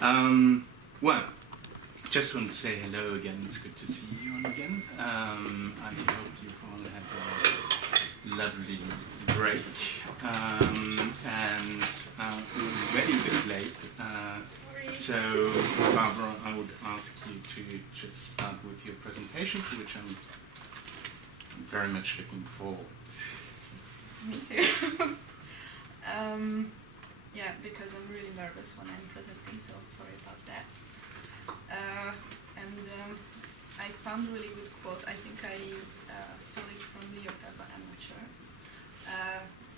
Well, just want to say hello again. It's good to see you all again. I hope you've all had a lovely break. And we're already a bit late. So, Barbara, I would ask you to just start with your presentation, to which I'm very much looking forward. Me too. Yeah, because I'm really nervous when I'm presenting, so sorry about that. I found a really good quote. I think I stole it from New York, but I'm not sure.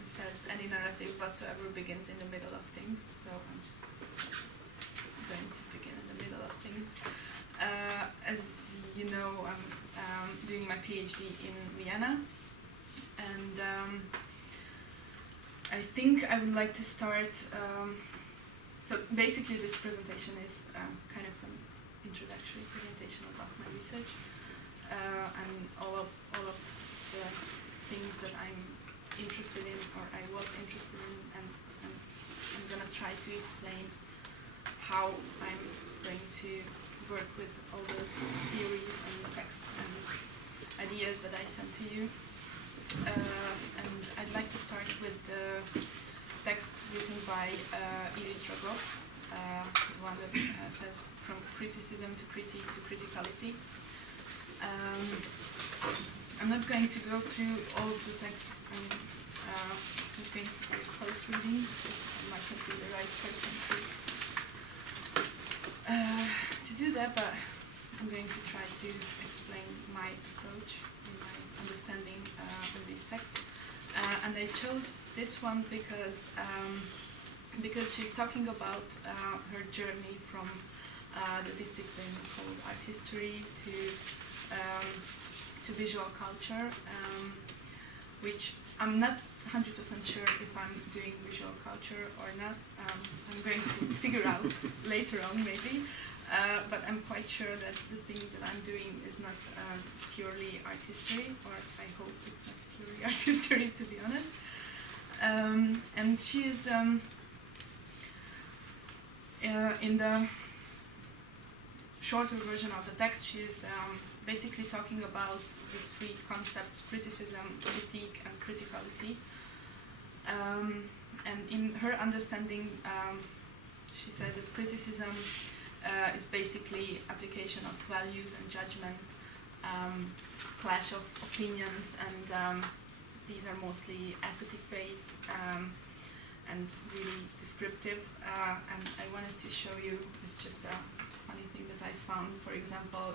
It says, "Any narrative whatsoever begins in the middle of things." So I'm just going to begin in the middle of things. As you know, I'm doing my PhD in Vienna, and I think I would like to start. So basically, this presentation is kind of an introductory presentation about my research and all of the things that I'm interested in, or I was interested in, and I'm gonna try to explain how I'm going to work with all those theories and texts and ideas that I sent to you. And I'd like to start with the text written by Irit Rogov, the one that says "From criticism to critique to criticality." I'm not going to go through all of the text. I'm going to very close reading, because I might not be the right person to do that, but I'm going to try to explain my approach and my understanding of these texts. And I chose this one because she's talking about her journey from the discipline called art history to visual culture, which I'm not 100% sure if I'm doing visual culture or not. I'm going to figure out later on, maybe. But I'm quite sure that the thing that I'm doing is not purely art history, or I hope it's not purely art history, to be honest. And she is in the shorter version of the text. She is basically talking about these three concepts: criticism, critique, and criticality. And in her understanding, she said that criticism is basically application of values and judgment, clash of opinions, and these are mostly aesthetic-based and really descriptive. And I wanted to show you, it's just a funny thing that I found. For example,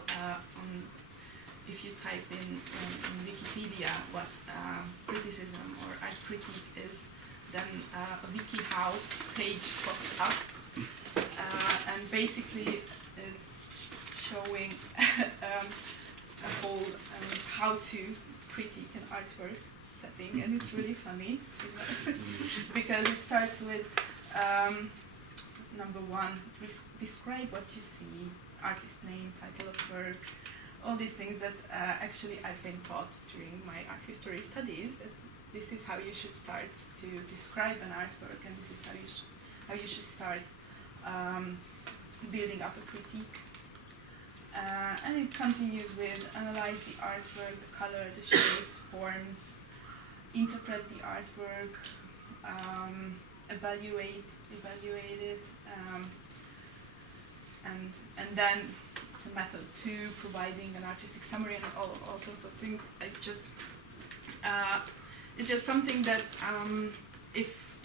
if you type in Wikipedia what criticism or art critique is, then a WikiHow page pops up. And basically it's showing a whole how-to critique an artwork setting, and it's really funny because it starts with number one, describe what you see, artist name, title of work, all these things that actually I've been taught during my art history studies, that this is how you should start to describe an artwork, and this is how you should start building up a critique. And it continues with analyze the artwork, the color, the shapes, forms, interpret the artwork, evaluate it, and then it's a method two, providing an artistic summary and all sorts of things. It's just something that if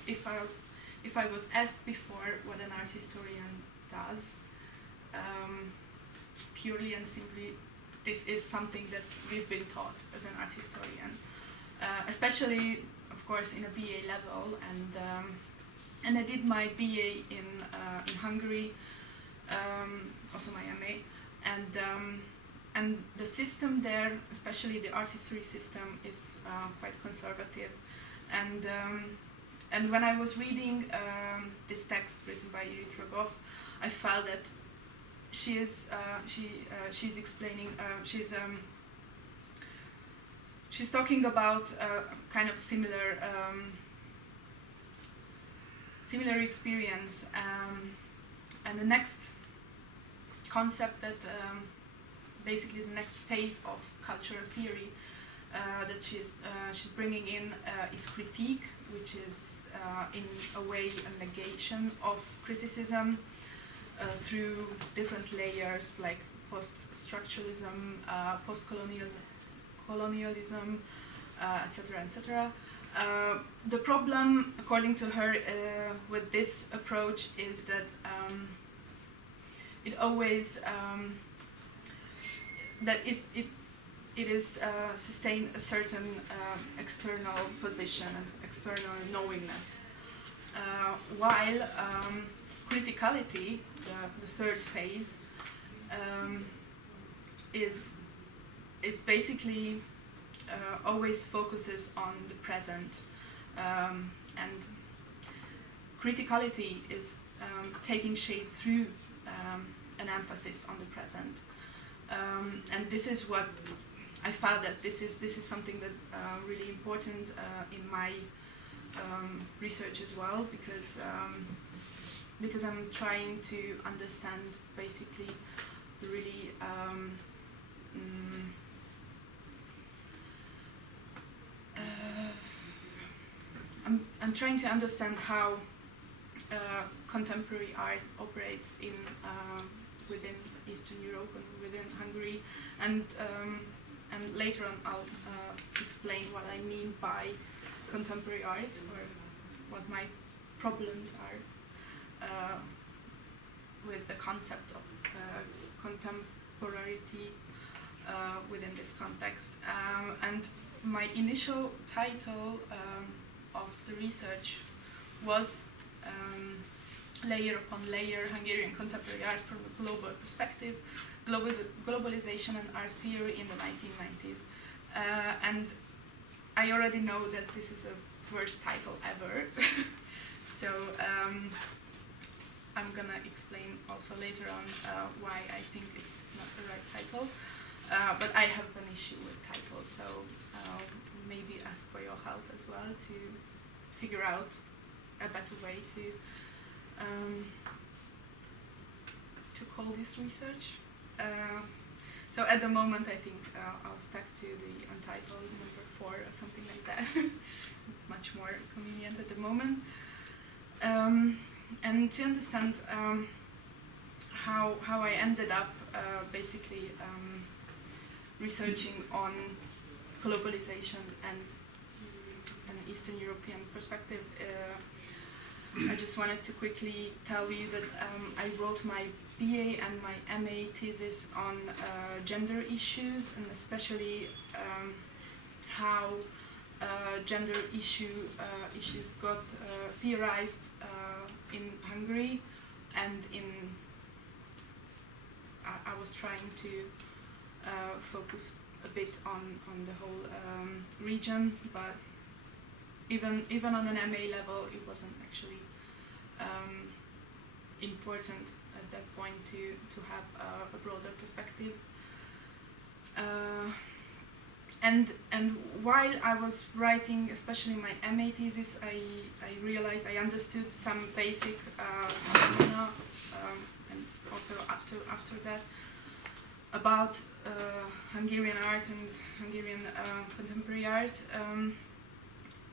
I was asked before what an art historian does, purely and simply, this is something that we've been taught as an art historian, especially, of course, in a BA level. And I did my BA in Hungary, also my MA, and the system there, especially the art history system, is quite conservative. And when I was reading this text written by Irit Rogov, I felt that she's explaining, she's talking about kind of similar experience, And the next concept that basically the next phase of cultural theory that she's bringing in is critique, which is in a way a negation of criticism through different layers like post-structuralism, post-colonialism, etc., etc. The problem, according to her, with this approach is that it always it is sustain a certain external position and external knowingness, while criticality, the third phase, is basically always focuses on the present, and criticality is taking shape through an emphasis on the present, and this is what I felt that this is something that really important in my research as well, because I'm trying to understand basically really I'm trying to understand how contemporary art operates in within Eastern Europe and within Hungary, and later on I'll explain what I mean by contemporary art, or what my problems are with the concept of contemporarity within this context. And my initial title of the research was Layer upon Layer, Hungarian Contemporary Art from a Global Perspective, Globalization and Art Theory in the 1990s. And I already know that this is a worst title ever, so I'm gonna explain also later on why I think it's not the right title. But I have an issue with titles, so maybe ask for your help as well to figure out a better way to call this research. So at the moment I think I'll stick to the untitled number 4 or something like that. It's much more convenient at the moment. And to understand how I ended up basically researching on globalization and an Eastern European perspective, I just wanted to quickly tell you that I wrote my BA and my MA thesis on gender issues, and especially how gender issues got theorized in Hungary, and I was trying to focus a bit on the whole region, but even on an MA level, it wasn't actually important at that point to have a broader perspective. And while I was writing, especially my MA thesis, I realized I understood some basic phenomena, and also after that, about Hungarian art and Hungarian contemporary art.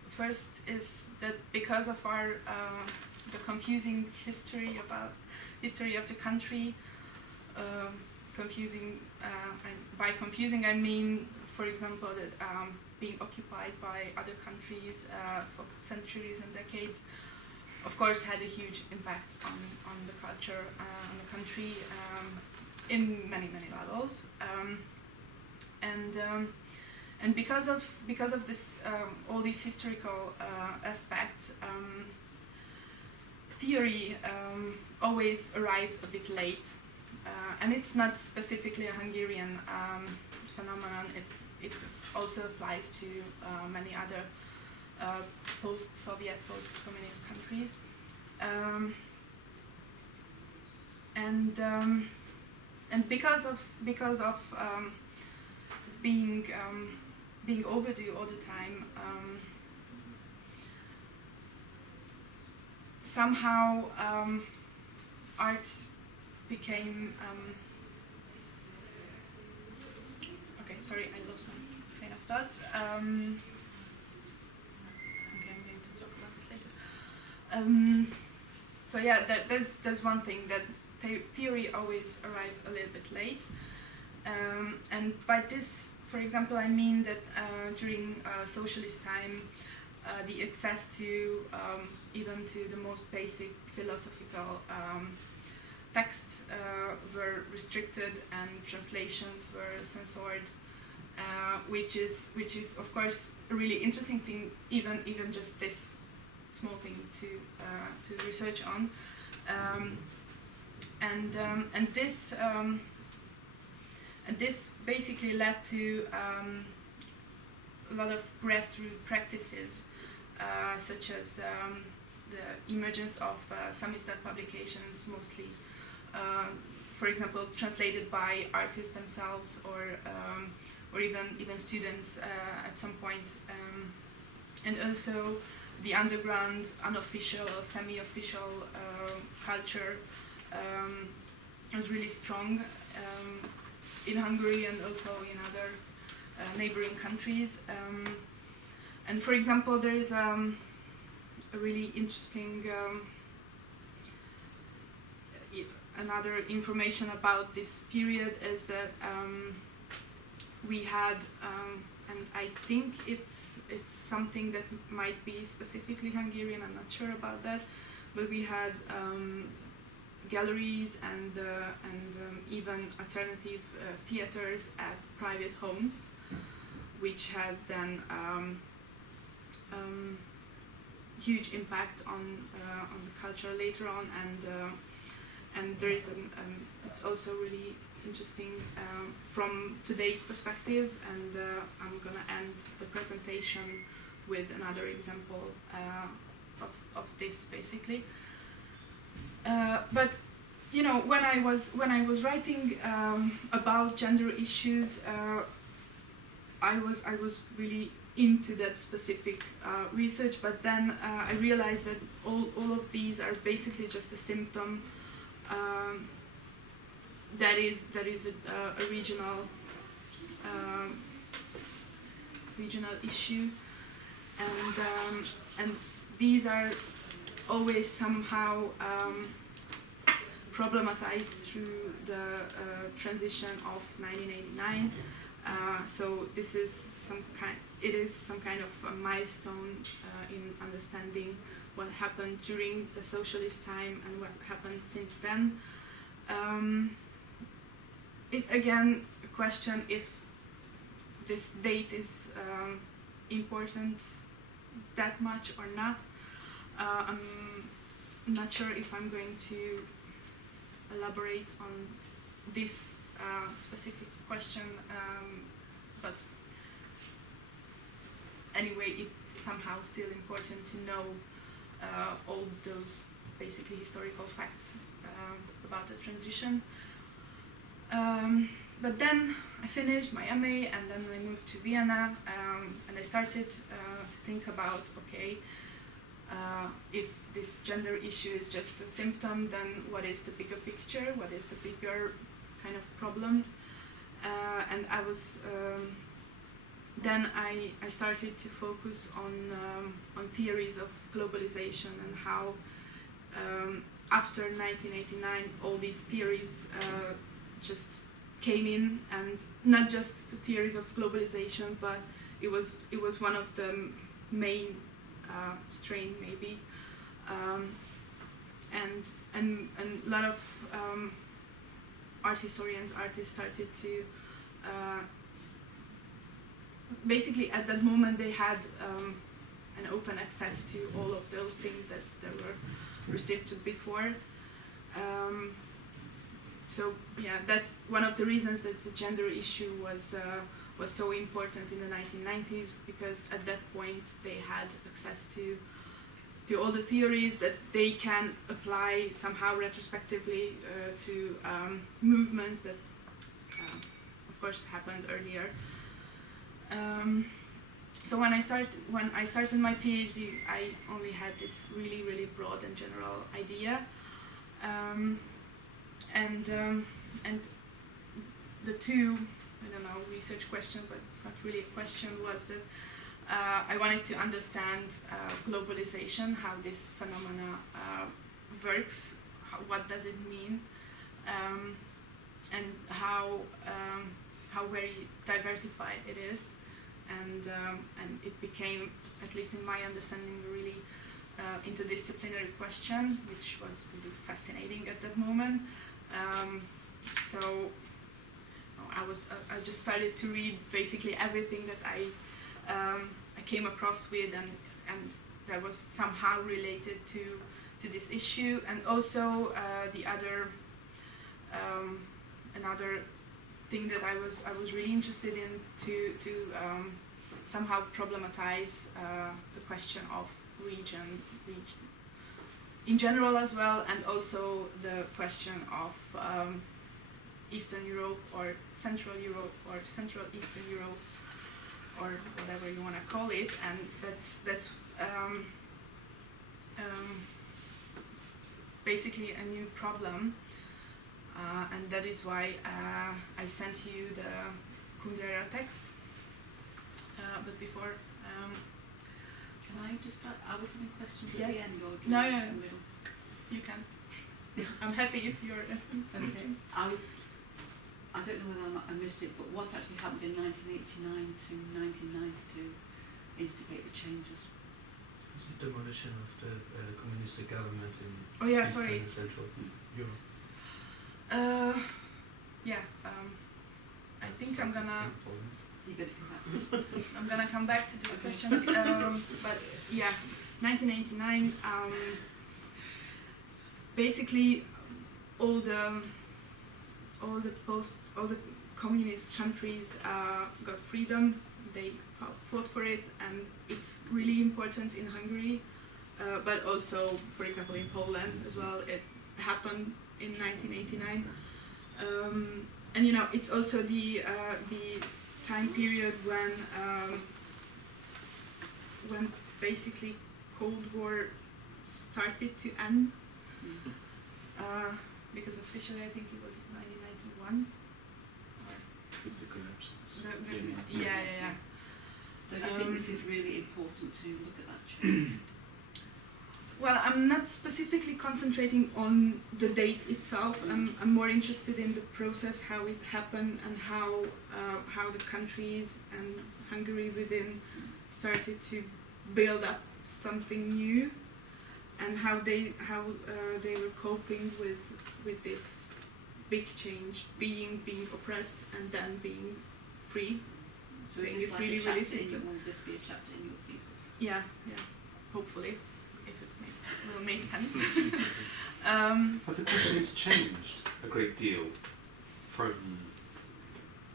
First is that because of our the confusing history of the country, confusing, and by confusing I mean, for example, that being occupied by other countries for centuries and decades, of course, had a huge impact on the culture, on the country, in many levels, and because of this, all these historical aspects, theory always arrived a bit late, and it's not specifically a Hungarian phenomenon. It also applies to many other post-Soviet, post-communist countries, and because of being overdue all the time, somehow art became okay, sorry, I lost my train of thought. Okay, I'm going to talk about this later. So yeah, there's one thing that theory always arrives a little bit late, and by this, for example, I mean that during socialist time, the access to even to the most basic philosophical texts were restricted and translations were censored, which is of course a really interesting thing, even just this small thing to research on, and this basically led to a lot of grassroots practices, such as the emergence of samizdat publications, mostly, for example, translated by artists themselves or even students at some point, and also the underground, unofficial or semi-official culture was really strong in Hungary and also in other neighboring countries. And for example, there is a really interesting another information about this period is that we had, and I think it's something that might be specifically Hungarian, I'm not sure about that, but we had galleries and even alternative theaters at private homes, which had then huge impact on the culture later on, and there is it's also really interesting from today's perspective, and I'm gonna end the presentation with another example of this basically. But you know, when I was writing about gender issues, I was really into that specific research, but then I realized that all of these are basically just a symptom that is a regional issue, and these are always somehow problematized through the transition of 1989. So this is some kind of a milestone in understanding what happened during the socialist time and what happened since then. It again a question if this date is important that much or not. I'm not sure if I'm going to elaborate on this specific question, but anyway, it's somehow still important to know all those basically historical facts about the transition. But then I finished my MA, and then I moved to Vienna, and I started to think about, okay, if this gender issue is just a symptom, then what is the bigger picture? What is the bigger kind of problem? And I was then I started to focus on theories of globalization and how after 1989 all these theories just came in, and not just the theories of globalization, but it was one of the main strain maybe, and a lot of art historians, artists started to basically at that moment they had an open access to all of those things that were restricted before. So yeah, that's one of the reasons that the gender issue was so important in the 1990s, because at that point they had access to all the theories that they can apply somehow retrospectively to movements that of course happened earlier. So when I started my PhD, I only had this really broad and general idea. and the two, I don't know, research question, but it's not really a question, was that I wanted to understand globalization, how this phenomena works, what does it mean, and how very diversified it is, and it became, at least in my understanding, a really interdisciplinary question, which was really fascinating at that moment. So I just started to read basically everything that I came across with, and that was somehow related to this issue, and also the other another thing that I was really interested in to somehow problematize the question of region in general as well, and also the question of Eastern Europe or Central Europe or Central Eastern Europe or whatever you want to call it, and that's basically a new problem, and that is why I sent you the Kundera text. But before, can I just start? I would have a question at yes. the end, or do No, you no, want to middle? you can. I'm happy if you're asking. Okay. I don't know whether or not I missed it, but what actually happened in 1989 to 1990 to instigate the changes? It's the demolition of the communist government in Yeah, Eastern sorry. and Central Europe. Yeah. I think I'm gonna. In Poland. You're going to come back. I'm gonna come back to this Okay. question, but yeah, 1989. Basically, all the communist countries got freedom. They fought for it, and it's really important in Hungary, but also, for example, in Poland as well. It happened in 1989, and you know, it's also the time period when basically Cold War started to end, because officially I think it was 1991. With the collapse. Yeah. So do you think this is really important to look at that change? Well, I'm not specifically concentrating on the date itself. I'm more interested in the process, how it happened, and how the countries and Hungary within started to build up something new, and how they were coping with this big change, being oppressed and then being free. So Saying is this it like really, a chapter really in simple. your, will this be a chapter in your thesis? Yeah, hopefully, if it will make sense. Have the questions changed a great deal from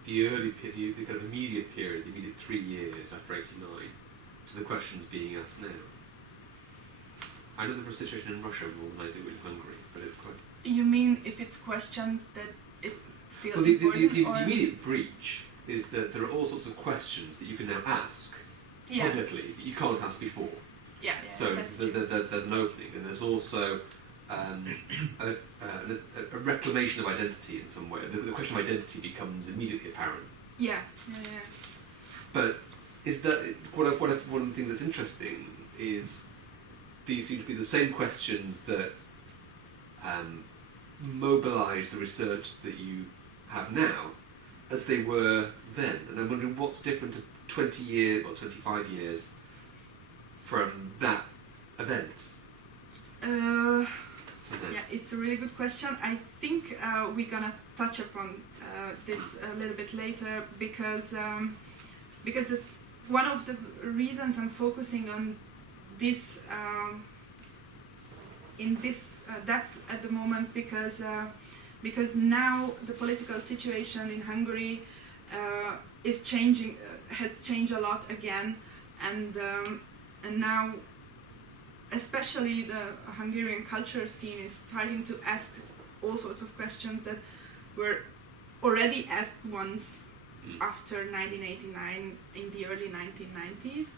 the early period, the kind of immediate period, the immediate 3 years after '89, to the questions being asked now? I know there's a situation in Russia more than I do in Hungary, but it's quite... You mean if it's questioned that it's still Well, the important, or? immediate breach is that there are all sorts of questions that you can now ask Yeah, publicly that you can't ask before. yeah, So that's true. there's an opening, and there's also a reclamation of identity in some way. The question of identity becomes immediately apparent. Yeah. But is that one thing that's interesting is these seem to be the same questions that mobilise the research that you have now as they were then. And I'm wondering what's different to 20 years or 25 years from that event. Yeah, it's a really good question. I think we're gonna touch upon this a little bit later, because one of the reasons I'm focusing on this in this depth at the moment, because now the political situation in Hungary is changing, has changed a lot again, and now especially the Hungarian culture scene is starting to ask all sorts of questions that were already asked once after 1989 in the early 1990s,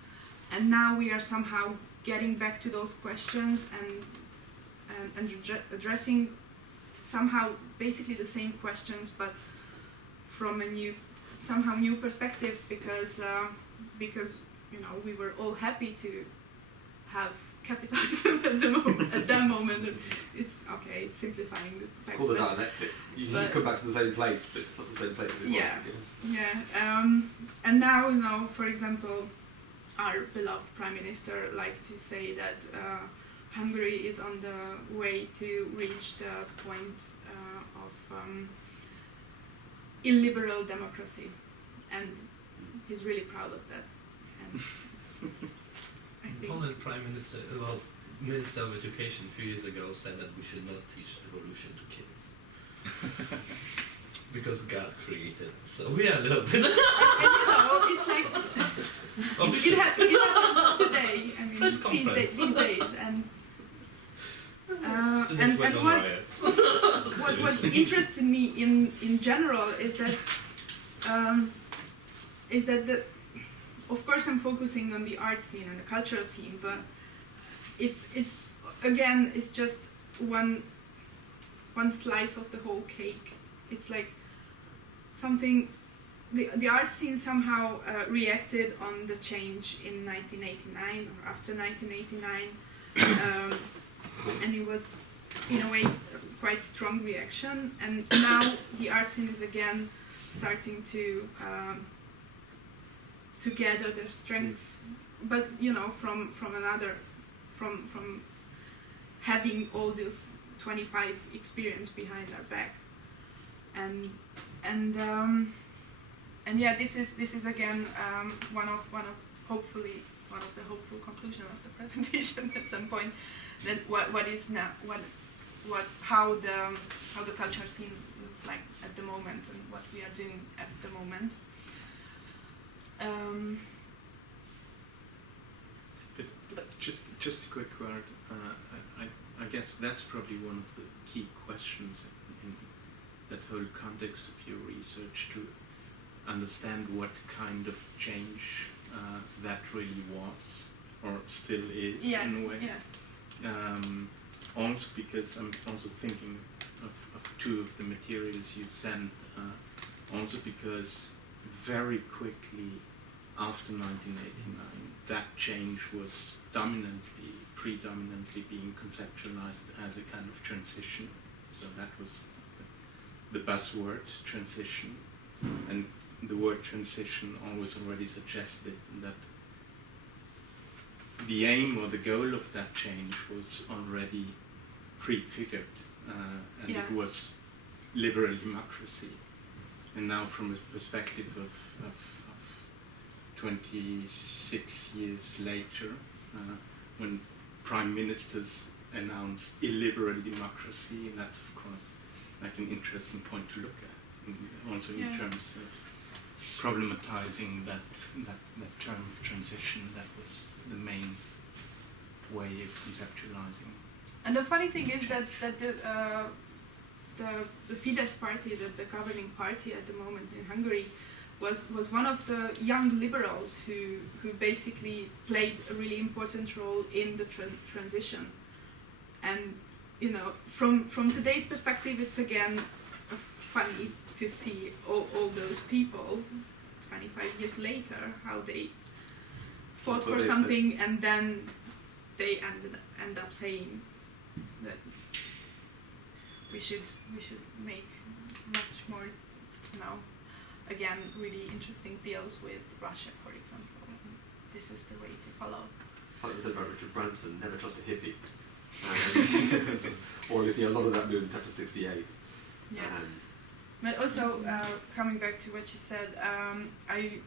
and now we are somehow getting back to those questions and addressing somehow basically the same questions, but from a new perspective, because we were all happy to have capitalism at that moment. It's okay, it's simplifying the It's facts, called a but- dialectic. You but- come back to the same place, but it's not the same place as it Yeah. was. Yeah, and now, for example, our beloved Prime Minister likes to say that Hungary is on the way to reach the point of illiberal democracy, and he's really proud of that. And I think Poland Prime Minister, Minister of Education a few years ago said that we should not teach evolution to kids. Because God created us. So we are a little bit... it's like it happens today. I mean, Press these conference. days, and Students went on what riots. what interests me in general is that of course I'm focusing on the art scene and the cultural scene, but it's again it's just one slice of the whole cake. It's like something the art scene somehow reacted on the change in 1989 or after 1989, and it was in a way quite strong reaction, and now the art scene is again starting to gather their strengths, but from having all this 25 experience behind our back, and yeah, this is again one of the hopeful conclusion of the presentation at some point, that what is now how the culture scene looks like at the moment and what we are doing at the moment. Just a quick word. I guess that's probably one of the key questions in that whole context of your research, to understand what kind of change that really was or still is, in a way. Yeah. Also because I'm also thinking of two of the materials you sent, also because very quickly after 1989 that change was predominantly being conceptualized as a kind of transition. So that was the buzzword, transition, and the word transition always already suggested that the aim or the goal of that change was already prefigured, and Yeah. it was liberal democracy. And now from a perspective of 26 years later, when prime ministers announce illiberal democracy, and that's of course like an interesting point to look at, and also in Yeah. terms of problematizing that term of transition. That was the main way of conceptualizing. And the funny thing is that the Fidesz party, the governing party at the moment in Hungary, was one of the young liberals who basically played a really important role in the transition. And from today's perspective, it's again funny to see all those people 25 years later, how they fought for something, and then they end up saying that we should make much more, again, really interesting deals with Russia, for example. And this is the way to follow. It's like you said about Richard Branson, never trust a hippie. Or at least a lot of that movement after 68. Yeah. But also, coming back to what you said, I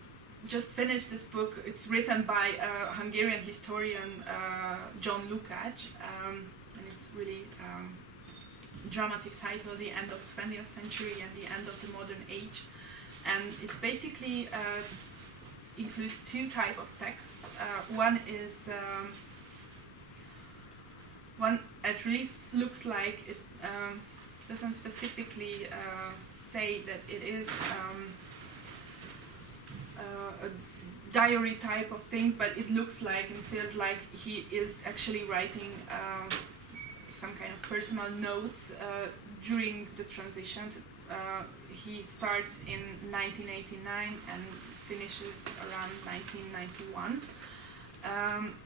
just finished this book. It's written by a Hungarian historian, John Lukács, and it's really dramatic title, The End of 20th Century and the End of the Modern Age. And it basically includes two types of text. One is, one at least looks like it doesn't specifically say that it is a diary type of thing, but it looks like and feels like he is actually writing some kind of personal notes during the transition. He starts in 1989 and finishes around 1991.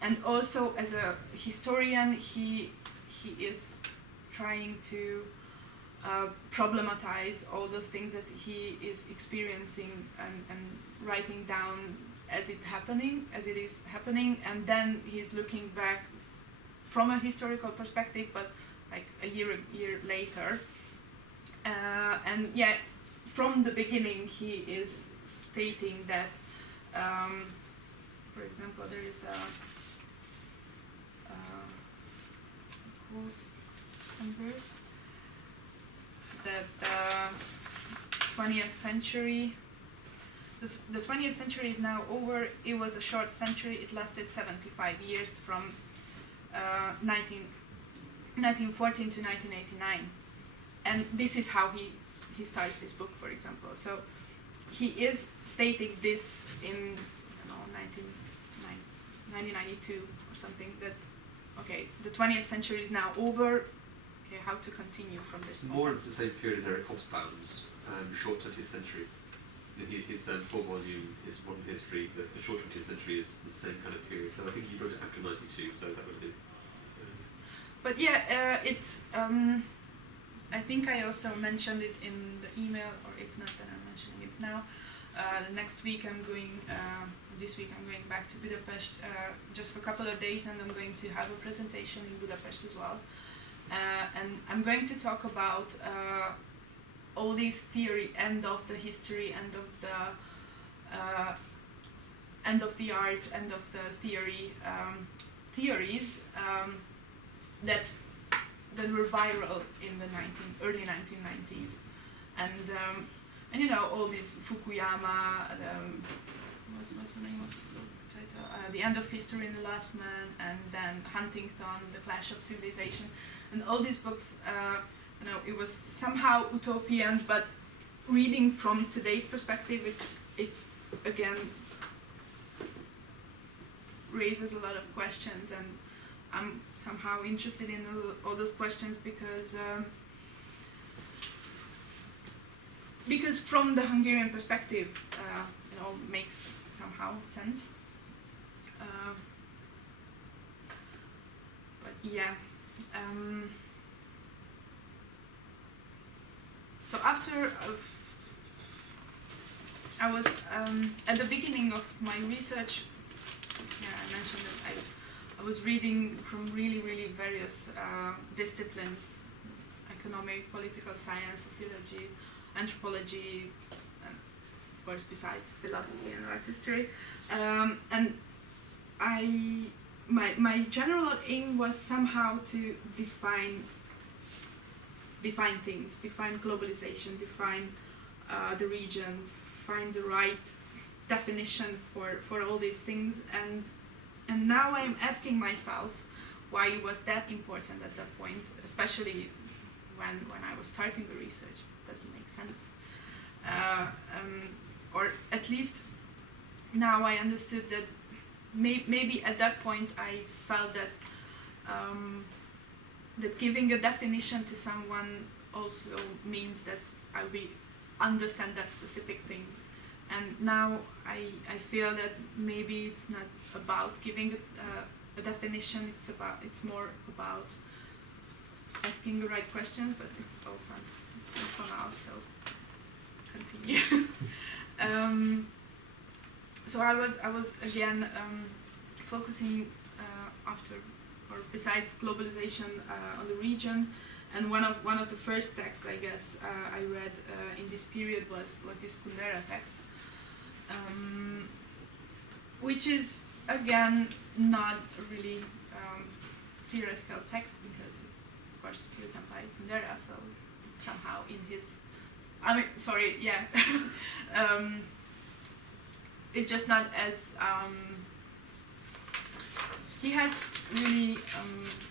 And also as a historian, he is trying to problematize all those things that he is experiencing and writing down as it is happening, and then he's looking back from a historical perspective, but like a year later. And yeah, from the beginning he is stating that, for example, there is a quote somewhere that the 20th century, the 20th century is now over. It was a short century. It lasted 75 years from 1914 to 1989. And this is how he starts this book, for example. So he is stating this in 1992 or something, that okay, the 20th century is now over. Okay, how to continue from this It's moment. more or less the same period as Eric Hobsbawm's short 20th century. His full volume, his modern history, the short 20th century is the same kind of period. So I think he wrote it after 92, so that would have been. But yeah, it's. I think I also mentioned it in the email, or if not, then I'm mentioning it now. Next week I'm going. This week I'm going back to Budapest just for a couple of days, and I'm going to have a presentation in Budapest as well. And I'm going to talk about all these theory, end of the history, end of the art, end of the theories that were viral in the early 1990s, and you know, all these Fukuyama, what's the name of the title? The End of History and the Last Man, and then Huntington, The Clash of Civilization, and all these books. You know, it was somehow utopian, but reading from today's perspective, it's again raises a lot of questions, and I'm somehow interested in all those questions because from the Hungarian perspective, it all makes somehow sense. But yeah. So after I was at the beginning of my research, yeah, I mentioned that I was reading from really various disciplines: economic, political science, sociology, anthropology, and of course besides philosophy and art history. And my general aim was somehow to define things, define globalization, define the region, find the right definition for all these things, and now I'm asking myself why it was that important at that point, especially when I was starting the research. It doesn't make sense, or at least now I understood that maybe at that point I felt that that giving a definition to someone also means that I will understand that specific thing. And now I feel that maybe it's not about giving a definition, it's more about asking the right questions, but it all sounds for now, so let's continue. So I was again focusing besides globalization on the region, and one of the first texts I guess I read in this period was this Kundera text, which is again not a really theoretical text because it's of course written by Kundera, so somehow in his, it's just not as he has really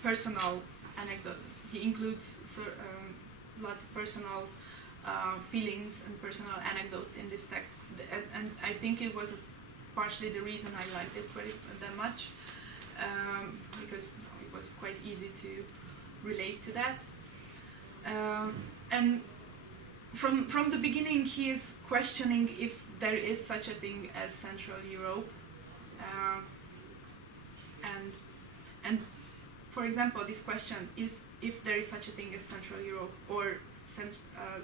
personal anecdote. He includes lots of personal feelings and personal anecdotes in this text, and I think it was partially the reason I liked it very that much, because it was quite easy to relate to that. and from the beginning he is questioning if there is such a thing as Central Europe, and for example, this question is if there is such a thing as Central Europe or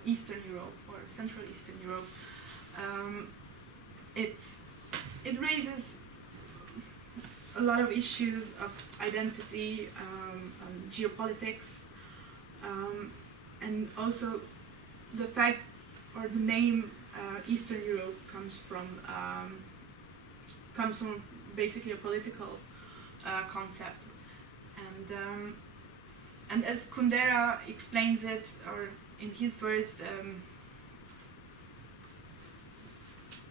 Eastern Europe or Central Eastern Europe. It raises a lot of issues of identity, geopolitics, and also the fact or the name Eastern Europe comes from basically a political concept, and as Kundera explains it, or in his words,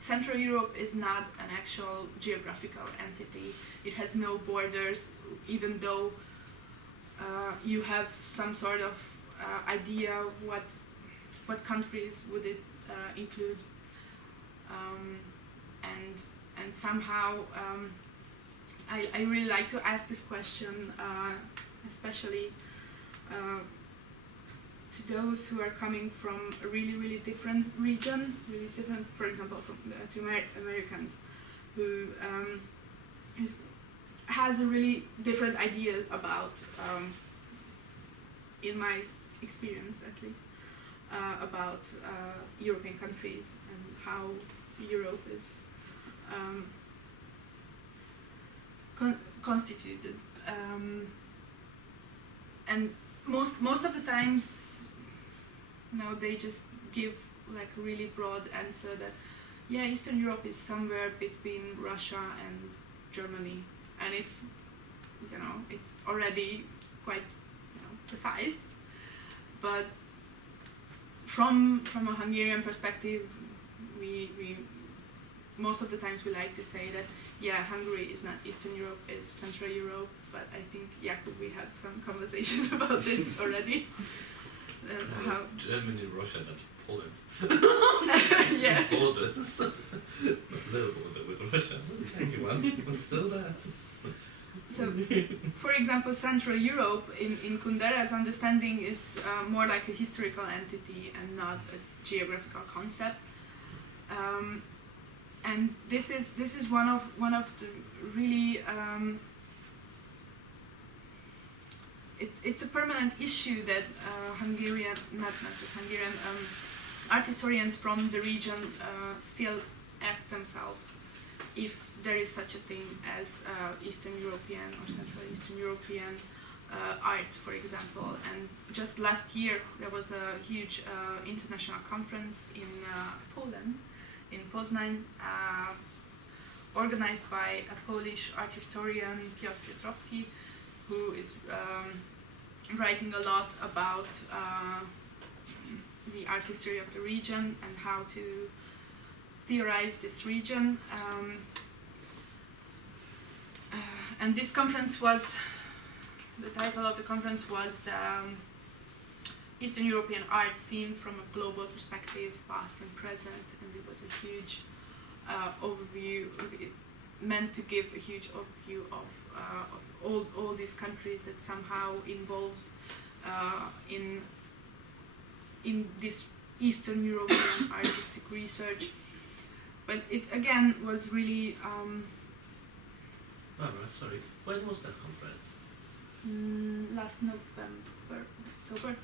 Central Europe is not an actual geographical entity. It has no borders, even though you have some sort of idea what countries would it include, and somehow I really like to ask this question, especially to those who are coming from a really different region, really different, for example, from to Americans, who has a really different idea about, in my experience at least, about European countries and how Europe is constituted, and most of the times, they just give like a really broad answer that Eastern Europe is somewhere between Russia and Germany, and it's it's already quite precise, but from a Hungarian perspective, we most of the times we like to say that Hungary is not Eastern Europe, it's Central Europe, but I think Jakub, we had some conversations about this already. How Germany, Russia, that's Poland. yeah. Borders. A little border with Russia, tiny one, but still there. So, for example, Central Europe, in Kundera's understanding, is more like a historical entity and not a geographical concept. And this is one of the really it's a permanent issue that Hungarian, not just Hungarian, art historians from the region still ask themselves if there is such a thing as Eastern European or Central Eastern European art, for example. And just last year there was a huge international conference in Poland, in Poznań, organized by a Polish art historian, Piotr Piotrowski, who is writing a lot about the art history of the region and how to theorize this region. And this conference the title of the conference was Eastern European Art Seen from a Global Perspective, Past and Present, and it was a huge overview, meant to give a huge overview of all these countries that somehow involved in this Eastern European artistic research. But it again was really sorry. When was that conference? Last November, October.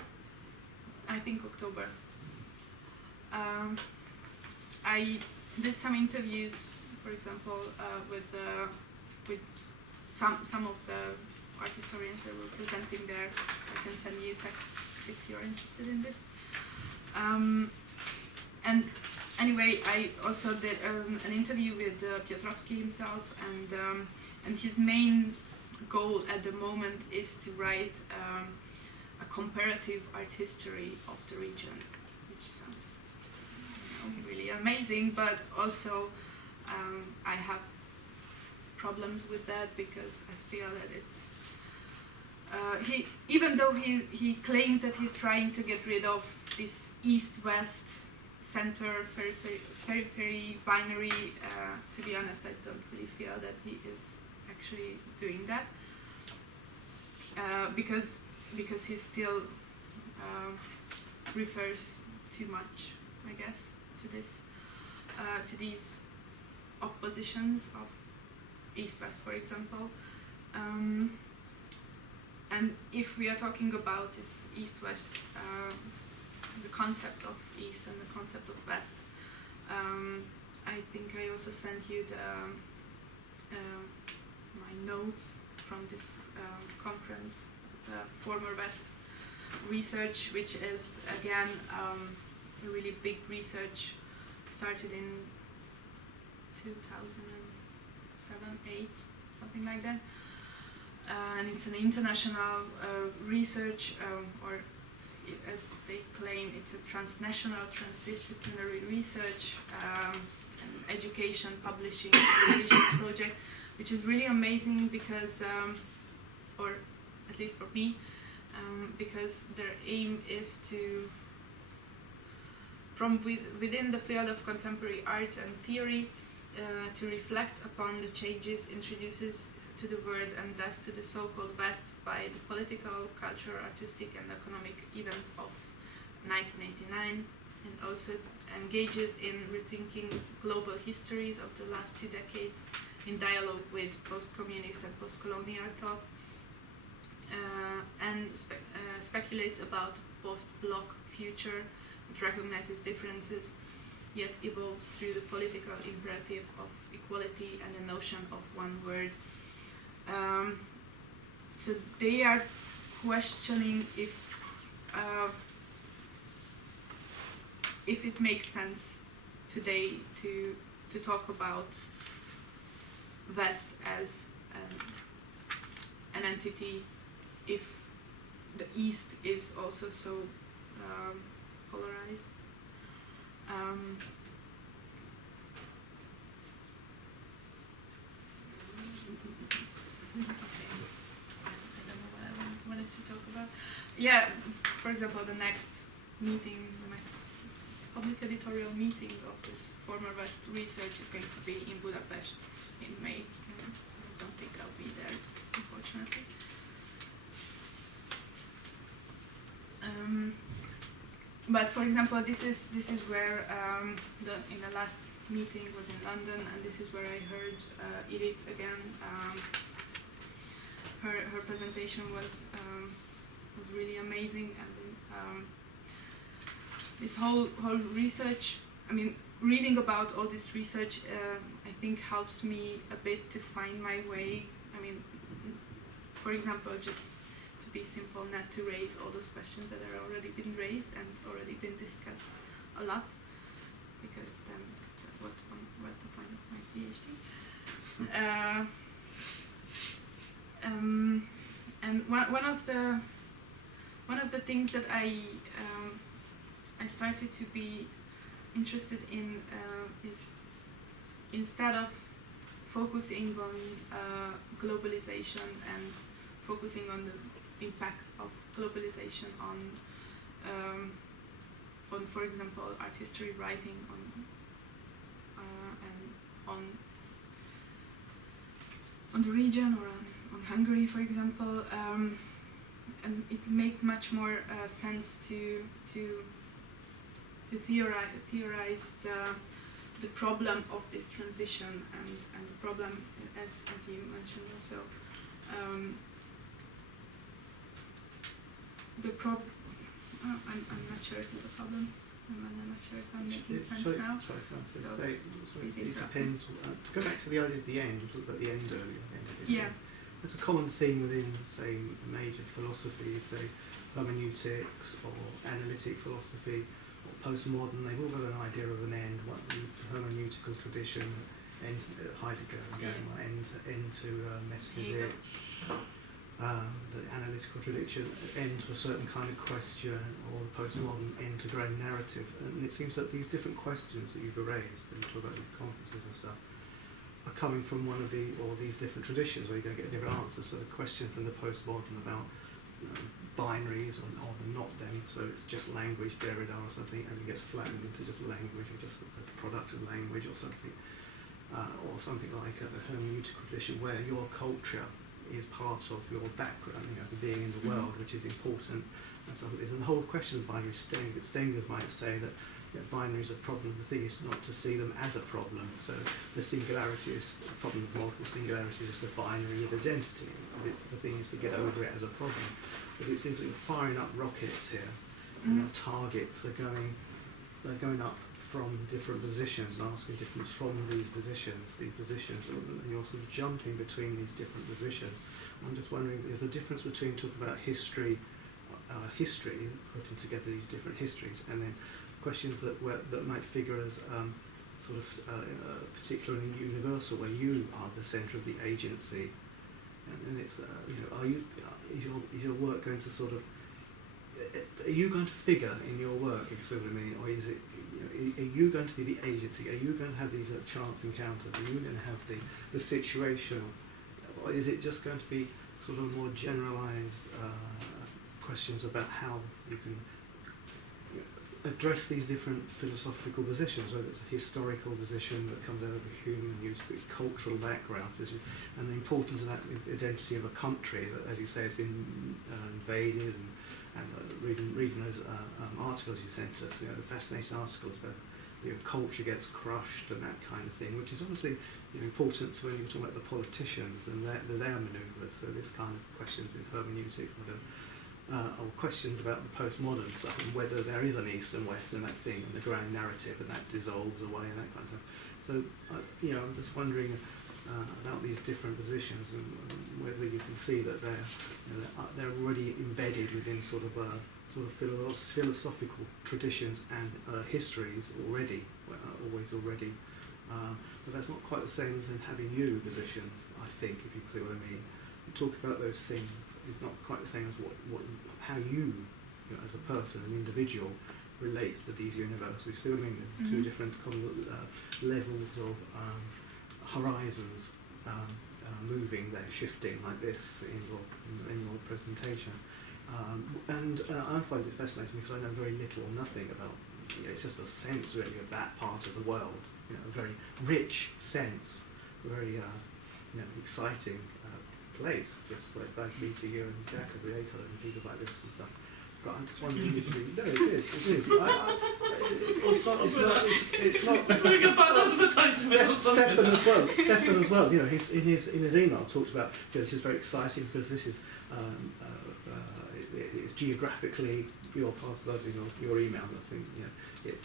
I think October. I did some interviews, for example, with some of the art historians that were presenting there. I can send you texts if you're interested in this. And anyway, I also did an interview with Piotrowski himself, and his main goal at the moment is to write a comparative art history of the region, which sounds really amazing, but also I have problems with that because I feel that it's even though he claims that he's trying to get rid of this east-west center periphery binary, to be honest, I don't really feel that he is actually doing that, because he's still refers too much, I guess, to this, to these oppositions of East-West, for example. And if we are talking about this East-West, the concept of East and the concept of West, I think I also sent you my notes from this conference, the former West research, which is again a really big research, started in 2007, 8, something like that. And it's an international research, or as they claim, it's a transnational, transdisciplinary research and education, publishing, revision project, which is really amazing because, or at least for me, because their aim is to, from within the field of contemporary art and theory, to reflect upon the changes introduces to the world and thus to the so-called West by the political, cultural, artistic and economic events of 1989, and also engages in rethinking global histories of the last 2 decades in dialogue with post-communist and post-colonial thought, and speculates about post-bloc future. It recognizes differences, yet evolves through the political imperative of equality and the notion of one world. So they are questioning if it makes sense today to talk about West as an entity, if the East is also so polarized. I don't know what I wanted to talk about. Yeah, for example, the next meeting, the next public editorial meeting of this former West research is going to be in Budapest in May. I don't think I'll be there, unfortunately. But for example, this is where in the last meeting was in London, and this is where I heard Edith again. Her presentation was really amazing, and this whole research. I mean, reading about all this research, I think helps me a bit to find my way. I mean, for example, just to be simple, not to raise all those questions that are already been raised and already been discussed a lot, because then what's the point of my PhD? And one of the things that I started to be interested in is, instead of focusing on globalization and focusing on the impact of globalization on, for example, art history writing on the region, or on Hungary, for example, and it made much more sense to theorize the problem of this transition, and the problem, as you mentioned also, I'm not sure if it's a problem. I'm not sure if I'm making sense now. It depends. To go back to the idea of the end, we talked about the end earlier. The end of history. Yeah. There's a common theme within, say, major philosophy, say hermeneutics or analytic philosophy or postmodern. They've all got an idea of an end. What the hermeneutical tradition, end Heidegger again, end to metaphysics. The analytical tradition, end to a certain kind of question, or the postmodern end to grand narrative. And it seems that these different questions that you've raised, and you talk about in conferences and stuff, are coming from one of these different traditions where you're going to get different answers. So the question from the postmodern about binaries or the not them, so it's just language, Derrida or something, and it gets flattened into just language or just a product of language or something like the hermeneutical tradition where your culture is part of your background, you know, for being in the world, which is important. And stuff like this. And the whole question of binaries, Stengers might say that, you know, binary is a problem. The thing is not to see them as a problem. So the singularity is a problem of multiple singularities, is the binary with identity. The thing is to get over it as a problem. But it seems like you're firing up rockets here, and the targets are going up from different positions and asking different from these positions, and you're sort of jumping between these different positions. I'm just wondering if the difference between talking about history, putting together these different histories, and then questions that might figure as particular and universal, where you are the centre of the agency, and it's you know, is your work going to sort of, are you going to figure in your work, if you see what I mean, or is it, you know, are you going to be the agency? Are you going to have these chance encounters? Are you going to have the situational, or is it just going to be sort of more generalised questions about how you can address these different philosophical positions, whether it's a historical position that comes out of a human use, cultural background, and the importance of that identity of a country that, as you say, has been invaded, and reading those articles you sent us, you know, fascinating articles about, you know, culture gets crushed and that kind of thing, which is obviously, you know, important when you're talking about the politicians and their manoeuvres. So this kind of questions in hermeneutics, or questions about the postmodern stuff and whether there is an East and West and that thing and the grand narrative and that dissolves away and that kind of stuff. So, you know, I'm just wondering about these different positions and whether you can see that they're already embedded within sort of philosophical traditions and histories already, already. But that's not quite the same as then having you positioned, I think, if you see what I mean. Talk about those things. It's not quite the same as how you know, as a person, an individual, relates to these universes. See what I mean? There's two different levels of horizons moving there, shifting like this in your presentation. And I find it fascinating because I know very little or nothing about. You know, it's just a sense really of that part of the world. You know, a very rich sense, very you know, exciting place, just like back meeting you and Jack at the Acre and people like this and stuff. But I'm just wondering if you, no, it is. It's not. Doing a bad advertisement. Stefan as well. You know, he's in his email talked about, you know, this is very exciting because this is it's geographically your part of your email. I think, you know,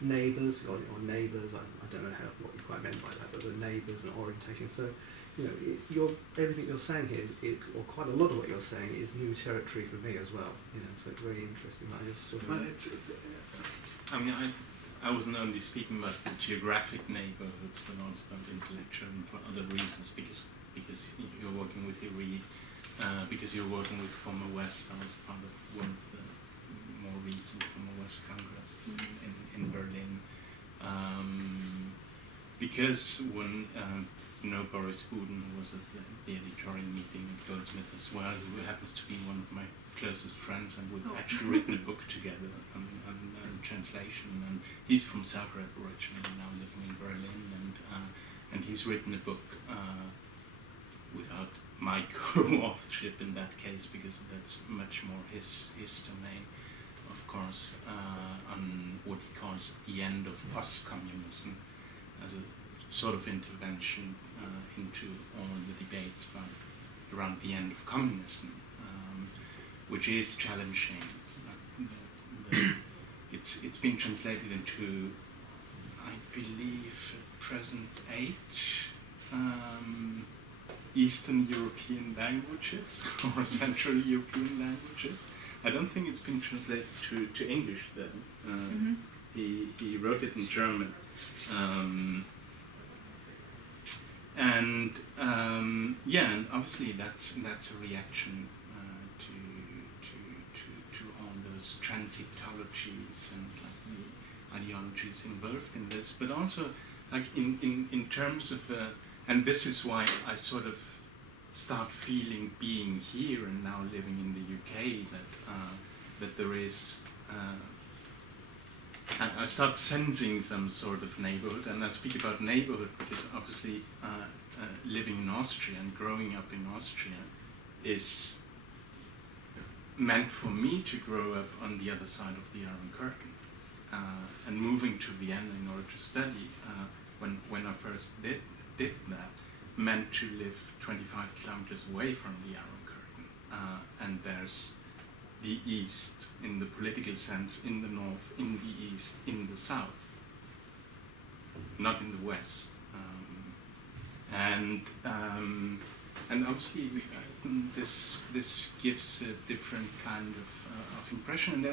neighbours or neighbours. I don't know what you quite meant by that, but the neighbours and orientation. So, you know, everything you're saying here, or quite a lot of what you're saying, is new territory for me as well. You know, so it's very interesting. I just sort of. Well, I mean, I wasn't only speaking about the geographic neighbourhoods, but also about intellectual and for other reasons, because you're working with because you're working with Former West. I was part of one of the more recent Former West congresses in Berlin. Because when you know, Boris Buden, who was at the editorial meeting at Goldsmith as well, who happens to be one of my closest friends, and we've actually written a book together and translation. And he's from Zagreb originally, now living in Berlin, and he's written a book without my co-authorship in that case, because that's much more his domain, of course, on what he calls the end of post-communism, as a sort of intervention into all the debates around the end of communism, which is challenging. It's been translated into, I believe, at present 8 Eastern European languages or Central European languages. I don't think it's been translated to English though. He wrote it in German. And obviously that's a reaction to all those transitologies and like the ideologies involved in this, but also like in terms of and this is why I sort of start feeling, being here and now living in the UK, that there is. I start sensing some sort of neighborhood, and I speak about neighborhood because obviously living in Austria and growing up in Austria is meant for me to grow up on the other side of the Iron Curtain, and moving to Vienna in order to study when I first did that meant to live 25 kilometers away from the Iron Curtain, and there's the East in the political sense, in the North, in the East, in the South, not in the West. And obviously this gives a different kind of impression.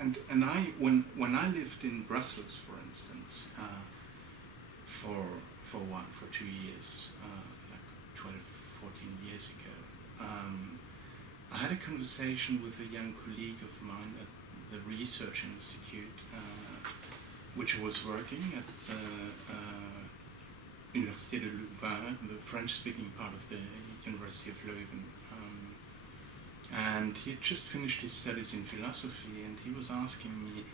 And I when I lived in Brussels, for instance, for 2 years, like 12, 14 years ago, I had a conversation with a young colleague of mine at the Research Institute, which was working at the Université de Louvain, the French-speaking part of the University of Leuven. And he had just finished his studies in philosophy, and he was asking me,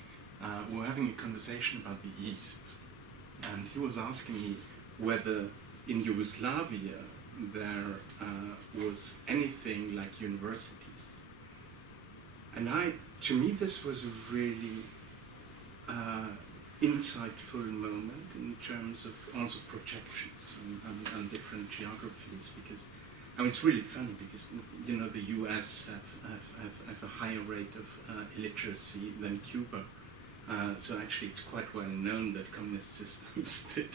we were having a conversation about the East, and he was asking me whether in Yugoslavia there was anything like universities. And to me this was a really insightful moment in terms of also projections and different geographies, because I mean, it's really funny because, you know, the US have a higher rate of illiteracy than Cuba. So actually it's quite well known that communist systems did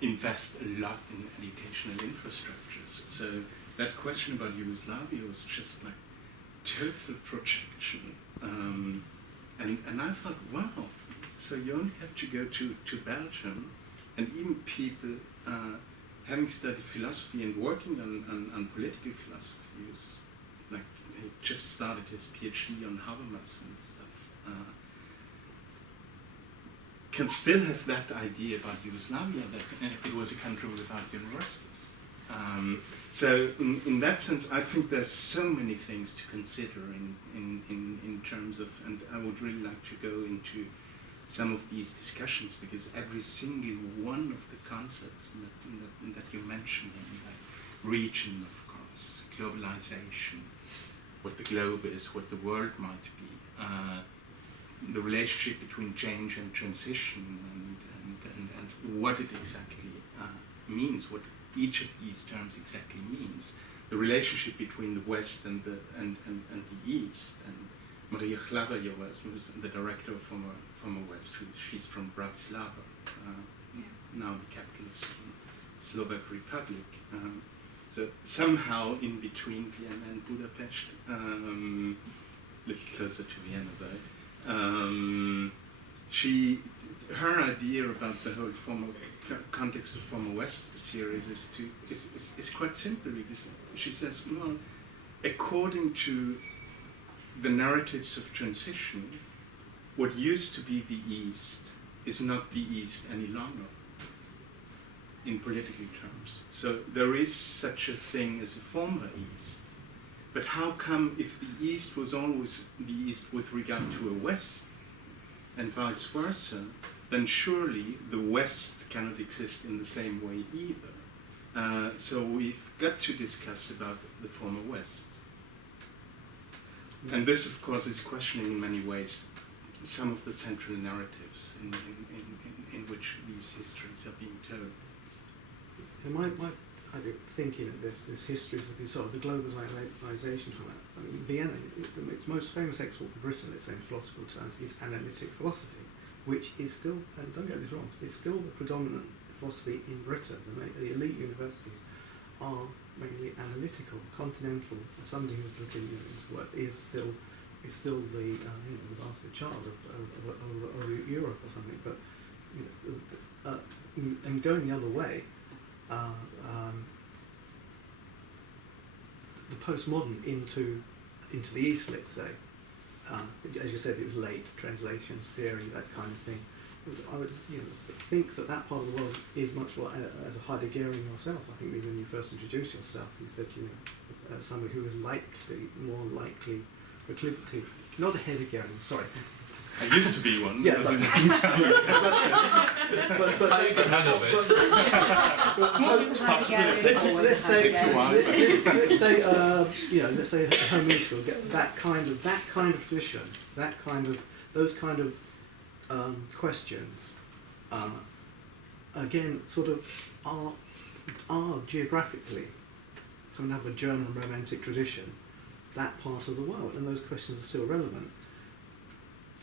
invest a lot in educational infrastructures. So that question about Yugoslavia was just like total projection. And I thought, wow, so you only have to go to Belgium, and even people having studied philosophy and working on political philosophy, he just started his PhD on Habermas and stuff, can still have that idea about Yugoslavia, that it was a country without universities. So in that sense, I think there's so many things to consider in terms of, and I would really like to go into some of these discussions, because every single one of the concepts that you mentioned, like region, of course, globalization, what the globe is, what the world might be, the relationship between change and transition, and what it exactly means, what each of these terms exactly means, the relationship between the West and the East. And Maria Hlaváčová was the director from a West. She's from Bratislava, now the capital of the Slovak Republic. So somehow in between Vienna and Budapest, a little closer to Vienna though. Her idea about the whole context of Former West series is quite simple, because she says, well, according to the narratives of transition, what used to be the East is not the East any longer in political terms. So there is such a thing as a former East. But how come, if the East was always the East with regard to a West, and vice versa, then surely the West cannot exist in the same way either. So we've got to discuss about the former West. And this, of course, is questioning in many ways some of the central narratives in which these histories are being told. And my thinking of this history is sort of the globalisation from it. I mean, Vienna, its most famous export for Britain, let's say in philosophical terms, is analytic philosophy, which is still, and don't get this wrong, it's still the predominant philosophy in Britain. The elite universities are mainly analytical. Continental, somebody who's looking into work, is still the the bastard child of Europe or something. But and going the other way, the postmodern into the East, let's say, as you said, it was late translations, theory, that kind of thing. I would think that part of the world is much more, as a Heideggerian yourself, I think when you first introduced yourself, you said, somebody who is more likely proclivity, not a Heideggerian, sorry, I used to be one. Yeah, but but- in the meantime, but How you can handle it? it's possible. let's say It's a while. let's say let's say hermeneutical get that kind of tradition, those kind of questions again sort of are geographically coming out of a German Romantic tradition, that part of the world, and those questions are still relevant.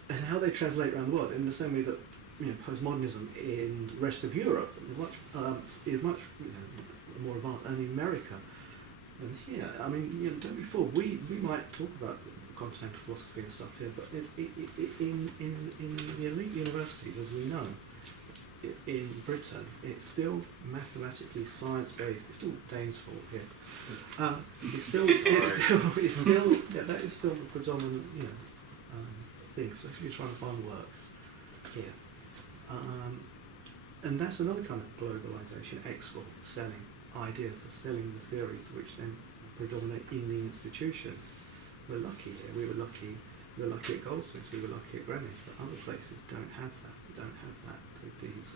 And how they translate around the world, in the same way that postmodernism in the rest of Europe is much more advanced, and in America than here. I mean, don't be fooled. We might talk about continental philosophy and stuff here, but in the elite universities, as we know, in Britain, it's still mathematically science-based. It's still Dane's fault here. It's still that is still the predominant thing, especially if you're trying to find work here. And that's another kind of globalization, export, selling ideas, selling the theories, which then predominate in the institutions. We're lucky here. We were lucky at Goldsmiths, we were lucky at Greenwich, but other places don't have that. They don't have that. These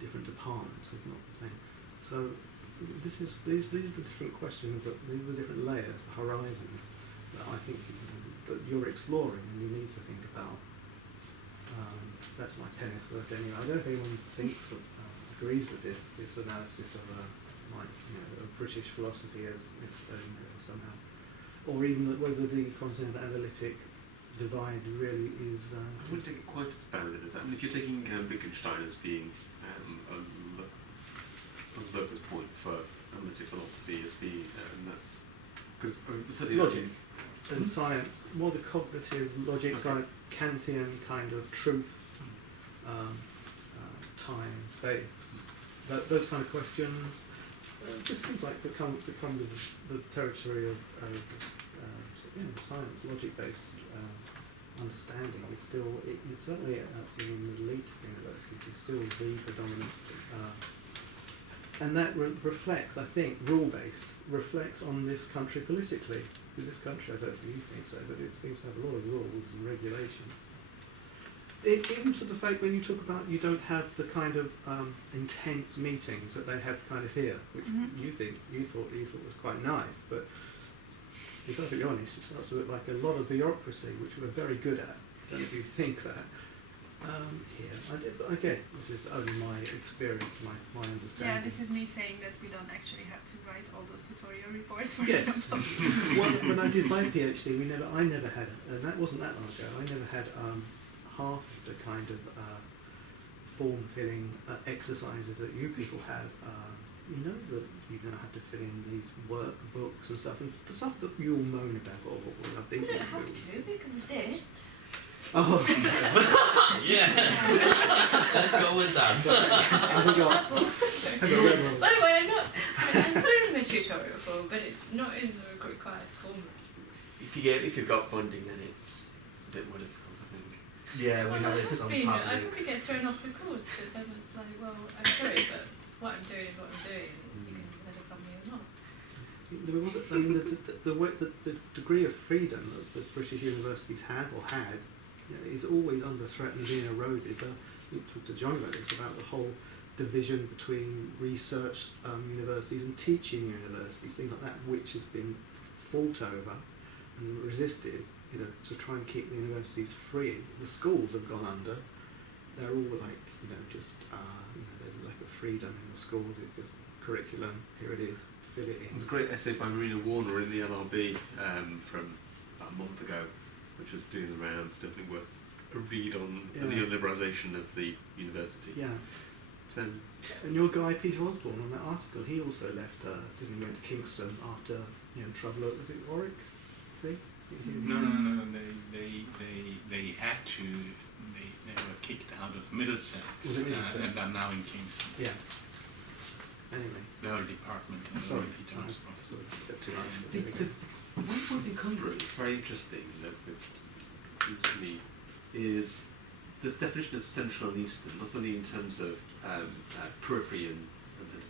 different departments is not the same. So these are the different questions, these are the different layers, the horizon that I think that you're exploring and you need to think about. That's my penny's worth anyway. I don't know if anyone thinks or agrees with this analysis of of British philosophy as somehow, or even whether the continental analytic divide really is. I wouldn't take it quite as bounded as that. I mean, if you're taking Wittgenstein as being a locus point for analytic philosophy as being, and that's because certainly Logic and science, more the cognitive logic, like Kantian kind of truth, time, space, those kind of questions, just things like become the territory of science, logic-based understanding. It's still, it's certainly in the elite universities, it's still the predominant, and that reflects, I think, rule-based, reflects on this country politically. In this country, I don't know if you think so, but it seems to have a lot of rules and regulations. Even to the fact when you talk about you don't have the kind of intense meetings that they have kind of here, which you thought was quite nice, but to be perfectly honest, it starts to look like a lot of bureaucracy, which we're very good at. I don't know if you think that. Here, but again, this is only my experience, my understanding. Yeah, this is me saying that we don't actually have to write all those tutorial reports, for Yes. example. When I did my PhD, I never had, and that wasn't that long ago. I never had half the kind of form-filling exercises that you people have. That you don't have to fill in these workbooks and stuff, and the stuff that you all moan about, or I think We don't have to, we can resist. Oh, Yes! Let's go with that. I got By the way, I'm doing a tutorial form, but it's not in the required form. If you've got funding, then it's a bit more difficult, I think. Yeah, we have it some I public. probably get thrown off the course, but then it's like, well, I'm sorry, but what I'm doing is what I'm doing, and you can either fund me or not. There wasn't. I mean, the degree of freedom that the British universities have or had is always under threat and being eroded. I talked to John about this, about the whole division between research universities and teaching universities, things like that, which has been fought over and resisted, to try and keep the universities free. The schools have gone under. They're all like, just, there's a lack of freedom in the schools. It's just curriculum, here it is, fill it in. There's a great essay by Marina Warner in the LRB from about a month ago, which was doing the rounds, definitely worth a read on the neoliberalisation of the university. Yeah. So, And your guy, Peter Osborne, on that article, he also left, didn't he, went to Kingston after, trouble at, was it Warwick? See? No. They had to. They were kicked out of Middlesex, Was it Middlesex? and are now in Kingston. Yeah. Anyway. The whole department. Sorry. Peter Osborne. Sorry, step too much. one point in Congress that's very interesting that seems to me is this definition of Central and Eastern, not only in terms of periphery and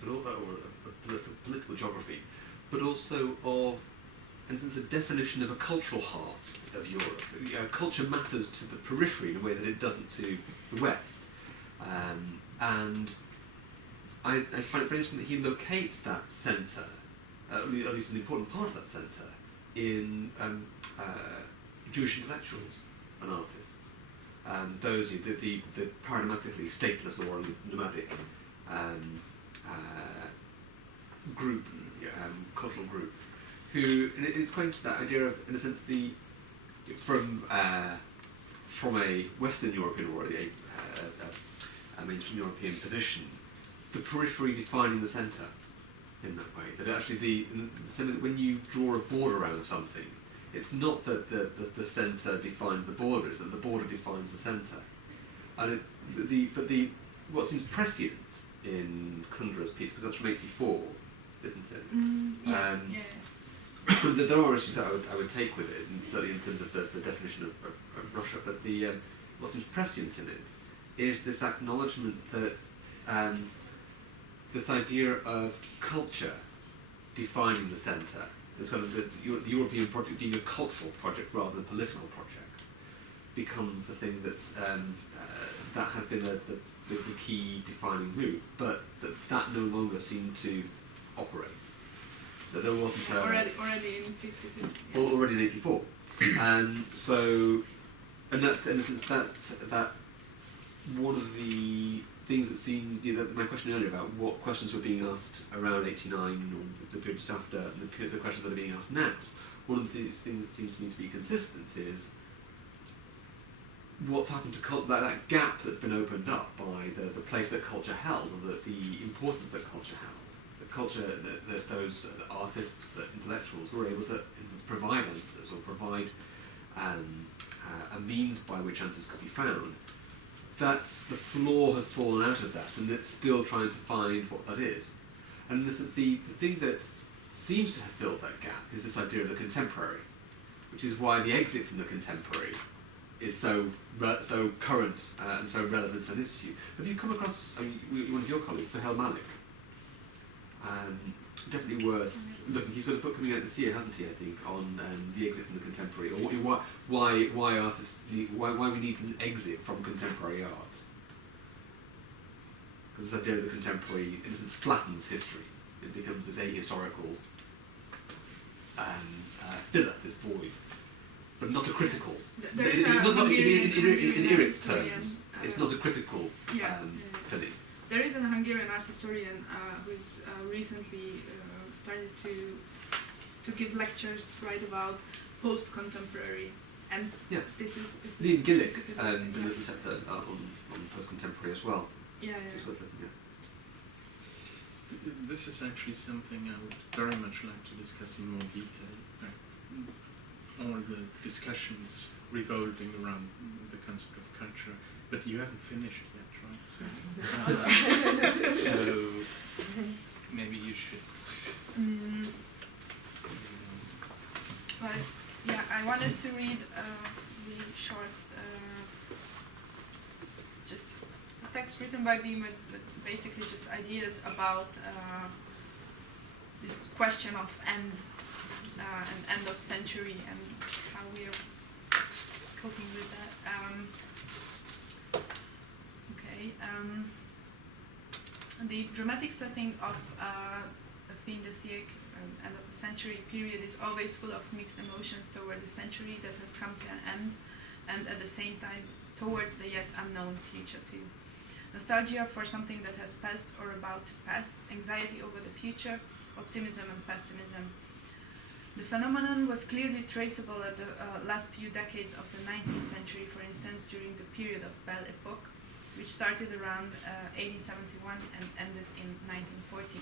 but all, or political geography, but also of and it's a definition of a cultural heart of Europe. Culture matters to the periphery in a way that it doesn't to the West. And I find it very interesting that he locates that centre, at least an important part of that centre, in Jewish intellectuals and artists. Those the paradigmatically stateless or nomadic group, cultural group, who, and it's quite interesting that idea of, in a sense, from a Western European or a mainstream European position, the periphery defining the centre in that way. That actually when you draw a border around something, it's not that the centre defines the border; it's that the border defines the centre. And what seems prescient in Kundra's piece, because that's from '84, isn't it? Yeah. But there are issues that I would take with it, and certainly in terms of the definition of Russia. But what seems prescient in it is this acknowledgement that this idea of culture defining the centre, this kind of the European project being a cultural project rather than a political project, becomes the thing that's that had been the key defining move, but that no longer seemed to operate. That there wasn't already in 56. Yeah. Already in '84, and that's in a sense that one of the things that seemed, my question earlier about what questions were being asked around '89 or the period just after, and the questions that are being asked now. One of the things that seems to me to be consistent is what's happened to that gap that's been opened up by the place that culture held, or the importance that culture held. Culture, that those artists, the intellectuals, were able to, in a sense, provide answers or provide a means by which answers could be found. The floor has fallen out of that, and it's still trying to find what that is. And in this is the thing that seems to have filled that gap is this idea of the contemporary, which is why the exit from the contemporary is so current and so relevant an issue. Have you come across one of your colleagues, Sohail Malik? Definitely worth looking. He's got a book coming out this year, hasn't he? I think on the exit from the contemporary, or why artists why we need an exit from contemporary art. Because this idea of the contemporary, in a sense, flattens history. It becomes this ahistorical filler, this void, but not a critical. There is in Irit's terms, it's not a critical filling. There is a Hungarian art historian who's recently started to give lectures, write about post-contemporary, and this is Leon Gillick and a little chapter on post-contemporary as well. Yeah. Just worth looking at. This is actually something I would very much like to discuss in more detail. All the discussions revolving around the concept of culture, but you haven't finished yet, right? So maybe you should. I wanted to read really short, just a text written by Beamer, but basically just ideas about this question of end of century and how we are coping with that. The dramatic setting of a fin de siècle, end of the century period, is always full of mixed emotions toward the century that has come to an end, and at the same time towards the yet unknown future too. Nostalgia for something that has passed or about to pass, anxiety over the future, optimism and pessimism. The phenomenon was clearly traceable at the last few decades of the 19th century, for instance, during the period of Belle Époque, which started around 1871 and ended in 1940.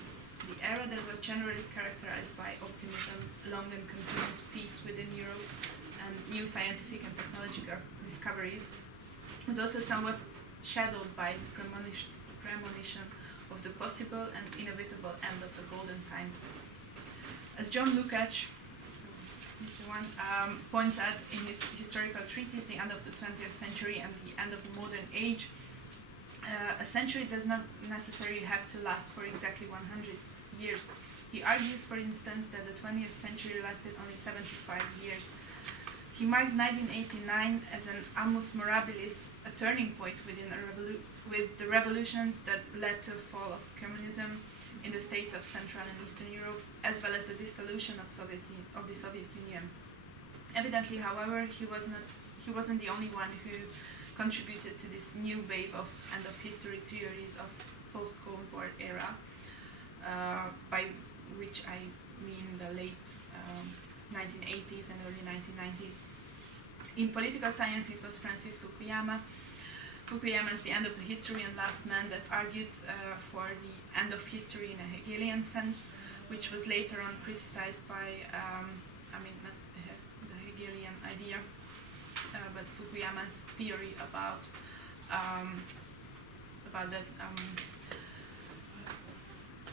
The era that was generally characterized by optimism, long and continuous peace within Europe, and new scientific and technological discoveries, was also somewhat shadowed by the premonition of the possible and inevitable end of the golden time. As John Lukács, points out in his historical treatise, The End of the 20th Century and the End of the Modern Age, a century does not necessarily have to last for exactly 100 years. He argues, for instance, that the 20th century lasted only 75 years. He marked 1989 as an annus mirabilis, a turning point with the revolutions that led to the fall of communism in the states of Central and Eastern Europe, as well as the dissolution of the Soviet Union. Evidently, however, he wasn't the only one who contributed to this new wave of end of history theories of post-Cold War era, by which I mean the late 1980s and early 1990s. In political science, it was Francis Fukuyama's The End of the History and Last Man that argued for the end of history in a Hegelian sense, which was later on criticized by, not the Hegelian idea, but Fukuyama's theory about that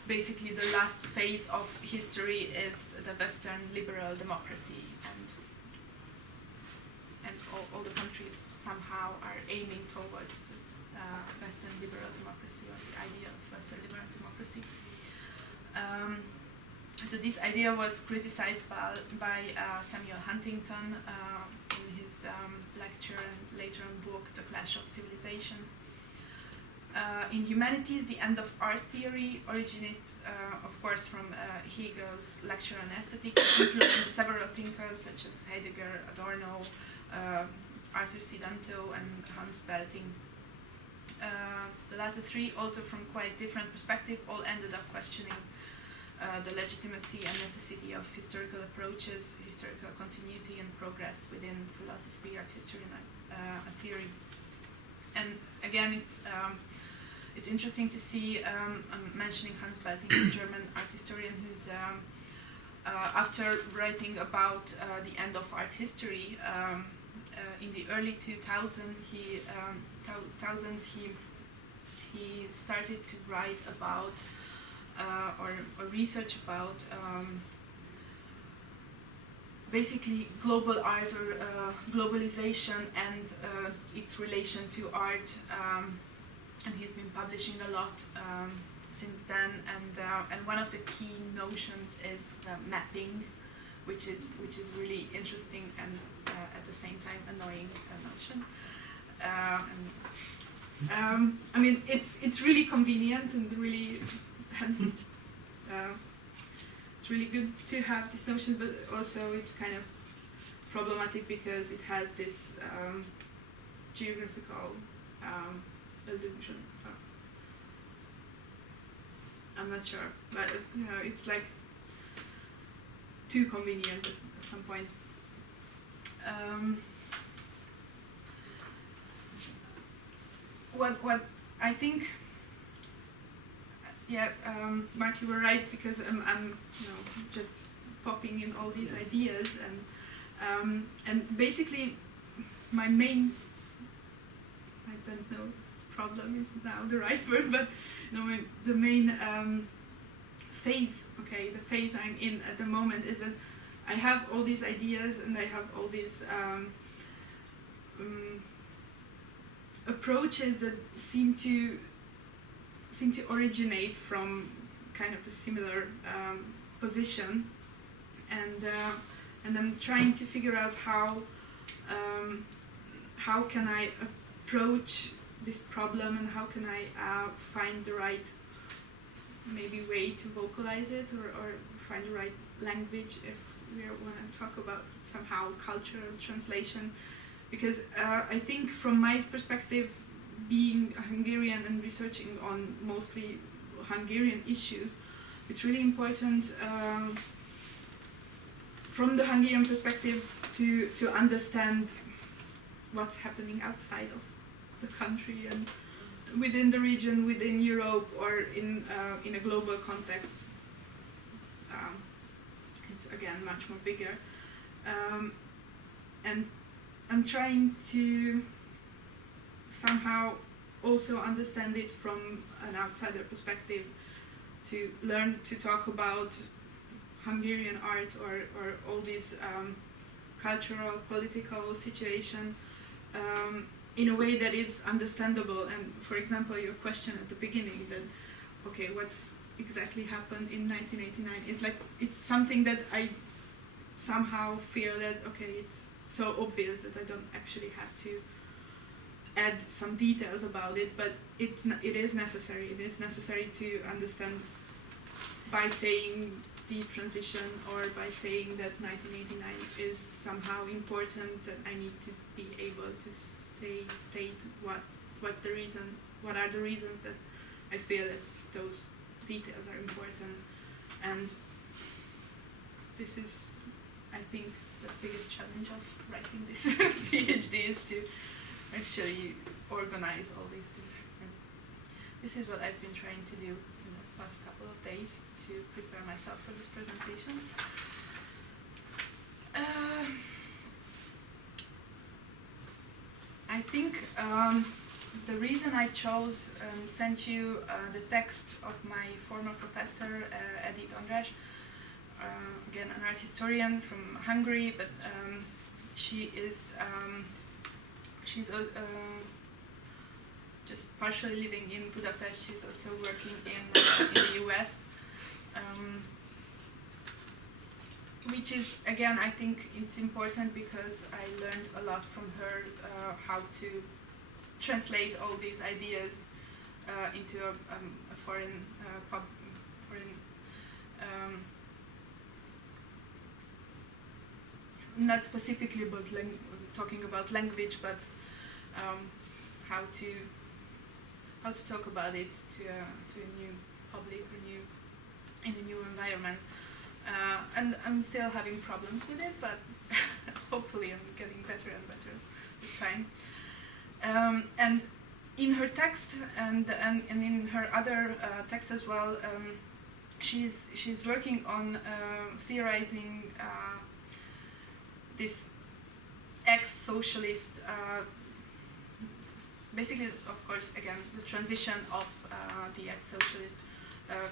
basically the last phase of history is the Western liberal democracy, and all the countries somehow are aiming towards the Western liberal democracy, or the idea of Western liberal democracy. So this idea was criticized by Samuel Huntington in his lecture and later on book, The Clash of Civilizations. In humanities, the end of art theory originated, of course, from Hegel's lecture on aesthetics, influenced several thinkers such as Heidegger, Adorno, Arthur C. Danto, and Hans Belting. The latter three, although from quite different perspective, all ended up questioning the legitimacy and necessity of historical approaches, historical continuity and progress within philosophy, art history, and theory. And again, it's interesting to see, I'm mentioning Hans Belting, a German art historian who's, after writing about the end of art history, in the early 2000s, he started to write about or research about basically global art or globalization and its relation to art, and he's been publishing a lot since then. And one of the key notions is mapping, which is really interesting and at the same time annoying notion. I mean, it's really convenient and really. It's really good to have this notion, but also it's kind of problematic because it has this geographical illusion. I'm not sure, but it's like too convenient at some point. What I think. Yeah, Mark, you were right, because I'm just popping in all these ideas, and basically my main, I don't know, problem is now the right word, but the main phase, the phase I'm in at the moment is that I have all these ideas and I have all these approaches that seem to originate from kind of the similar position, and I'm trying to figure out how can I approach this problem, and how can I find the right maybe way to vocalize it, or find the right language if we want to talk about somehow cultural translation, because I think from my perspective, being Hungarian and researching on mostly Hungarian issues, it's really important from the Hungarian perspective to understand what's happening outside of the country and within the region, within Europe, or in a global context. It's again much more bigger, and I'm trying to somehow also understand it from an outsider perspective, to learn to talk about Hungarian art or all these cultural, political situation in a way that is understandable. And for example, your question at the beginning, that okay, exactly happened in 1989. It's like it's something that I somehow feel that okay, it's so obvious that I don't actually have to add some details about it, but it is necessary. It is necessary to understand by saying the transition or by saying that 1989 is somehow important, that I need to be able to state what's the reason, what are the reasons that I feel that those details are important. And this is, I think, the biggest challenge of writing this PhD is to actually organize all these things. And this is what I've been trying to do in the past couple of days to prepare myself for this presentation. I think the reason I chose and sent you the text of my former professor, Edith András, again an art historian from Hungary, but she's just partially living in Budapest. She's also working in the US, which is, again, I think it's important because I learned a lot from her how to translate all these ideas into a foreign not specifically about talking about language, but how to talk about it to a new public or in a new environment. And I'm still having problems with it, but hopefully I'm getting better and better with time. And in her text and in her other texts as well, she's working on theorizing this ex-socialist, basically, of course, again, the transition of the ex-socialist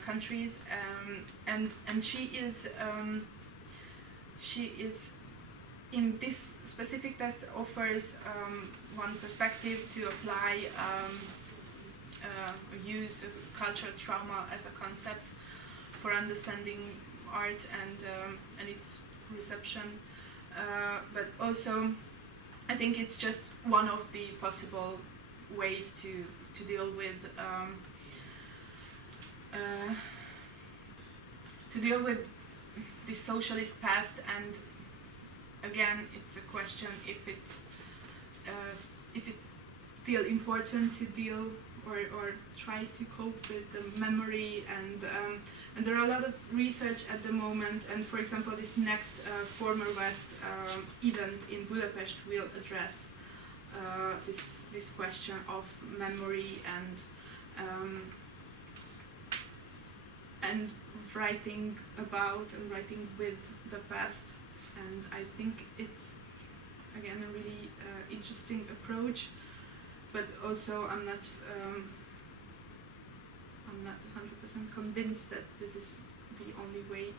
countries, and she is in this specific text offers one perspective to apply or use cultural trauma as a concept for understanding art and its reception, but also I think it's just one of the possible ways to deal with the socialist past. And again, it's a question if it feel important to deal or try to cope with the memory, and there are a lot of research at the moment, and for example this next Former West event in Budapest will address this question of memory and writing about and writing with the past. And I think it's again a really interesting approach, but also I'm not 100% convinced that this is the only way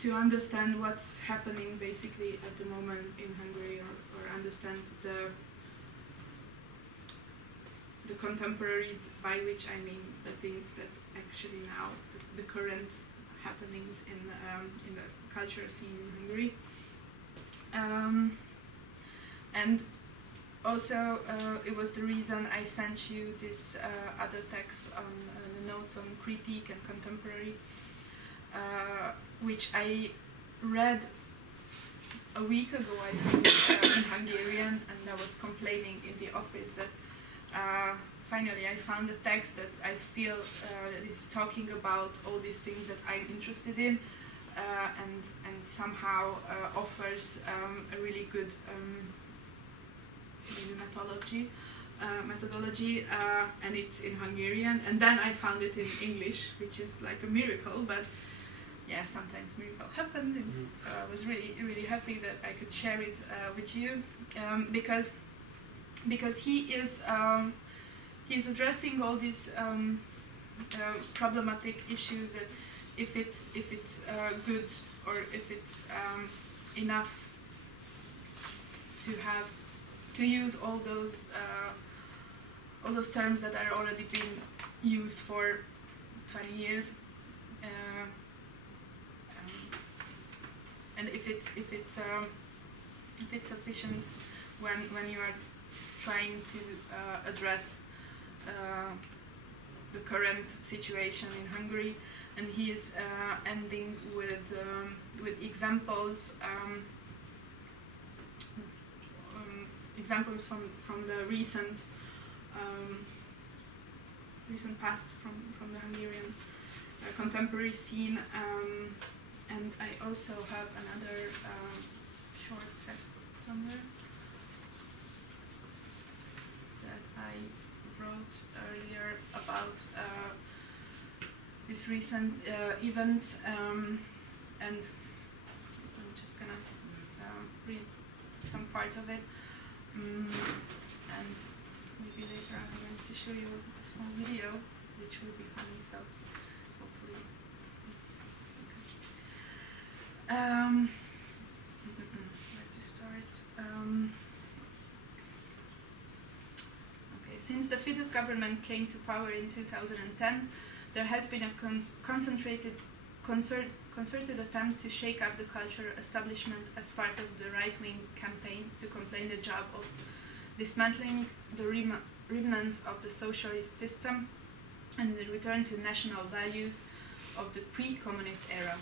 to understand what's happening basically at the moment in Hungary, or understand the contemporary, by which I mean the things that actually now the current happenings in the cultural scene in Hungary. And also it was the reason I sent you this other text on the notes on critique and contemporary, which I read a week ago, I think, in Hungarian, and I was complaining in the office that finally I found a text that I feel is talking about all these things that I'm interested in, and somehow offers a really good methodology, and it's in Hungarian. And then I found it in English, which is like a miracle, but yeah, sometimes miracle happens, and so I was really happy that I could share it with you, because he's addressing all these problematic issues, that if it's good or if it's enough to use all all those terms that are already been used for 20 years. And if it's sufficient when you are trying to address the current situation in Hungary, and he is ending with examples examples from the recent past from the Hungarian contemporary scene, and I also have another short text somewhere that I wrote earlier about this recent event, and I'm just gonna read some part of it, and maybe later I'm going to show you a small video which will be funny, so hopefully. Where to start? Okay, since the Fidesz government came to power in 2010, there has been a concerted attempt to shake up the cultural establishment as part of the right-wing campaign to claim the job of dismantling the remnants of the socialist system and the return to national values of the pre-communist era.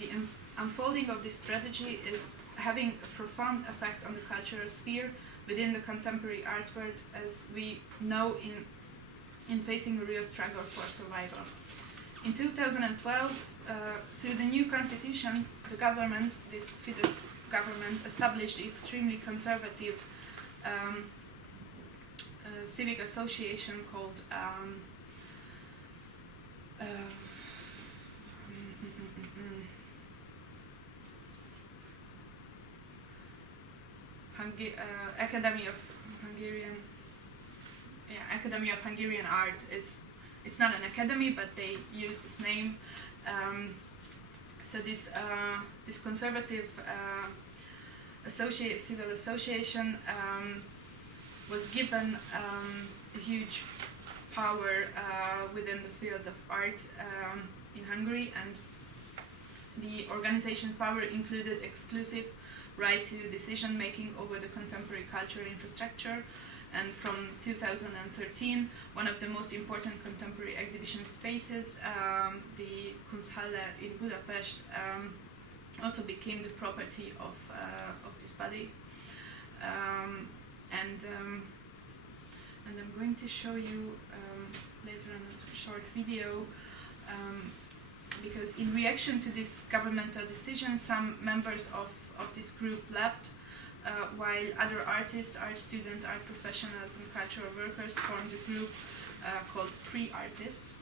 The unfolding of this strategy is having a profound effect on the cultural sphere within the contemporary art world, as we know in facing a real struggle for survival. In 2012, through the new constitution, the government, this Fidesz government, established the extremely conservative civic association called Academy of Hungarian Art. It's not an academy, but they use this name. So this conservative civil association was given a huge power within the fields of art in Hungary, and the organization's power included exclusive right to decision making over the contemporary cultural infrastructure. And from 2013, one of the most important contemporary exhibition spaces, the Kunsthalle in Budapest, also became the property of this body. And I'm going to show you later on a short video, because in reaction to this governmental decision, some members of this group left, while other artists, art students, art professionals and cultural workers formed a group called Free Artists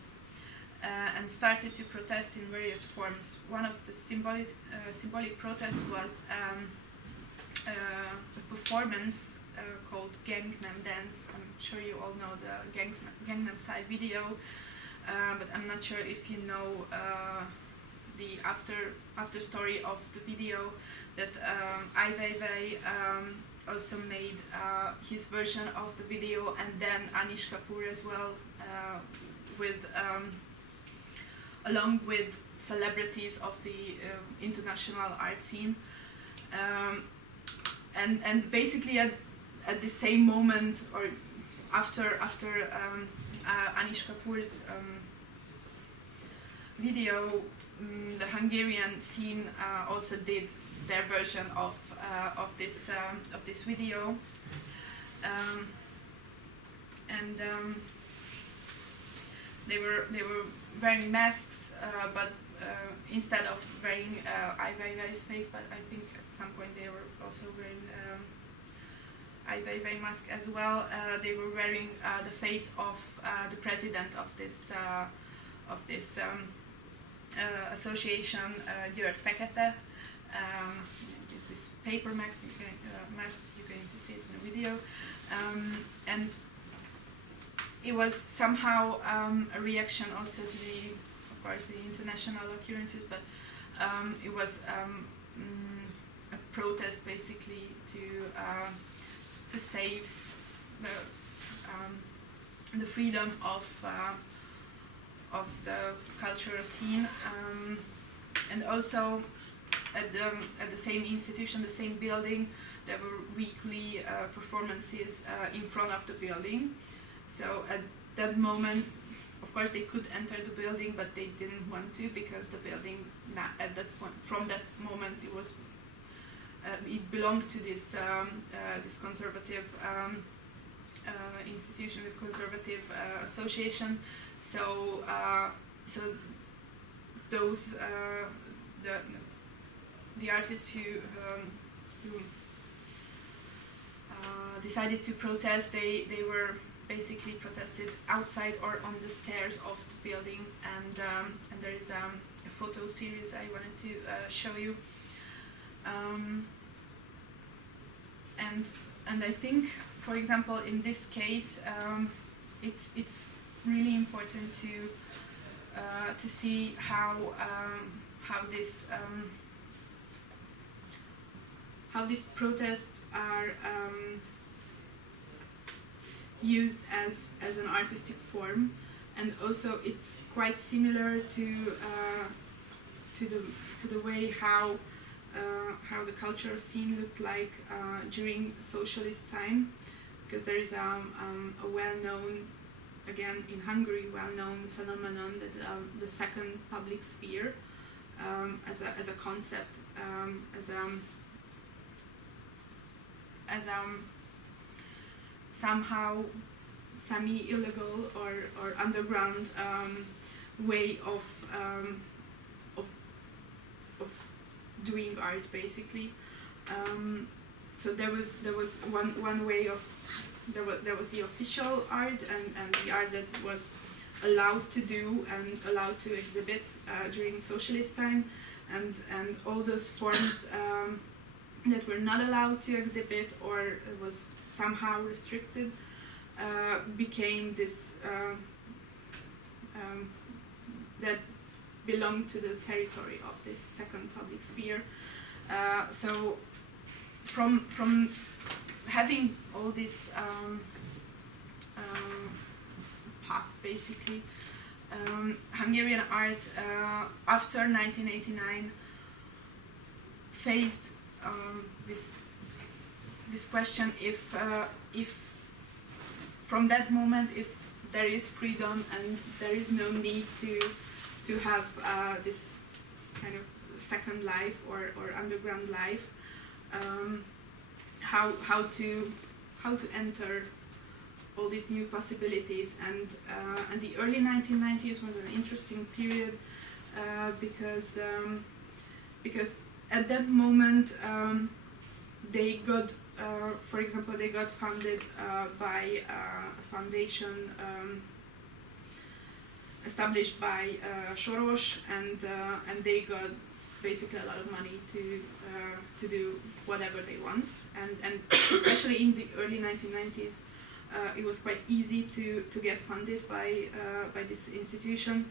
and started to protest in various forms. One of the symbolic protests was a performance called Gangnam Dance. I'm sure you all know the Gangnam Style video, but I'm not sure if you know the after story of the video, that Ai Weiwei also made his version of the video, and then Anish Kapoor as well, along with celebrities of the international art scene, and basically at the same moment, or after Anish Kapoor's video, the Hungarian scene also did their version of this video, and they were wearing masks, but instead of wearing Ai Weiwei's face, but I think at some point they were also wearing Ai Weiwei mask as well. They were wearing the face of the president of this association, György Fekete. This paper mask, you're going to see it in the video, and it was somehow a reaction also to of course, the international occurrences, but it was a protest basically to save the freedom of the cultural scene, and also at the same institution, the same building, there were weekly performances in front of the building. So at that moment, of course, they could enter the building, but they didn't want to, because the building at that point, from that moment, it belonged to this this conservative institution, the conservative association. So so those the artists who decided to protest, they were basically protested outside or on the stairs of the building, and there is a photo series I wanted to show you, and I think, for example, in this case, it's really important to see how these protests are used as an artistic form, and also it's quite similar to the way how the cultural scene looked like during socialist time, because there is a well-known, again in Hungary, well-known phenomenon that the second public sphere as a concept, as somehow semi-illegal or underground way of doing art, basically. So there was one way of there was the official art and the art that was allowed to do and allowed to exhibit during socialist time, and all those forms that were not allowed to exhibit or was somehow restricted became this that belonged to the territory of this second public sphere. So from having all this past, basically, Hungarian art after 1989 faced this question: if from that moment, if there is freedom and there is no need to have this kind of second life or underground life, how to enter all these new possibilities, and the early 1990s was an interesting period because at that moment they got, for example, they got funded by a foundation established by Soros, and they got basically a lot of money to do whatever they want, and especially in the early 1990s, it was quite easy to get funded by this institution,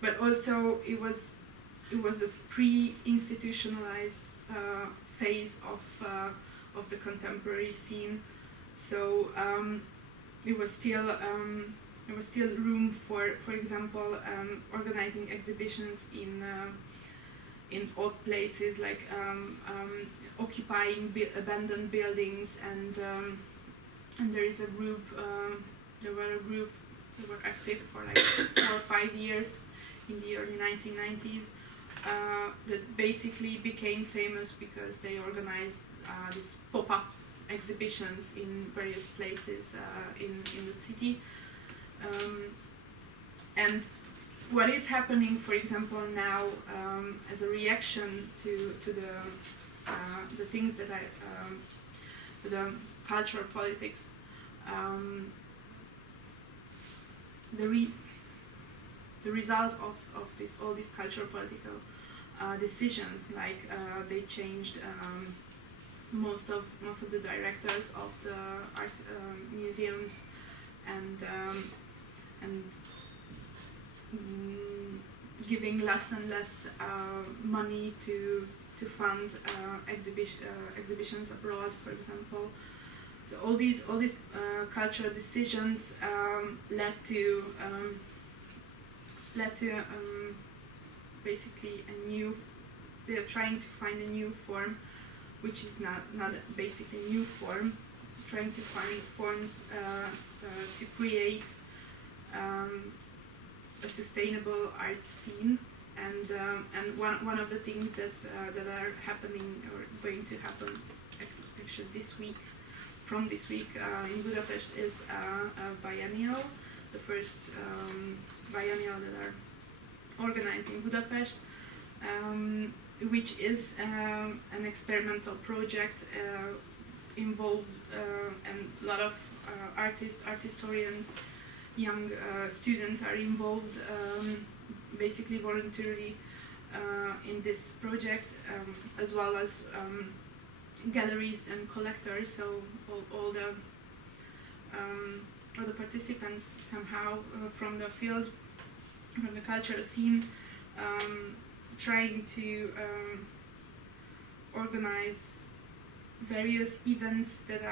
but also it was a pre-institutionalized phase of the contemporary scene, so it was still there was still room for example, organizing exhibitions in odd places, like occupying abandoned buildings, and there is a group. There were a group that were active for like 4 or 5 years in the early 1990s that basically became famous because they organized these pop-up exhibitions in various places in the city. And what is happening, for example, now as a reaction to the things that the cultural politics, the result of all these cultural political decisions, like they changed most of the directors of the art museums, and giving less and less money to fund exhibitions abroad, for example. So all these cultural decisions led to basically a new. They are trying to find a new form, which is not basically a new form. Trying to find forms to create a sustainable art scene, and one of the things that are happening or going to happen actually from this week in Budapest is a biennial, the first biennial that are organized in Budapest, which is an experimental project involved and a lot of art historians, young students are involved basically voluntarily in this project, as well as galleries and collectors. So all the participants somehow from the field, from the cultural scene, trying to organize various events that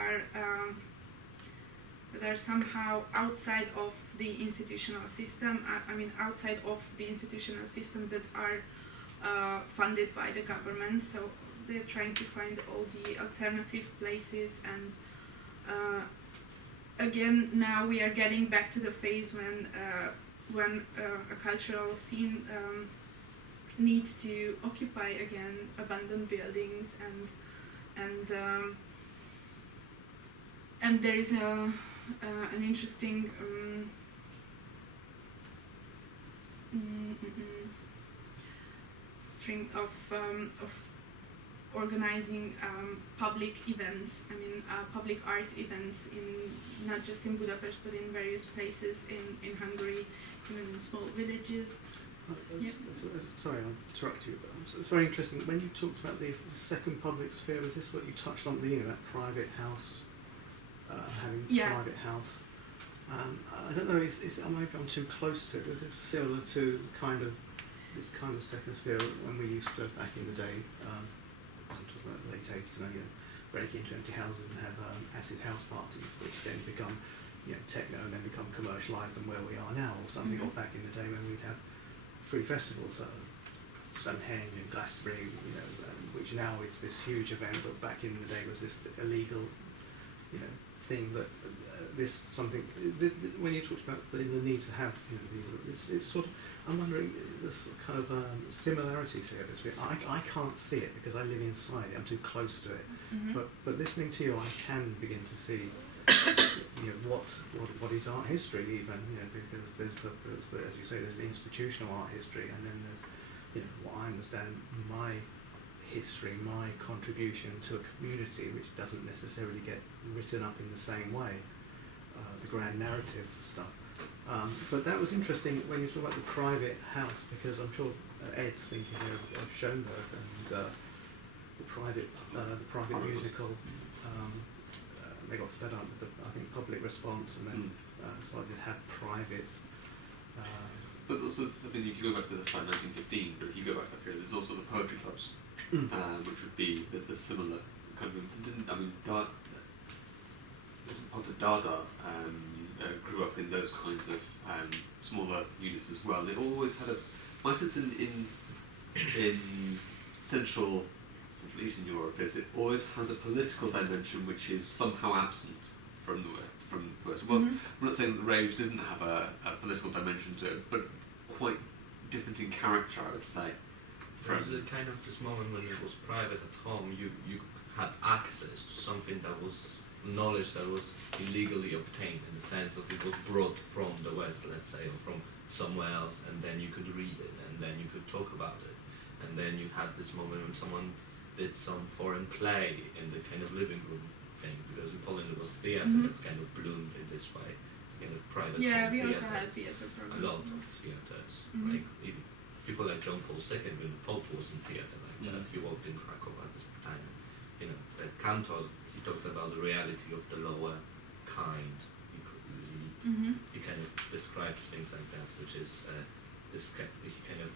are somehow outside of the institutional system. I mean, outside of the institutional system that are funded by the government. So they're trying to find all the alternative places, and again, now we are getting back to the phase when a cultural scene needs to occupy again abandoned buildings, and there is an interesting string of organizing public events. I mean, public art events in not just in Budapest but in various places in Hungary, even in small villages. Sorry, I'll interrupt you, but it's very interesting. When you talked about the second public sphere, was this what you touched on at the beginning about private house, having private house? I don't know, maybe I'm too close to it. Was it similar to this kind of second sphere when we used to, back in the day, I'm talking about the late 80s, break into empty houses and have acid house parties, which then become techno and then become commercialised and where we are now, or something, or back in the day when we'd have free festivals, Stonehenge and Glastonbury, which now is this huge event, but back in the day was this illegal, thing that when you talked about the need to have, it's sort of, I'm wondering, there's kind of similarities here between. I can't see it because I live inside it. I'm too close to it. Mm-hmm. But listening to you, I can begin to see. What is art history even, because there's the as you say, there's the institutional art history, and then there's what I understand, my history, my contribution to a community which doesn't necessarily get written up in the same way, the grand narrative stuff. But that was interesting when you talk about the private house, because I'm sure Ed's thinking of Schoenberg and the private musical. They got fed up with the, I think, public response, and then started to have private. But also, I mean, if you go back to the time 1915, but if you go back to that period, there's also the poetry clubs, which would be the similar kind of. Dada grew up in those kinds of smaller units as well. They always had my sense in Central Eastern Europe is it always has a political dimension which is somehow absent from the West. I'm not saying that the raves didn't have a political dimension to it, but quite different in character, I would say. There was a kind of this moment when it was private at home, you had access to something that was knowledge that was illegally obtained, in the sense of it was brought from the West, let's say, or from somewhere else, and then you could read it, and then you could talk about it, and then you had this moment when someone did some foreign play in the kind of living room thing, because in Poland it was theatre that kind of bloomed in this way, kind of private Yeah, we theatres. also had theatre programs. A lot of theatres, like even people like John Paul II, when the Pope was in theatre like that, he walked in Krakow at this time. Cantor, he talks about the reality of the lower kind. He kind of describes things like that, which is he kind of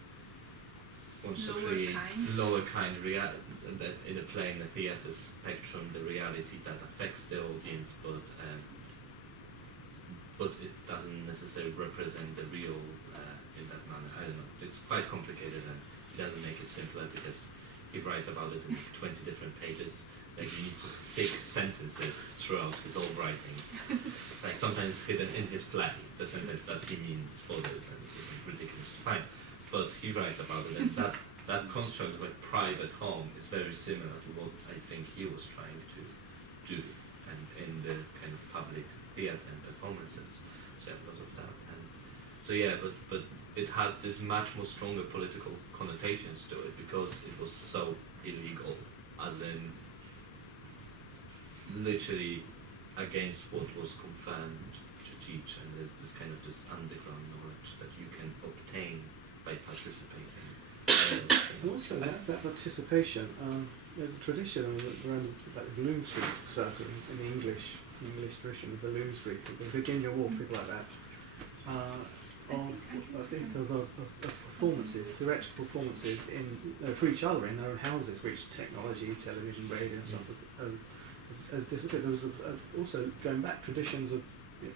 wants to Lower create kind. lower kind reality, that in a play in a theatre spectrum, the reality that affects the audience, but it doesn't necessarily represent the real in that manner. I don't know. It's quite complicated, and he doesn't make it simpler because he writes about it in 20 different pages. Like you need to 6 sentences throughout his whole writings. Like sometimes hidden in his play, the sentence that he means for it, and it's ridiculous to find. But he writes about it, and that construct of like private home is very similar to what I think he was trying to do, and in the kind of public theatre and performances. So I have a lot of that, and so yeah, but it has this much more stronger political connotations to it because it was so illegal, as in literally against what was confirmed to teach, and there's this kind of this underground knowledge that you can obtain by participating. And also that participation, there's a tradition around the Bloom Street circle in the English tradition of the Bloom Street, the Virginia War, people like that. I think of performances, theatrical performances for each other in their own houses, which technology, television, radio, and stuff has disappeared. There was also going back traditions of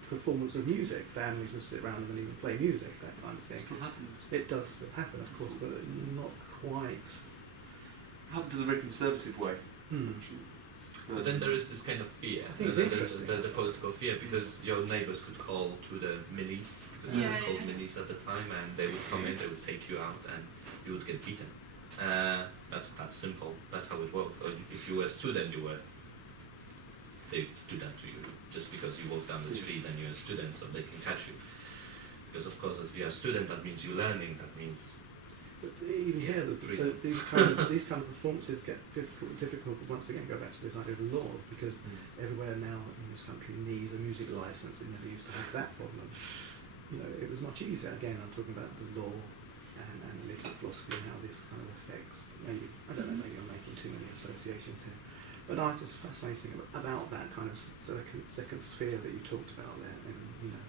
performance of music. Families would sit around and even play music, that kind of thing. It still happens. It does still happen, of course, but not quite. It happens in a very conservative way. But then there is this kind of fear. I think it's interesting. The political fear, because your neighbors could call to the milice, because it was called milice at the time, and they would come in, they would take you out, and you would get beaten. That's simple. That's how it worked. Or if you were a student, they do that to you just because you walk down the street and you're a student, so they can catch you. Because of course, as you're a student, that means you're learning. That means. But even here, these kind of performances get difficult. But once again, go back to this idea of law, because everywhere now in this country needs a music license. It never used to have that problem. You know, it was much easier. Again, I'm talking about the law and analytic philosophy and how this kind of affects. Maybe I don't know. Maybe I'm making too many associations here. But I was just fascinating about that kind of second sphere that you talked about there, and you know,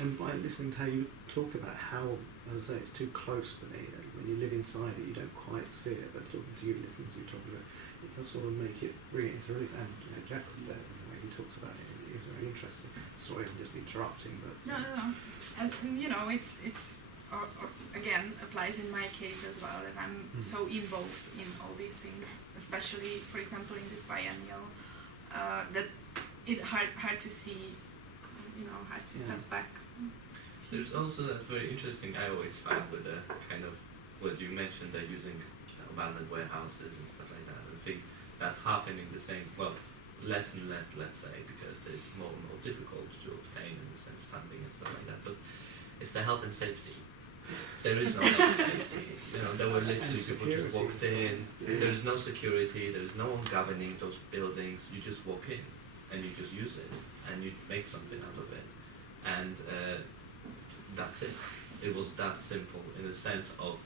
and by listening to how you talk about how, as I say, it's too close to me. When you live inside it, you don't quite see it. But talking to you, listening to you talk about it, does sort of make it bring it into relief. And you know, Jack, the way he talks about it is very interesting. Sorry, I'm just interrupting, but No. And you know, it's again applies in my case as well, that I'm so involved in all these things, especially for example in this biennial, that it's hard to see, you know, hard to step back. There's also that very interesting, I always find, with the kind of what you mentioned, they're using abandoned warehouses and stuff like that, and things that happen in the same, well, less and less, let's say, because it's more and more difficult to obtain, in a sense, funding and stuff like that, but it's the health and safety. There is no health and safety. You know, there were literally people just walked in. There is no security. There is no one governing those buildings. You just walk in and you just use it and you make something out of it. And that's it. It was that simple in the sense of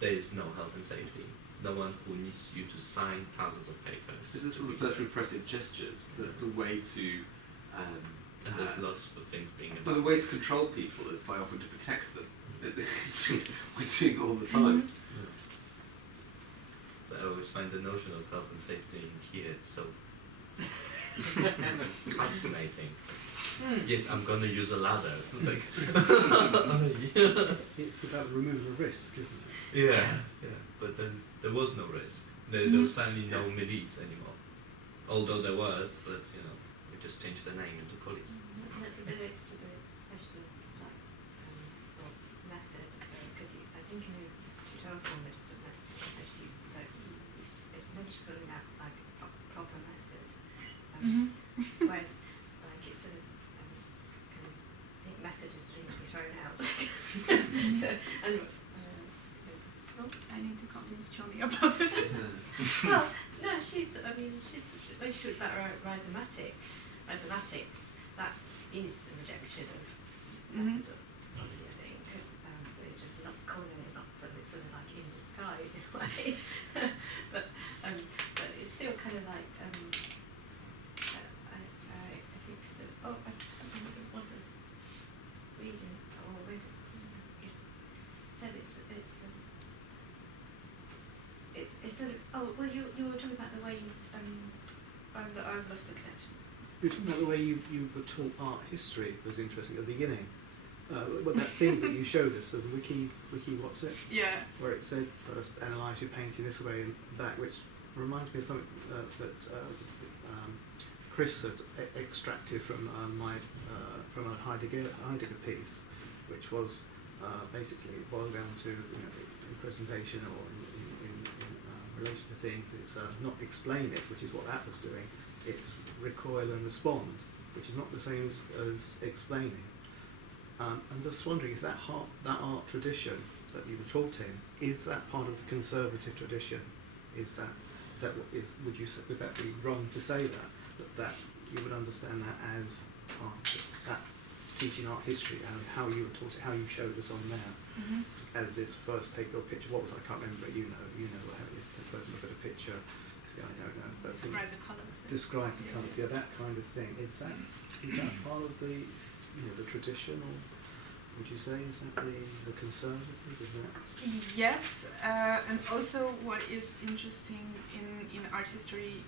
there is no health and safety. No one who needs you to sign thousands of papers. Is this one of those repressive gestures? The way to. And there's lots of things being. But the way to control people is by offering to protect them. We're doing it all the time. So I always find the notion of health and safety here so fascinating. Yes, I'm gonna use a ladder. Like it's about the removal of risk, isn't it? yeah. But then there was no risk. There was certainly no milice anymore. Although there was, but you know, we just changed the name into police. That relates to the question of method, because I think in the tutorial form medicine, actually, it's mentioned something like proper method, whereas like it's sort of kind of, I think method is the thing to be thrown out. So, and I need to convince Johnny about it. well, no, she's when she talks about rhizomatics, that is a rejection of methodology, I think. But it's just not calling it, it's not something, it's sort of like in disguise in a way. but it's still kind of like, I think so. Oh, I can't remember what it was I was reading, or maybe it's said it's well, you were talking about the way you, I've lost the connection. You're talking about the way you were taught art history was interesting at the beginning. Well, that thing that you showed us, the wiki, what's it? Yeah. Where it said first analyse your painting this way and that, which reminds me of something that Chris had extracted from from a Heidegger piece, which was basically boiled down to, you know, in presentation or in relation to things, it's not explain it, which is what that was doing. It's recoil and respond, which is not the same as explaining. I'm just wondering if that art tradition that you were taught in, is that part of the conservative tradition? Would that be wrong to say that you would understand that as part of that teaching art history and how you were taught it, how you showed us on there, as this first take your picture. What was, I can't remember, but you know how it is to first look at a picture. I don't know, but Describe the colours. describe the colours, yeah, that kind of thing. Is that part of the, you know, the tradition, or would you say is that the conservative? Is that? Yes, and also what is interesting in art history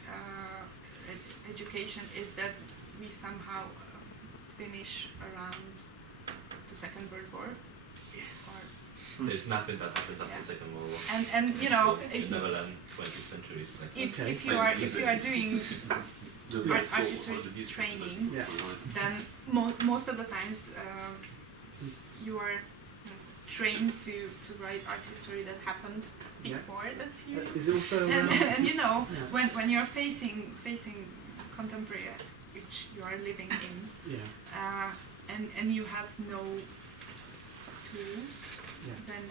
education is that we somehow finish around the Second World War. Yes. There's nothing that happens after Yeah. Second World War. And you know, You if never learn 20th century. Like if So you are it's- doing Nobody art else thought history of the history, training, Yeah. then most of the times you are trained to write art history that happened Yeah. before that period. Is it also And you know, Yeah. when you're facing contemporary art, which you are living in, yeah, and you have no tools, yeah. then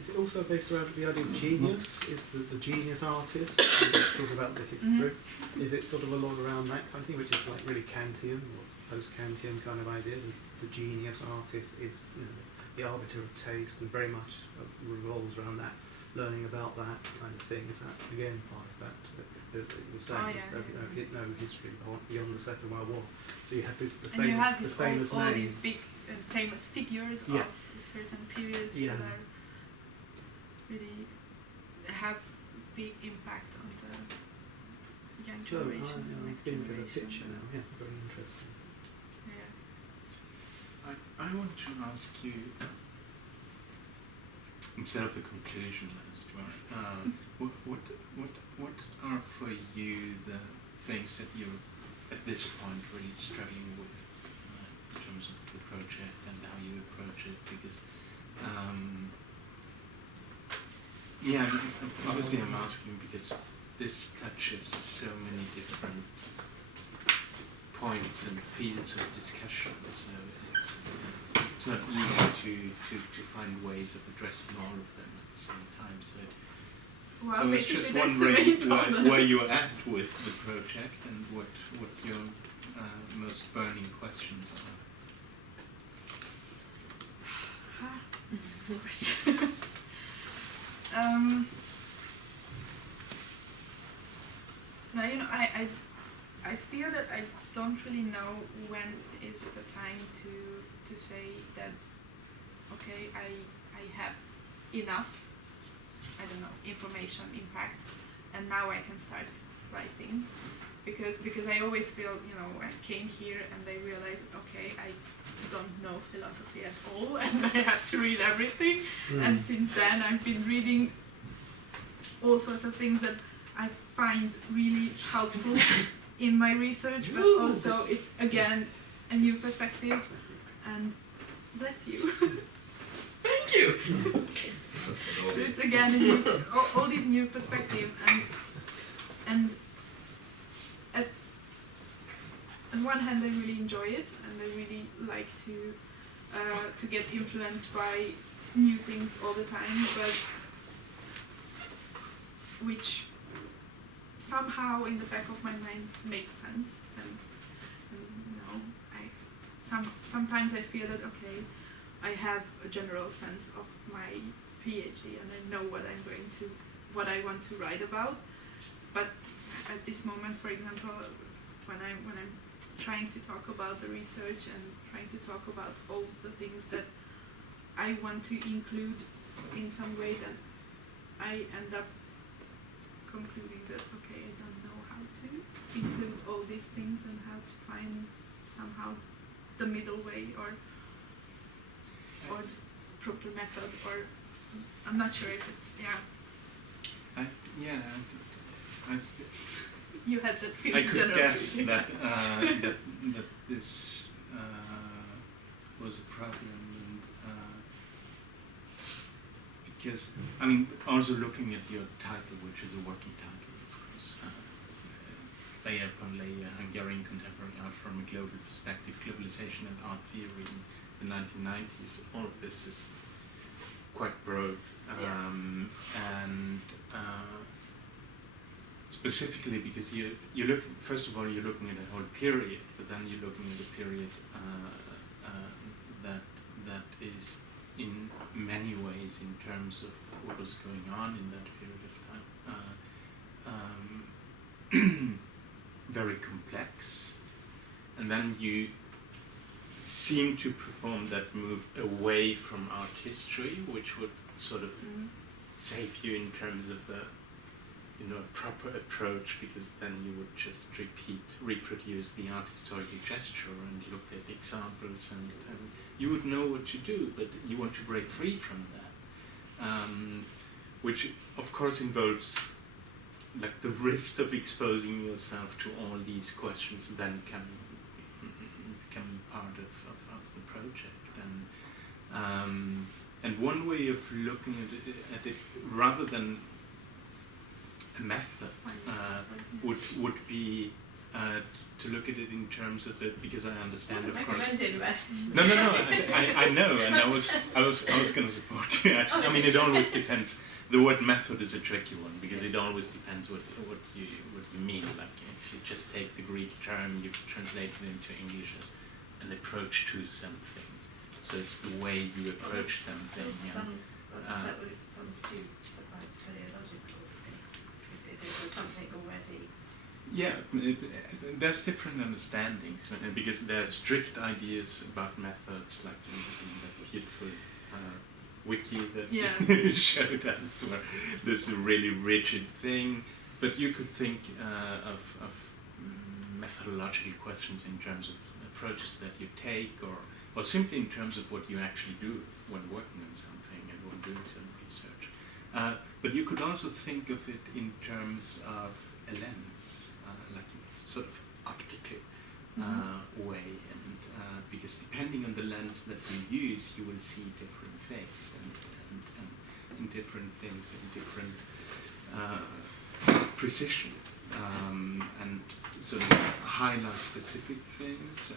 Is it also based around the idea of genius? Is the genius artist? You talk about the history. Is it sort of a lot around that kind of thing, which is like really Kantian or post-Kantian kind of idea? The genius artist is, you know, the arbiter of taste, and very much revolves around that, learning about that kind of thing. Is that again part of that? That you were saying, Oh, yeah. no history beyond the Second World War. So you have the and you have famous all names. these big famous figures Yeah. of certain periods Yeah. that are really have big impact on the young So generation. I'm next thinking of a generation. picture now. Yeah, very interesting. Yeah. I want to ask you, instead of a conclusion, as it were, what are for you the things that you're at this point really struggling with in terms of the project and how you approach it? Because yeah, obviously I'm asking because this touches so many different points and fields of discussion, so it's not easy to find ways of addressing all of them at the same time. So Well, I was basically just that's the wondering main problem. where you're at with the project and what your most burning questions are. That's a good question. Now, you know, I feel that I don't really know when is the time to say that, okay, I have enough, I don't know, information, impact, and now I can start writing. Because I always feel, you know, I came here and I realized, okay, I don't know philosophy at all and I have to read everything. And since then I've been reading all sorts of things that I find really helpful in my research, but also it's again a new perspective, and bless you. Thank you. So it's again a new, all these new perspectives, and at one hand I really enjoy it, and I really like to get influenced by new things all the time, but which somehow in the back of my mind makes sense, and you know, sometimes I feel that, okay, I have a general sense of my PhD and I know what I want to write about, but at this moment, for example, when I'm trying to talk about the research and trying to talk about all the things that I want to include in some way, that I end up concluding that okay, I don't know how to include all these things and how to find somehow the middle way or the proper method, or I'm not sure if it's you had that feeling. I could generally. guess that that this was a problem, and because I mean, also looking at your title, which is a working title, of course, layer upon layer, Hungarian contemporary art from a global perspective, globalization and art theory in the 1990s. All of this is quite broad, and specifically because you're looking, first of all, you're looking at a whole period, but then you're looking at a period that is in many ways, in terms of what was going on in that period of time, very complex, and then you seem to perform that move away from art history, which would sort of save you in terms of a proper approach, because then you would just reproduce the art historical gesture and look at examples, and you would know what to do, but you want to break free from that, which of course involves like the risk of exposing yourself to all these questions then becoming part of the project, and one way of looking at it rather than a method would be to look at it in terms of it, because I understand, of course. No, I know, and I was going to support you. Actually. I mean, it always depends. The word method is a tricky one, because it always depends what you mean. Like if you just take the Greek term, you translate it into English as an approach to something. So it's the way you approach something. That would sound too like teleological. If there was something already. Yeah, there's different understandings, because there are strict ideas about methods, like in that beautiful wiki that showed us, where this really rigid thing. But you could think of methodological questions in terms of approaches that you take, or simply in terms of what you actually do when working on something and when doing some research. But you could also think of it in terms of a lens, like a sort of optical way, and because depending on the lens that you use, you will see different things, and different things in different precision, and sort of highlight specific things,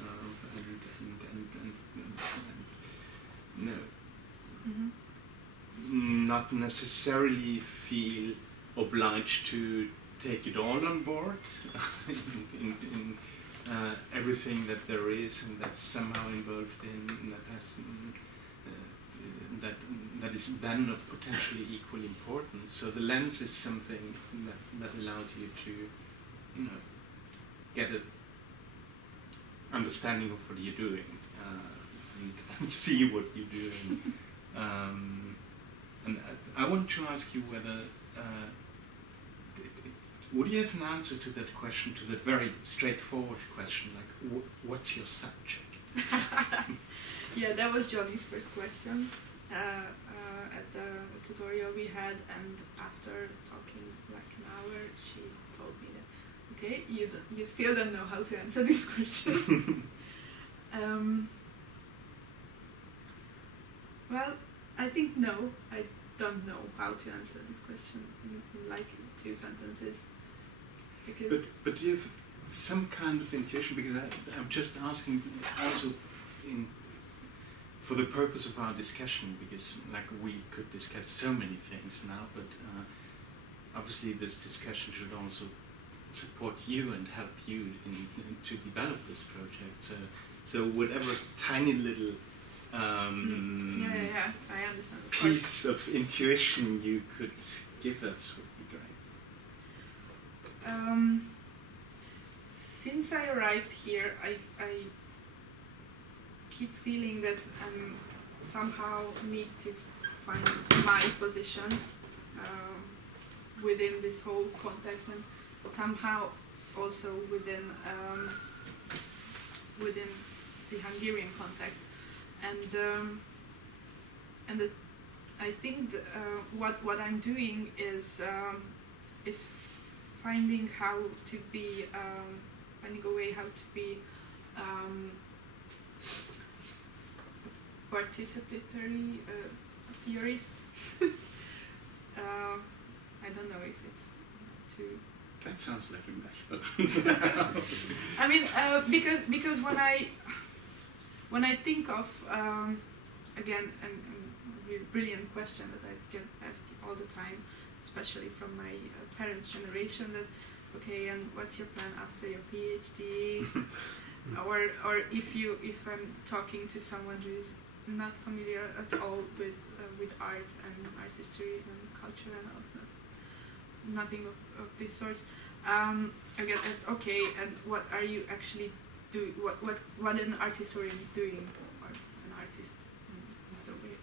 not necessarily feel obliged to take it all on board in everything that there is and that's somehow involved in that has that is then of potentially equal importance. So the lens is something that allows you to get an understanding of what you're doing, and see what you're doing. And I want to ask you whether would you have an answer to that question, to that very straightforward question, like what's your subject? Yeah, that was Johnny's first question at the tutorial we had, and after talking like an hour, she told me that, okay, you still don't know how to answer this question. Well, I think no, I don't know how to answer this question in like 2 sentences. Because but you have some kind of intuition, because I'm just asking also for the purpose of our discussion, because like we could discuss so many things now, but obviously this discussion should also support you and help you to develop this project. So whatever tiny little I understand. piece of intuition you could give us would be great. Since I arrived here, I keep feeling that I somehow need to find my position, within this whole context, and somehow also within within the Hungarian context, and I think what I'm doing is finding how to be finding a way how to be participatory theorist. I don't know if it's too. That sounds like English, but I mean, because when I think of again, a really brilliant question that I get asked all the time, especially from my parents' generation, that okay, and what's your plan after your PhD? or if I'm talking to someone who is not familiar at all with art and art history and culture and all that, nothing of this sort. I get asked, okay, and what are you actually doing? What an art historian is doing, or an artist in that way?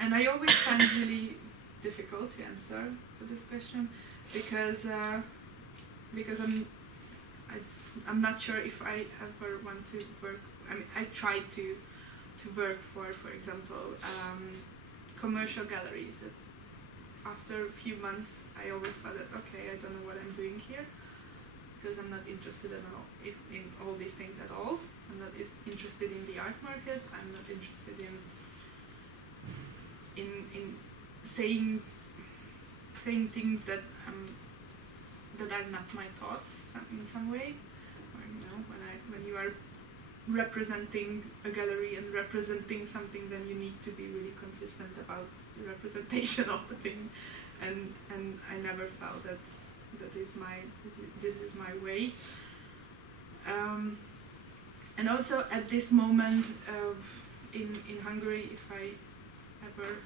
And I always find it really difficult to answer for this question because I'm not sure if I ever want to work. I mean, I tried to work for example, commercial galleries. After a few months, I always thought that okay, I don't know what I'm doing here because I'm not interested in all these things at all. I'm not interested in the art market. I'm not interested in saying things that are not my thoughts in some way. Or when you are representing a gallery and representing something, then you need to be really consistent about the representation of the thing, and I never felt that this is my way. And also at this moment in Hungary, if I ever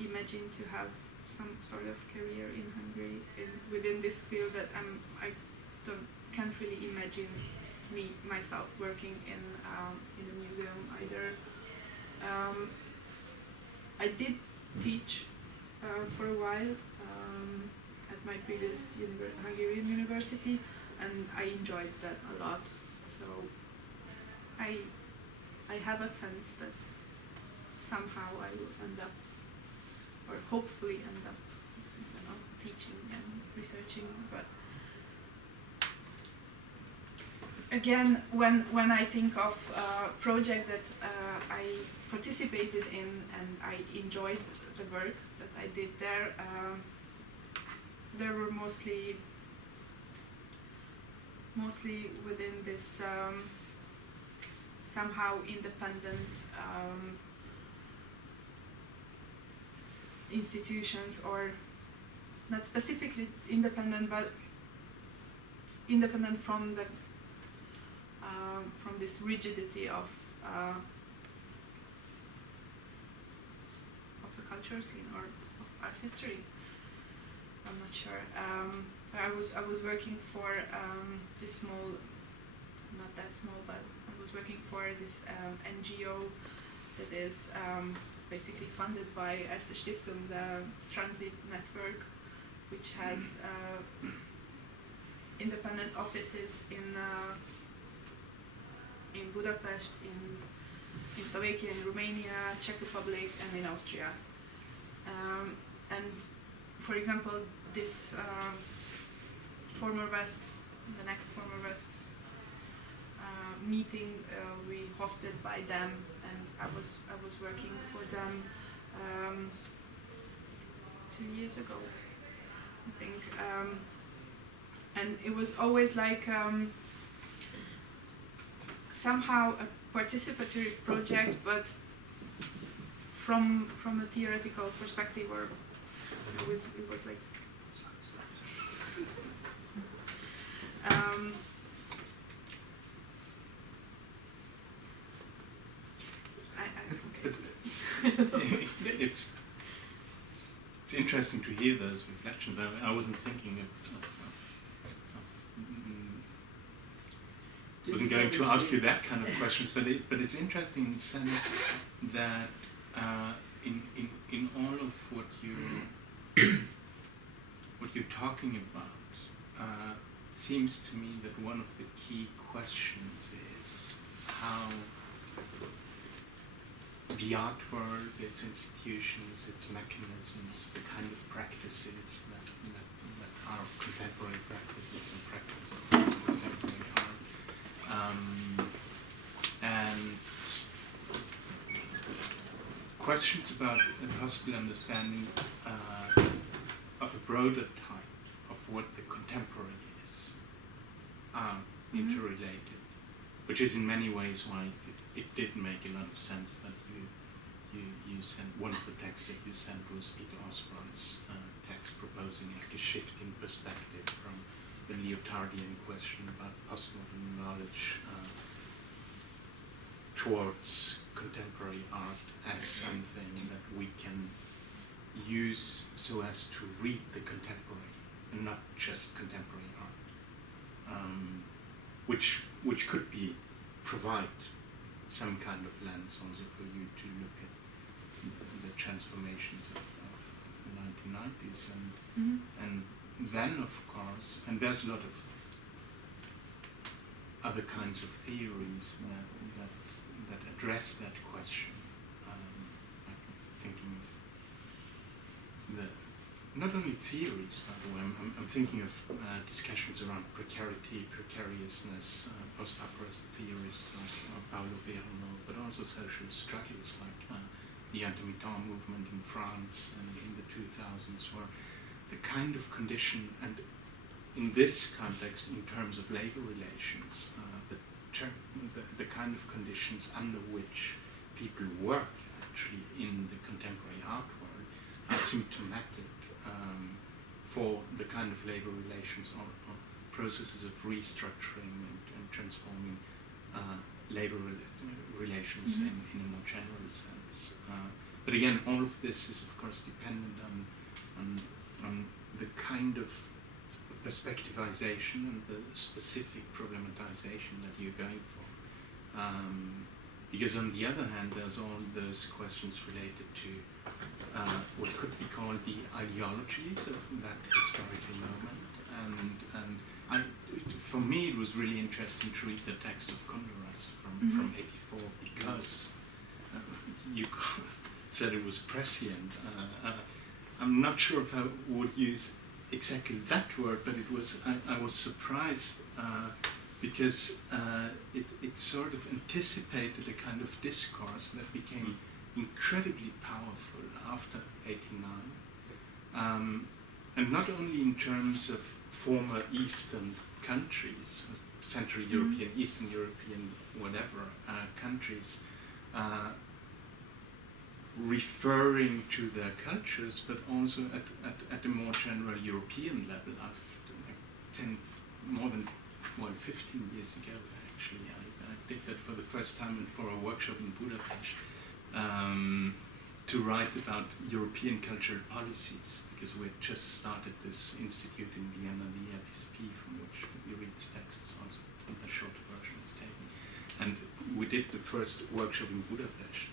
imagine to have some sort of career in Hungary within this field, that can't really imagine myself working in a museum either. I did teach for a while at my previous Hungarian university, and I enjoyed that a lot. So I have a sense that somehow I will end up, or hopefully end up, teaching and researching. But again, when I think of a project that I participated in and I enjoyed the work that I did there, there were mostly within this somehow independent institutions, or not specifically independent, but independent from the from this rigidity of the culture scene or of art history. I'm not sure. I was working for this small, not that small, but I was working for this NGO that is basically funded by Erste Stiftung, the transit network, which has independent offices in Budapest, in Slovakia, in Romania, Czech Republic, and in Austria. And for example, this former West, the next former West meeting we hosted by them, and I was working for them 2 years ago, I think, and it was always like somehow a participatory project, but from a theoretical perspective, or it was like it's interesting to hear those reflections. I wasn't thinking wasn't going to ask you that kind of questions, but it's interesting in the sense that in all of what you're talking about, it seems to me that one of the key questions is how the art world, its institutions, its mechanisms, the kind of practices that are contemporary practices and practices of contemporary art, and questions about a possible understanding of a broader type of what the contemporary is are interrelated, which is in many ways why it did make a lot of sense that you sent one of the texts that you sent was Peter Osborne's text proposing like a shift in perspective from the Lyotardian question about postmodern knowledge towards contemporary art as something that we can use so as to read the contemporary and not just contemporary art, which could provide some kind of lens also for you to look at the transformations of the 1990s and then of course, and there's a lot of other kinds of theories that address that question. Like thinking of not only theories, by the way, I'm thinking of discussions around precariousness, post-doctoralist theorists like Paulo Verno, but also social struggles like the anti-militant movement in France and in the 2000s, where the kind of condition, and in this context, in terms of labor relations, the kind of conditions under which people work actually in the contemporary art world are symptomatic for the kind of labor relations or processes of restructuring and transforming labor relations in a more general sense. But again, all of this is of course dependent on the kind of perspectivization and the specific problematization that you're going for. Because on the other hand, there's all those questions related to what could be called the ideologies of that historical moment. And for me, it was really interesting to read the text of Kundera's from '84 because you said it was prescient. I'm not sure if I would use exactly that word, but it was. I was surprised because it sort of anticipated a kind of discourse that became incredibly powerful after '89, and not only in terms of former Eastern countries, Central European, Eastern European, whatever countries, referring to their cultures, but also at a more general European level. More than 15 years ago, actually, I did that for the first time for a workshop in Budapest to write about European cultural policies, because we had just started this institute in Vienna, the EPSP, from which we read texts, also a shorter version is taken. And we did the first workshop in Budapest.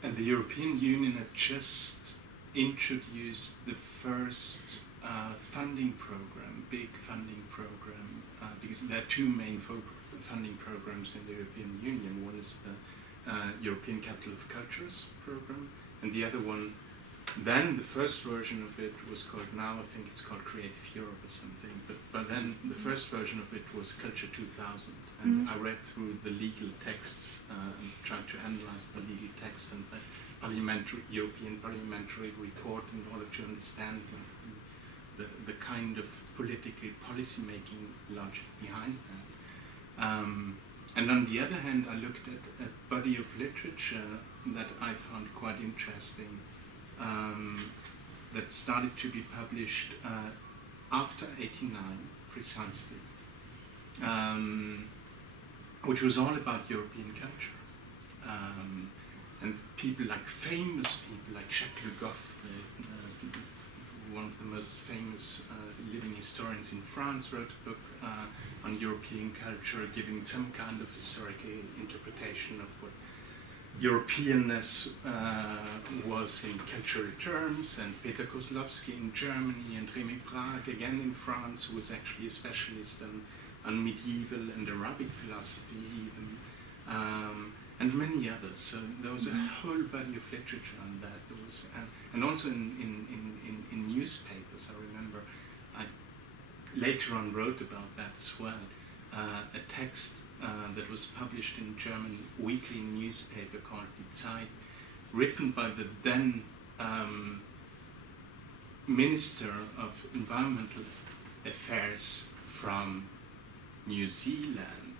And the European Union had just introduced the first funding program, big funding program, because there are two main funding programs in the European Union. One is the European Capital of Cultures program, and the other one, then the first version of it was called, now I think it's called Creative Europe or something, but then the first version of it was Culture 2000, and I read through the legal texts and tried to analyze the legal text and the European parliamentary report in order to understand the kind of policy making logic behind that. And on the other hand, I looked at a body of literature that I found quite interesting, that started to be published after '89, precisely, which was all about European culture. And people like famous people like Jacques Le Goff, one of the most famous living historians in France, wrote a book on European culture, giving some kind of historical interpretation of what Europeanness was in cultural terms, and Peter Kozlowski in Germany, and Rémy Braque again in France, who was actually a specialist on medieval and Arabic philosophy even, and many others. So there was a whole body of literature on that. There was, and also in newspapers. I remember I later on wrote about that as well. A text that was published in a German weekly newspaper called Die Zeit, written by the then Minister of Environmental Affairs from New Zealand,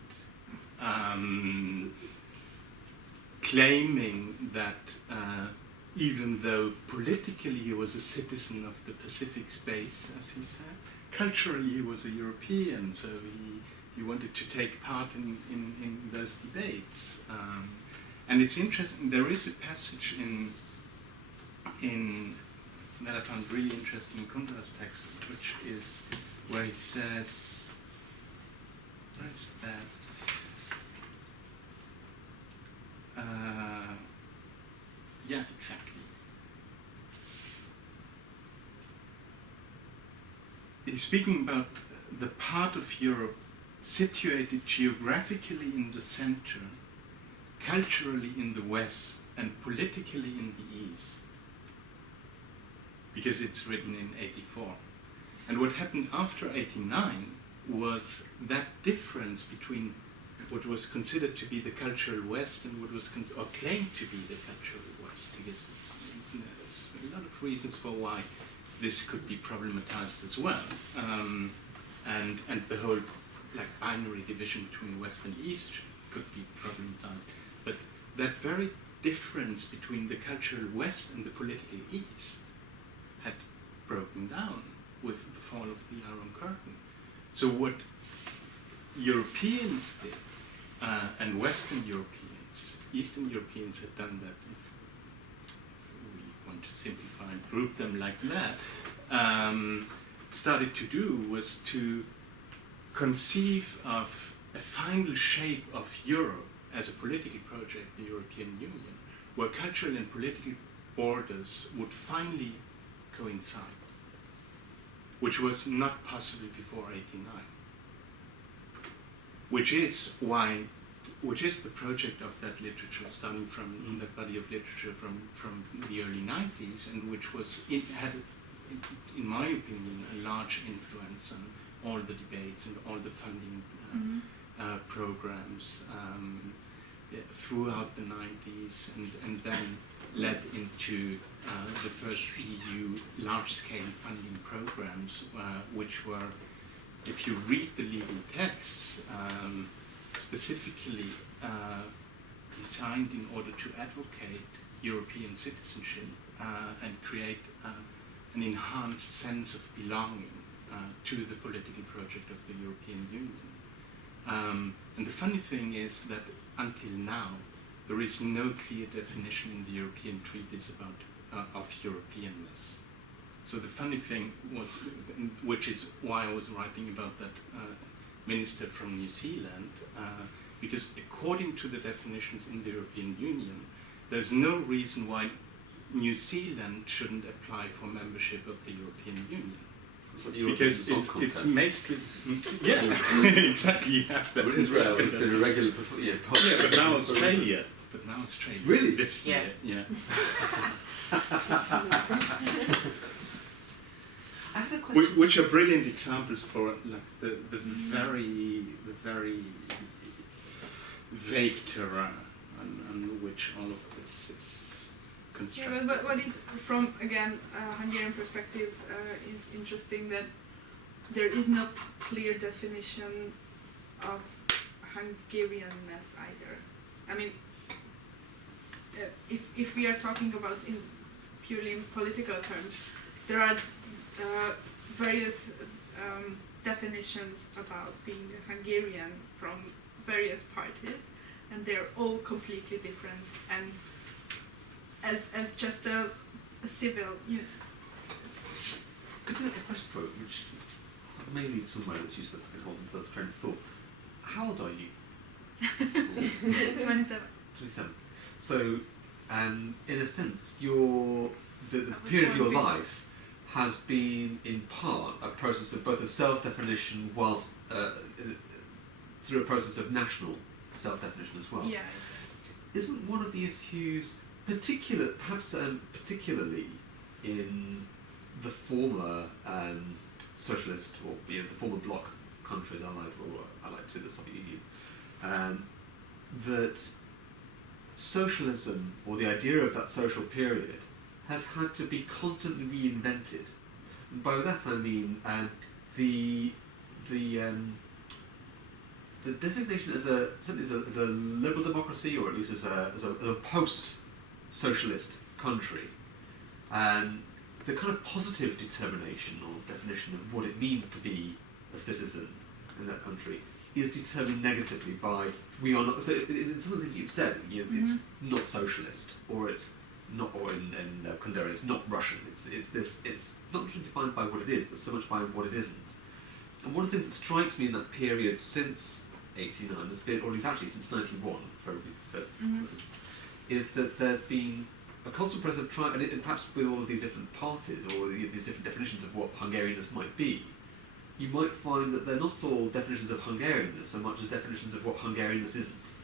claiming that even though politically he was a citizen of the Pacific space, as he said, culturally he was a European, so he wanted to take part in those debates. And it's interesting, there is a passage in that I found really interesting in Kundra's text, which is where he says, where is that? Yeah, exactly. He's speaking about the part of Europe situated geographically in the center, culturally in the west, and politically in the east. Because it's written in 84. And what happened after 89 was that difference between what was considered to be the cultural west and what was or claimed to be the cultural west, because there's a lot of reasons for why this could be problematized as well, and the whole binary division between west and east could be problematized. But that very difference between the cultural west and the political east had broken down with the fall of the Iron Curtain. So what Europeans did, and Western Europeans, Eastern Europeans had done that, if we want to simplify and group them like that, started to do was to conceive of a final shape of Europe as a political project, the European Union, where cultural and political borders would finally coincide, which was not possible before 89. Which is the project of that literature, starting from that body of literature from the early 90s, and which had, in my opinion, a large influence on all the debates and all the funding programs throughout the 90s, and then led into the first EU large-scale funding programs, which were, if you read the legal texts, specifically designed in order to advocate European citizenship and create an enhanced sense of belonging to the political project of the European Union. And the funny thing is that until now, there is no clear definition in the European treaties of Europeanness. So the funny thing was, which is why I was writing about that minister from New Zealand, because according to the definitions in the European Union, there's no reason why New Zealand shouldn't apply for membership of the European Union. Because it's mostly, yeah, exactly, you have that. But Israel has been a regular, but now Australia. Really? This year, yeah. I had a question. Which are brilliant examples for the very vague terrain on which all of this is constructed. Yeah, but what is, from again Hungarian perspective, is interesting that there is no clear definition of Hungarianness either. I mean, if we are talking about in purely in political terms, there are various definitions about being a Hungarian from various parties, and they're all completely different. And as just a civil, it's maybe somewhere that's useful if I can hold themselves train of thought. How old are you? 27. 27. So, in a sense, the I was period of your born life has been, in part, a process of both of self-definition whilst through a process of national self-definition as well. Yeah. Isn't one of the issues, particularly in the former socialist or the former bloc countries, allied to the Soviet Union, that socialism, or the idea of that social period, has had to be constantly reinvented. And by that I mean the designation as a liberal democracy, or at least as a post-socialist country, the kind of positive determination or definition of what it means to be a citizen in that country is determined negatively by we are not. So in some of the things you've said, it's not socialist, or it's not, or in Kundera, it's not Russian. It's not really defined by what it is, but so much by what it isn't. And one of the things that strikes me in that period since '89 has been, or at least actually since '91, is that there's been a constant process of trying, and perhaps with all of these different parties or these different definitions of what Hungarianness might be, you might find that they're not all definitions of Hungarianness so much as definitions of what Hungarianness isn't,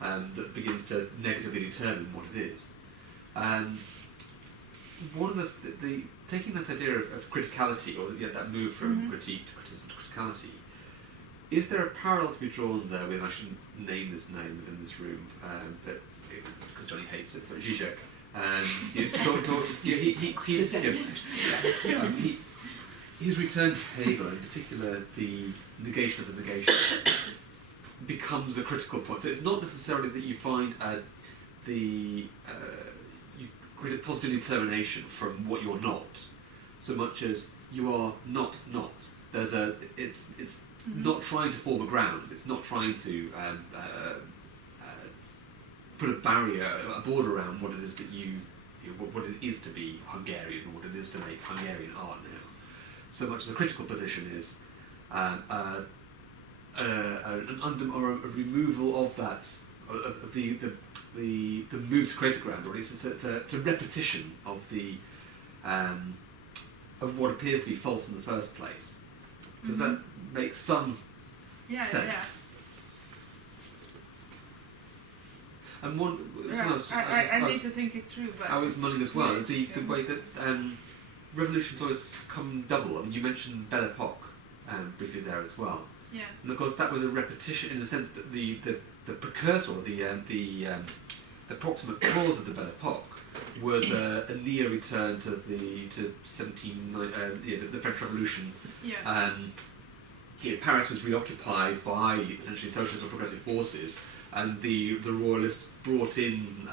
that begins to negatively determine what it is. One of the taking that idea of criticality, or that move from critique to criticism to criticality, is there a parallel to be drawn there with, I shouldn't name this name within this room, but because Johnny hates it, but Zizek. His return to Hegel, in particular the negation of the negation, becomes a critical point. So it's not necessarily that you find you create a positive determination from what you're not, so much as you are not. It's not trying to form a ground. It's not trying to put a barrier, a border around what it is that what it is to be Hungarian, or what it is to make Hungarian art now. So much as the critical position is an or a removal of that, of the move to create a ground, or at least it's a repetition of the of what appears to be false in the first place. Does that make some sense? And one, I need to think it through, but I was mulling as well. The way that revolutions always come double. I mean, you mentioned Belle Epoque briefly there as well. Yeah. And of course, that was a repetition in the sense that the precursor, the proximate cause of the Belle Epoque was a near return to the French Revolution. Yeah. Paris was reoccupied by essentially socialist or progressive forces, and the royalists brought in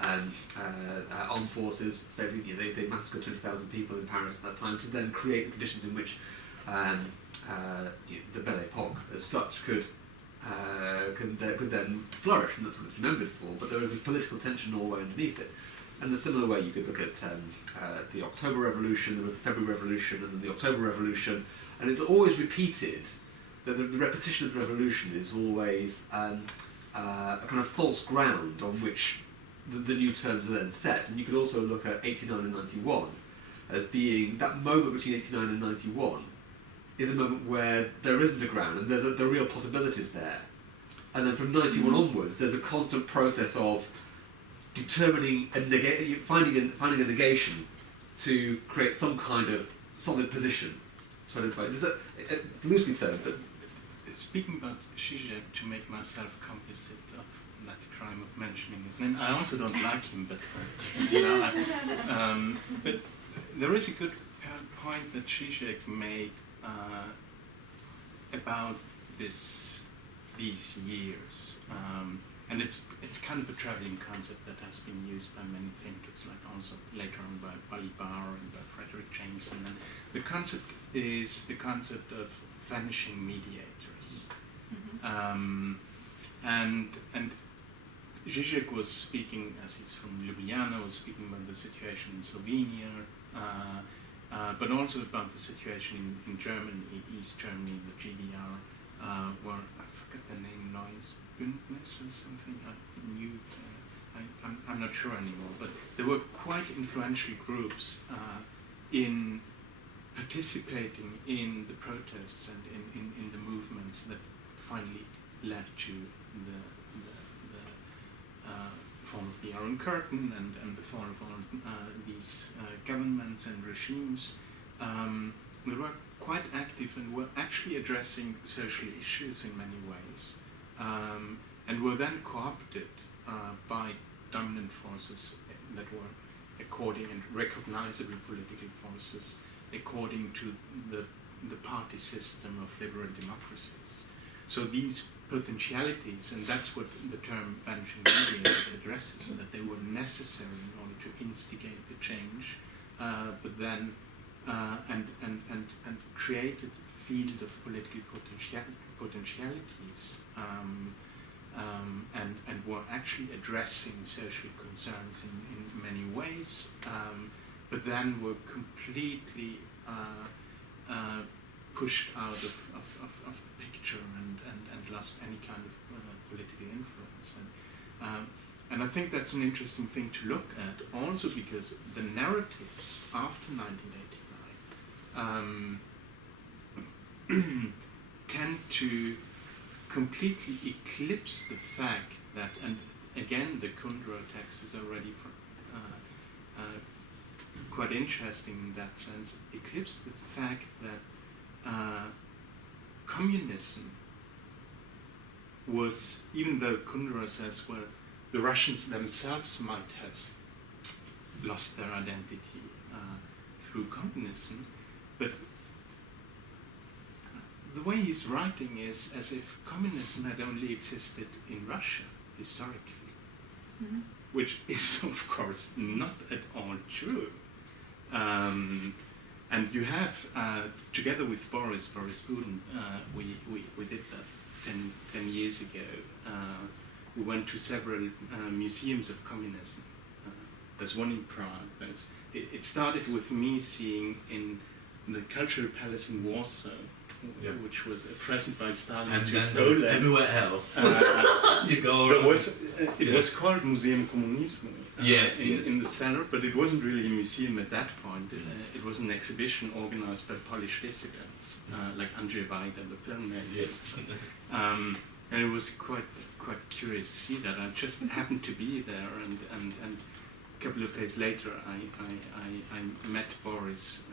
armed forces. Basically, they massacred 20,000 people in Paris at that time to then create the conditions in which the Belle Epoque, as such, could then flourish, and that's what it's remembered for. But there was this political tension all the way underneath it. And in a similar way, you could look at the October Revolution, there was the February Revolution, and then the October Revolution, and it's always repeated that the repetition of the revolution is always a kind of false ground on which the new terms are then set. And you could also look at 89 and 91 as being that moment between 89 and 91 is a moment where there isn't a ground and there are real possibilities there. And then from 91 onwards, there's a constant process of determining finding a negation to create some kind of solid position to identify. It's loosely termed, but speaking about Zizek, to make myself complicit of that crime of mentioning his name, I also don't like him, but but there is a good point that Zizek made about these years, and it's kind of a traveling concept that has been used by many thinkers, like also later on by Balibar and by Frederick James. And then the concept is the concept of vanishing mediators. And Zizek was speaking, as he's from Ljubljana, was speaking about the situation in Slovenia, but also about the situation in Germany, East Germany, the GDR, where I forget the name, Neues Bündnis or something. I'm not sure anymore, but there were quite influential groups in participating in the protests and in the movements that finally led to the fall of the Iron Curtain and the fall of all these governments and regimes. We were quite active and were actually addressing social issues in many ways, and were then co-opted by dominant forces that were according and recognizable political forces according to the party system of liberal democracies. So these potentialities, and that's what the term vanishing mediators addresses, that they were necessary in order to instigate the change, but then and created a field of political potentialities, and were actually addressing social concerns in many ways, but then were completely pushed out of the picture and lost any kind of political influence. And I think that's an interesting thing to look at, also because the narratives after 1989 tend to completely eclipse the fact that, and again the Kundera text is already quite interesting in that sense, eclipse the fact that communism was, even though Kundera says, well, the Russians themselves might have lost their identity through communism, but the way he's writing is as if communism had only existed in Russia historically, which is of course not at all true. And you have, together with Boris Budin, we did that 10 years ago. We went to several museums of communism. There's one in Prague. It started with me seeing in the Cultural Palace in Warsaw, which was a present by Stalin and to then Poland. Everywhere else. You go. It was called Museum Komunizmu in the center, but it wasn't really a museum at that point. It was an exhibition organized by Polish dissidents, like Andrzej Wajda, the filmmaker. And it was quite curious to see that. I just happened to be there, and a couple of days later, I met Boris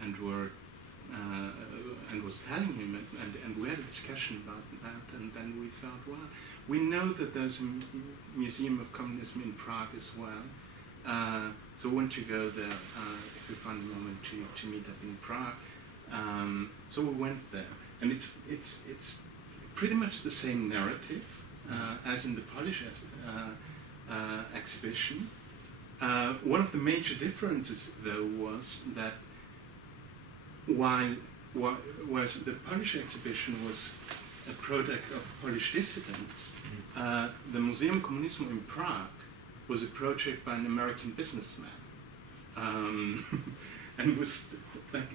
and was telling him, and we had a discussion about that, and then we thought, well, we know that there's a museum of communism in Prague as well, so we want to go there if we find a moment to meet up in Prague. So we went there, and it's pretty much the same narrative as in the Polish exhibition. One of the major differences, though, was that whereas the Polish exhibition was a product of Polish dissidents, the Museum Komunizmu in Prague was a project by an American businessman, and was like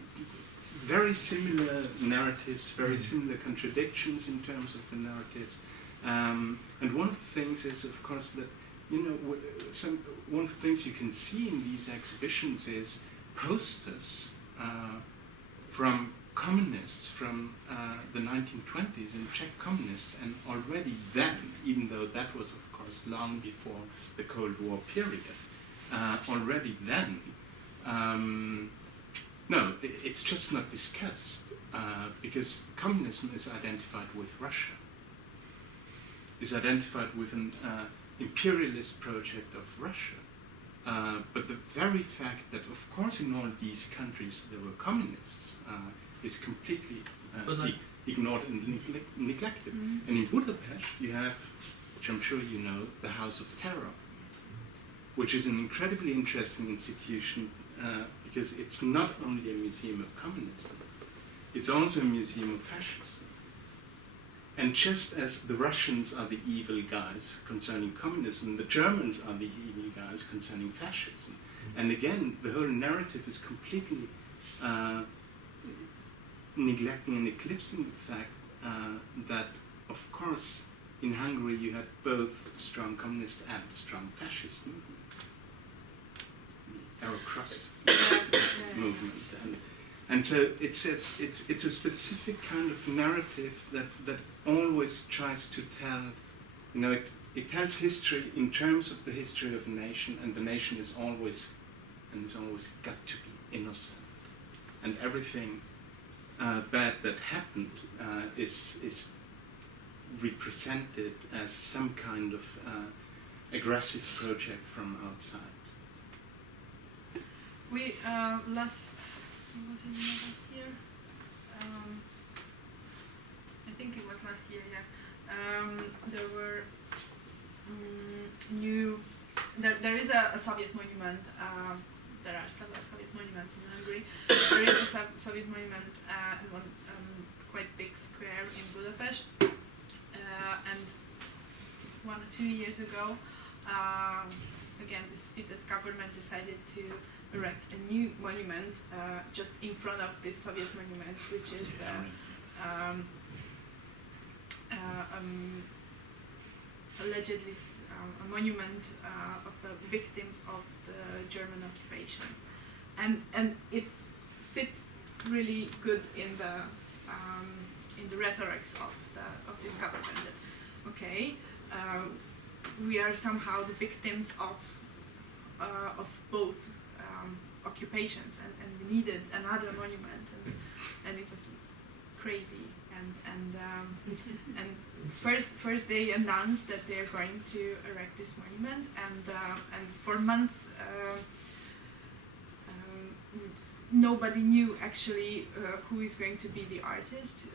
very similar narratives, very similar contradictions in terms of the narratives. And one of the things is, of course, that one of the things you can see in these exhibitions is posters from communists from the 1920s and Czech communists, and already then, even though that was of course long before the Cold War period, already then, no, it's just not discussed because communism is identified with Russia, is identified with an imperialist project of Russia. But the very fact that, of course, in all these countries there were communists is completely ignored and neglected. And in Budapest you have, which I'm sure you know, the House of Terror, which is an incredibly interesting institution because it's not only a museum of communism, it's also a museum of fascism. And just as the Russians are the evil guys concerning communism, the Germans are the evil guys concerning fascism. And again, the whole narrative is completely neglecting and eclipsing the fact that, of course, in Hungary you had both strong communist and strong fascist movements. The Arrow Cross movement. And so it's a specific kind of narrative that always tries to tell, it tells history in terms of the history of a nation, and the nation is always got to be innocent. And everything bad that happened is represented as some kind of aggressive project from outside. We was it last year? I think it was last year, yeah. There were there is a Soviet monument, there are several Soviet monuments in Hungary. There is a Soviet monument in one quite big square in Budapest, and 1 or 2 years ago, again, this Fidesz government decided to erect a new monument just in front of this Soviet monument, which is allegedly a monument of the victims of the German occupation, and it fit really good in the rhetorics of this government. That, okay, we are somehow the victims of both occupations, and we needed another monument, and it was crazy. And first they announced that they are going to erect this monument, and for months nobody knew actually who is going to be the artist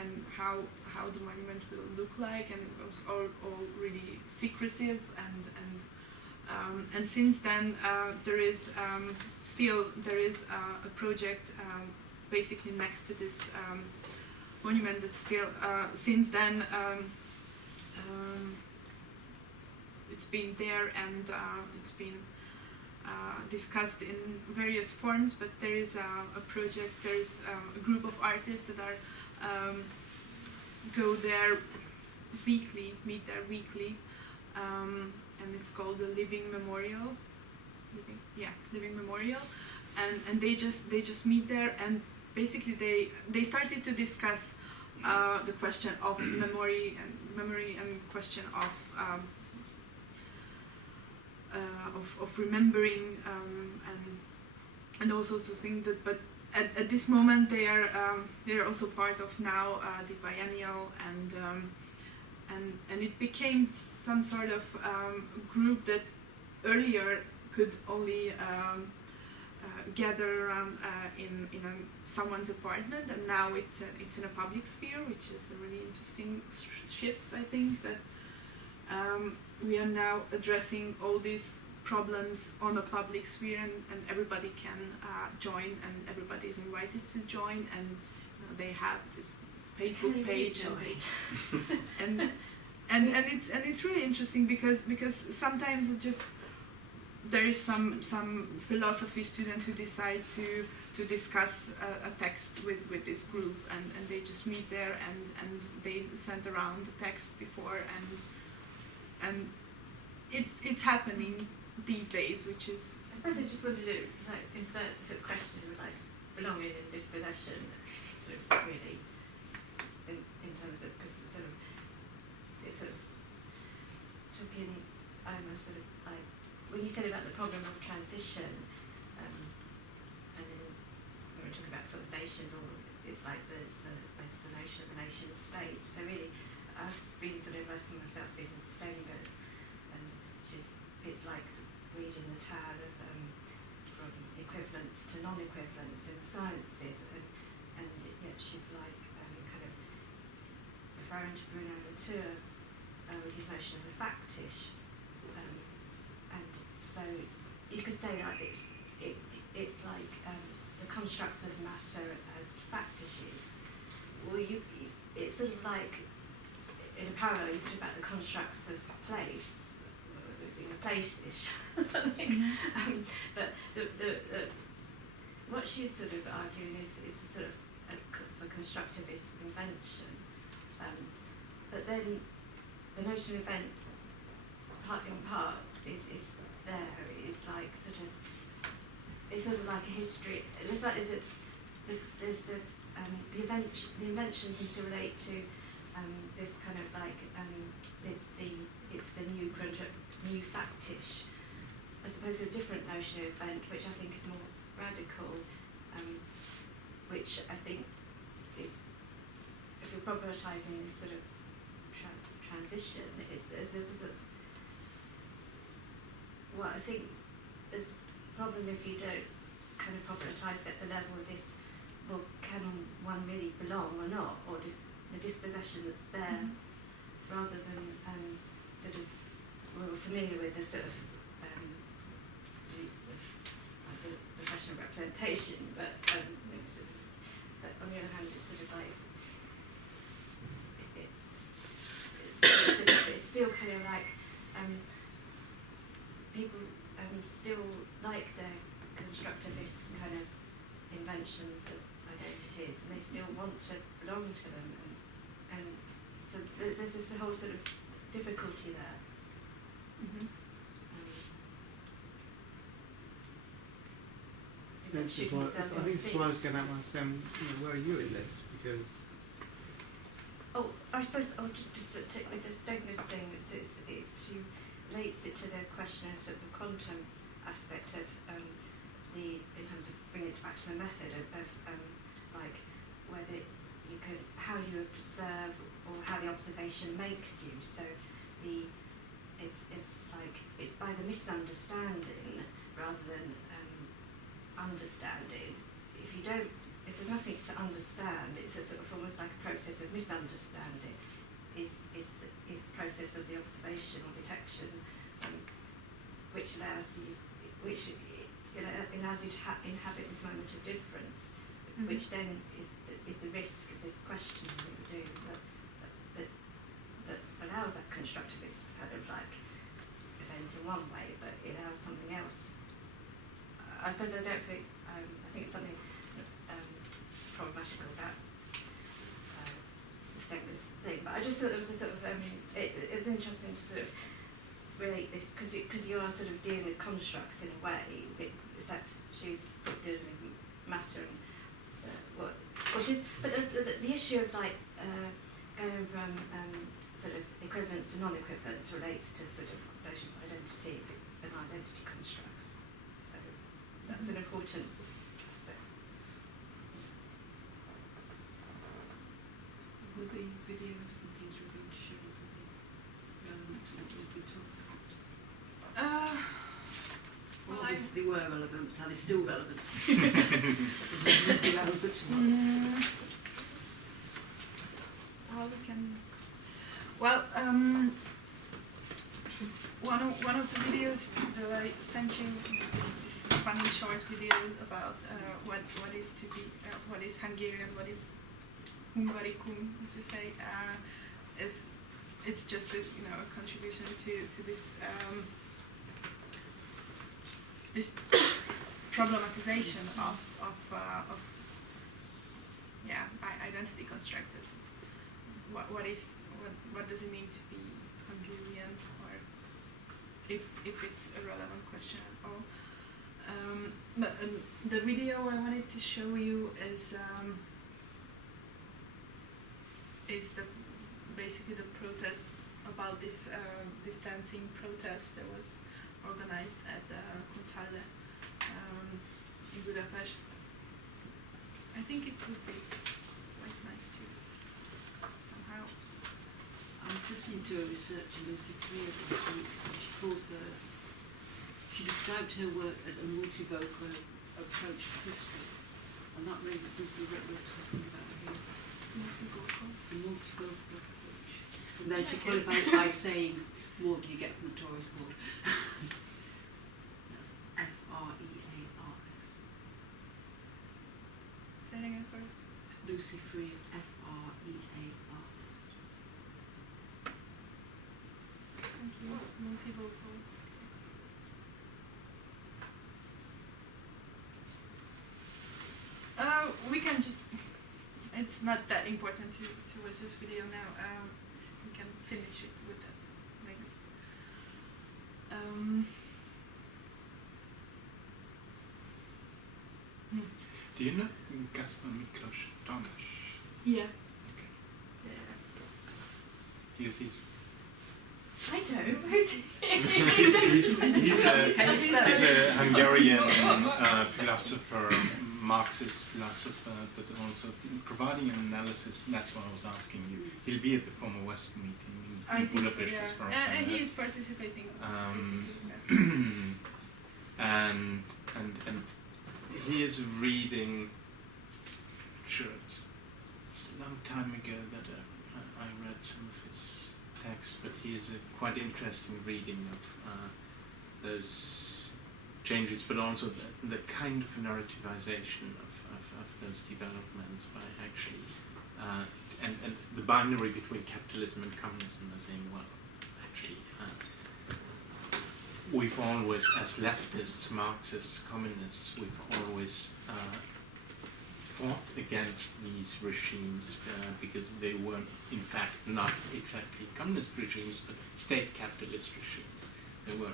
and how the monument will look like, and it was all really secretive, and since then there is a project basically next to this monument that still since then it's been there, and it's been discussed in various forms, but there is a project, there is a group of artists that are go there weekly, meet there weekly, and it's called the Living Memorial. Living Memorial, and they just meet there, and basically they started to discuss the question of memory and question of remembering and all sorts of things. But at this moment they are also part of now the biennial, and it became some sort of group that earlier could only gather around in someone's apartment, and now it's in a public sphere, which is a really interesting shift. I think that we are now addressing all these problems on a public sphere, and everybody can join, and everybody is invited to join, and they have this Facebook page, and it's really interesting because sometimes it just there is some philosophy student who decide to discuss a text with this group, and they just meet there, and they send around the text before, and it's happening these days, which is. I suppose I just wanted to insert the sort of question of belonging and dispossession, really, in terms of, because it took in, when you said about the problem of transition, and then we were talking about sort of nations, or it's like there's the notion of the nation state. So really, I've been sort of immersing myself in Steinberg's, and it's like reading the tale of from equivalence to non-equivalence in the sciences, and yet she's like kind of referring to Bruno Latour with his notion of the factish. And so you could say it's like the constructs of matter as factishes. Well, it's sort of like in a parallel you talk about the constructs of place, a place-ish or something. But what she's sort of arguing is a sort of for constructivist invention. But then the notion of event, in part, is there. It's like it's sort of like a history. It's like there's the invention seems to relate to this kind of like it's the new factish, as opposed to a different notion of event, which I think is more radical, which I think is, if you're problematizing this sort of transition, there's a sort of, well, I think there's a problem if you don't kind of problematize at the level of this, well, can one really belong or not, or just the dispossession that's there, rather than sort of, we're familiar with the sort of the professional representation, but but on the other hand, it's sort of like it's still kind of like people still like their constructivist kind of inventions of identities, and they still want to belong to them, and so there's this whole sort of difficulty there. I think that's why I was going to ask them, where are you in this? Because I suppose just to take with the Stegner's thing, it's relates it to the question of sort of the quantum aspect of in terms of bringing it back to the method of like whether you can, how you observe or how the observation makes you. So it's like it's by the misunderstanding rather than understanding. If there's nothing to understand, it's a sort of almost like a process of misunderstanding. Is the process of the observation or detection, which allows you to inhabit this moment of difference, which then is the risk of this questioning that we do that allows that constructivist kind of like event in one way, but it allows something else. I suppose I don't think I think it's something problematical about the Stegner's thing, but I just thought there was a sort of it was interesting to sort of relate this because you are sort of dealing with constructs in a way. It's that she's sort of dealing with matter and but the issue of like going from sort of equivalence to non-equivalence relates to sort of notions of identity and identity constructs. So that's an important aspect. Will the videos and things you're going to show us relevant to what we've been talking about? Well, obviously they were relevant, but are they still relevant? Well, we can. Well, one of the videos that I sent you, this funny short videos about what is to be what is Hungarian, what is Hungarikum, as you say, it's just a contribution to this this problematization of identity constructed. What does it mean to be Hungarian, or if it's a relevant question at all. But the video I wanted to show you is basically the protest about this distancing protest that was organized at Kunsthalle in Budapest. I think it would be quite nice to somehow. I was listening to a researcher, Lucy Freer, and she described her work as a multivocal approach to history, and that really seems to be what we're talking about here. Multivocal? A multivocal approach. And then she qualified it by saying more than you get from the Tories board. That's F-R-E-A-R-S. Say it again, sorry. Lucy Freer's F-R-E-A-R-S. Thank you. Multivocal. can just. It's not that important to watch this video now. We can finish it with that maybe. Do you know Gaspar Miklos Tomasz? Yeah. Okay. Yeah. He's I don't. Who's he? he's a Hungarian philosopher, Marxist philosopher, but also providing an analysis. That's why I was asking you. He'll be at the former West meeting in I think so, Budapest, yeah. as far as I And know. he is participating. Um, and he is reading. Sure, it's a long time ago that I read some of his texts, but he is a quite interesting reading of those changes, but also the kind of narrativization of those developments by actually and the binary between capitalism and communism as saying, well, actually we've always, as leftists, Marxists, communists, we've always fought against these regimes because they were in fact not exactly communist regimes but state capitalist regimes. They were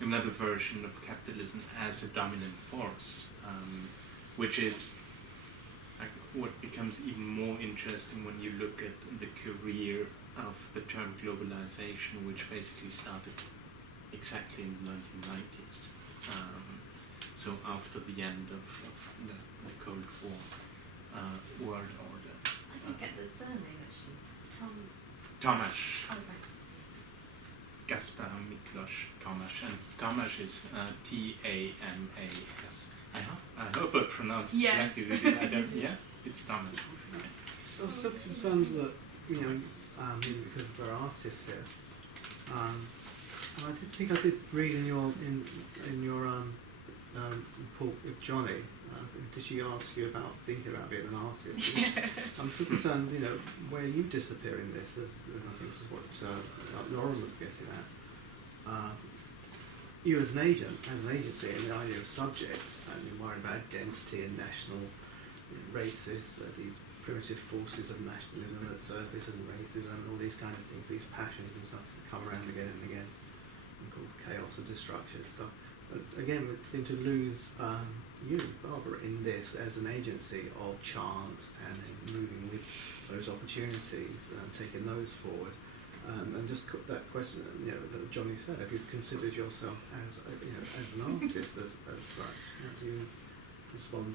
another version of capitalism as a dominant force, which is what becomes even more interesting when you look at the career of the term globalization, which basically started exactly in the 1990s. So after the end of the Cold War world order. I didn't get the surname actually. Tomasz, Oh, right. Gaspar Miklos Tomasz, and Tomasz is T-A-M-A-S. I hope I pronounced it Yes. correctly. I don't. Yeah, it's Tomasz. Okay. So I'm still concerned that, maybe because they're artists here, and I did think I did read in your report with Johnny. Did she ask you about thinking about being an artist? I'm still concerned, where you disappear in this. And I think this is what Lauren was getting at. You as an agency, and the idea of subject, and you're worried about identity and national races, these primitive forces of nationalism that surface, and racism and all these kind of things, these passions and stuff that come around again and again, and called chaos and destruction and stuff. But again, we seem to lose you, Barbara, in this as an agency of chance and moving with those opportunities and taking those forward. And just that question, that Johnny said, have you considered yourself as an artist as such? How do you respond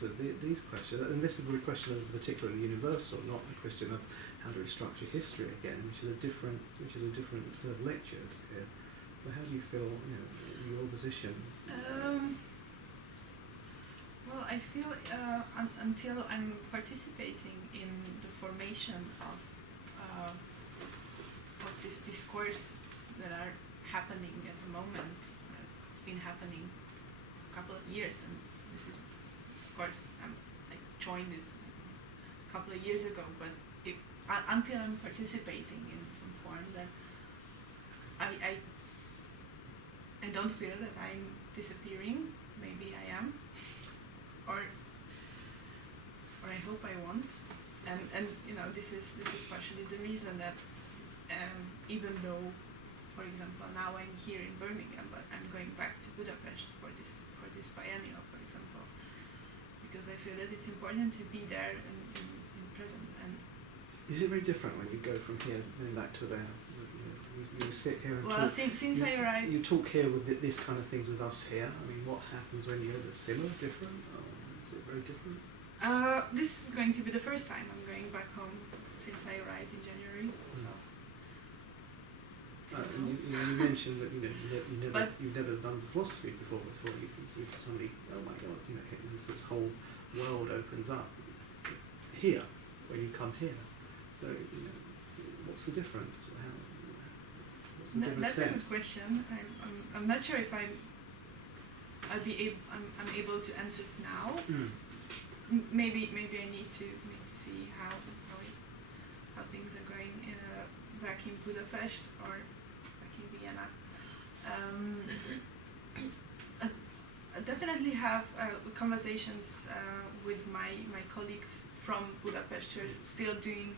to these questions? And this is a question of particularly universal, not a question of how do we structure history again, which is a different sort of lectures here. So how do you feel, your position? Well, I feel until I'm participating in the formation of this discourse that are happening at the moment. It's been happening a couple of years, and this is, of course, I joined it a couple of years ago, but until I'm participating in some form, that I don't feel that I'm disappearing. Maybe I am, or I hope I won't. And this is partially the reason that even though, for example, now I'm here in Birmingham, but I'm going back to Budapest for this biennial, for example, because I feel that it's important to be there in present. And is it very different when you go from here then back to there? You sit here and well, talk. since I arrived, You talk here with this kind of things with us here. I mean, what happens when you're similar, different? Or is it very different? this is going to be the first time I'm going back home since I arrived in January. So. And you mentioned that But you've never done philosophy before you suddenly, oh my God, this whole world opens up here when you come here. So what's the difference? What's the difference? That's a good question. I'm not sure if I'm able to answer it now. Maybe I need to see how things are going back in Budapest or back in Vienna. definitely have conversations with my colleagues from Budapest who are still doing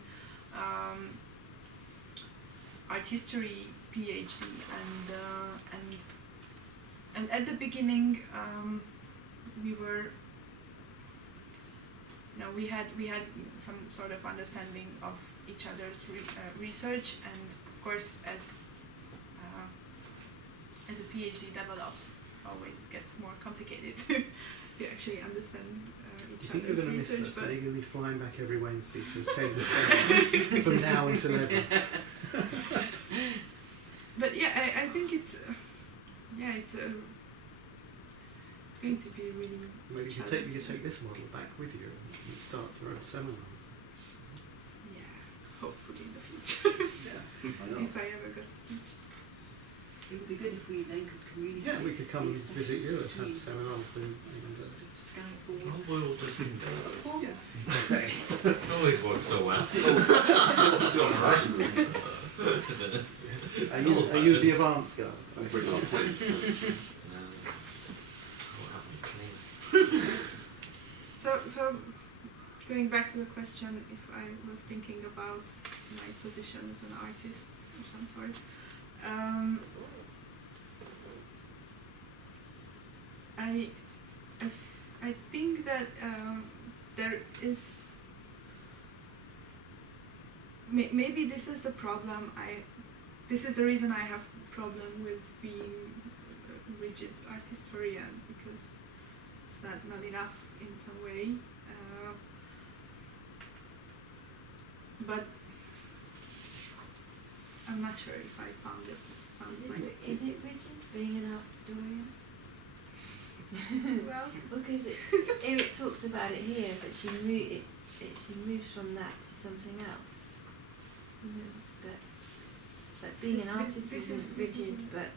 art history PhD, and at the beginning we were, we had some sort of understanding of each other's research, and of course as a PhD develops, always gets more complicated to actually understand I each think you're other's going to miss research. us, so you're going to be flying back every Wednesday to attend the seminar from now until ever. But yeah, I think it's it's going to be really Maybe you could take this model back with you and start your own seminar. hopefully in the future. Yeah, why not? If I ever got to teach. It would be good if we then could communicate. Yeah, we could come and these visit you and sessions have seminars and sort of Skype or Well, we'll just yeah. Okay. always works so well. Are you the advanced guy? I'll bring our tanks. So going back to the question, if I was thinking about my position as an artist of some sort, I think that there is maybe this is the problem. This is the reason I have problem with being a rigid art historian, because it's not enough in some way. But I'm not sure if I found my Is it rigid being an art historian? well. Because Eric talks about it here, but she moves from that to something else. You know, that being an artist isn't rigid, but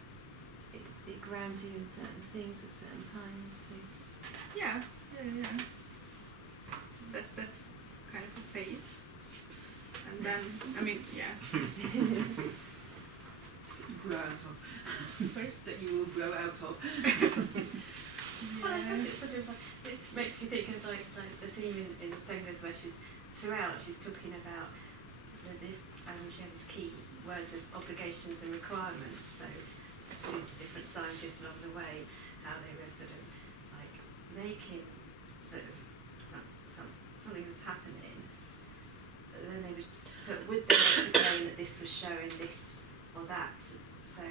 it grounds you in certain things at certain times. So. Yeah. That's kind of a phase, and then grow out of. Sorry? That you will grow out of. Well, I guess it's sort of like, it makes me think of like the theme in Stoners where she's talking about she has this key words of obligations and requirements. So these different scientists along the way, how they were sort of like making sort of something was happening, but then they would would they make the claim that this was showing this or that? So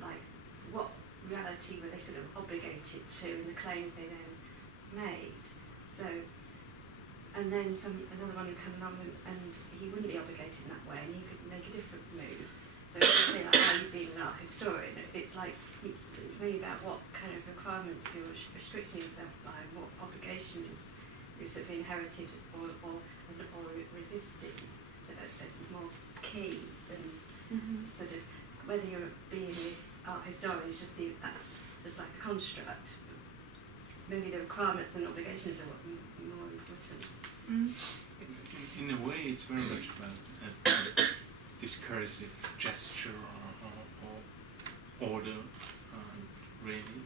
like what reality were they sort of obligated to in the claims they then made? So, and then another one would come along and he wouldn't be obligated in that way, and he could make a different move. So if you say like, oh, you've been an art historian, it's like it's maybe about what kind of requirements you're restricting yourself by, what obligations you're sort of inherited or resisting. That's more key than sort of whether you're being this art historian is just that's just like a construct. Maybe the requirements and obligations are what more important. In a way, it's very much about discursive gesture or order, really.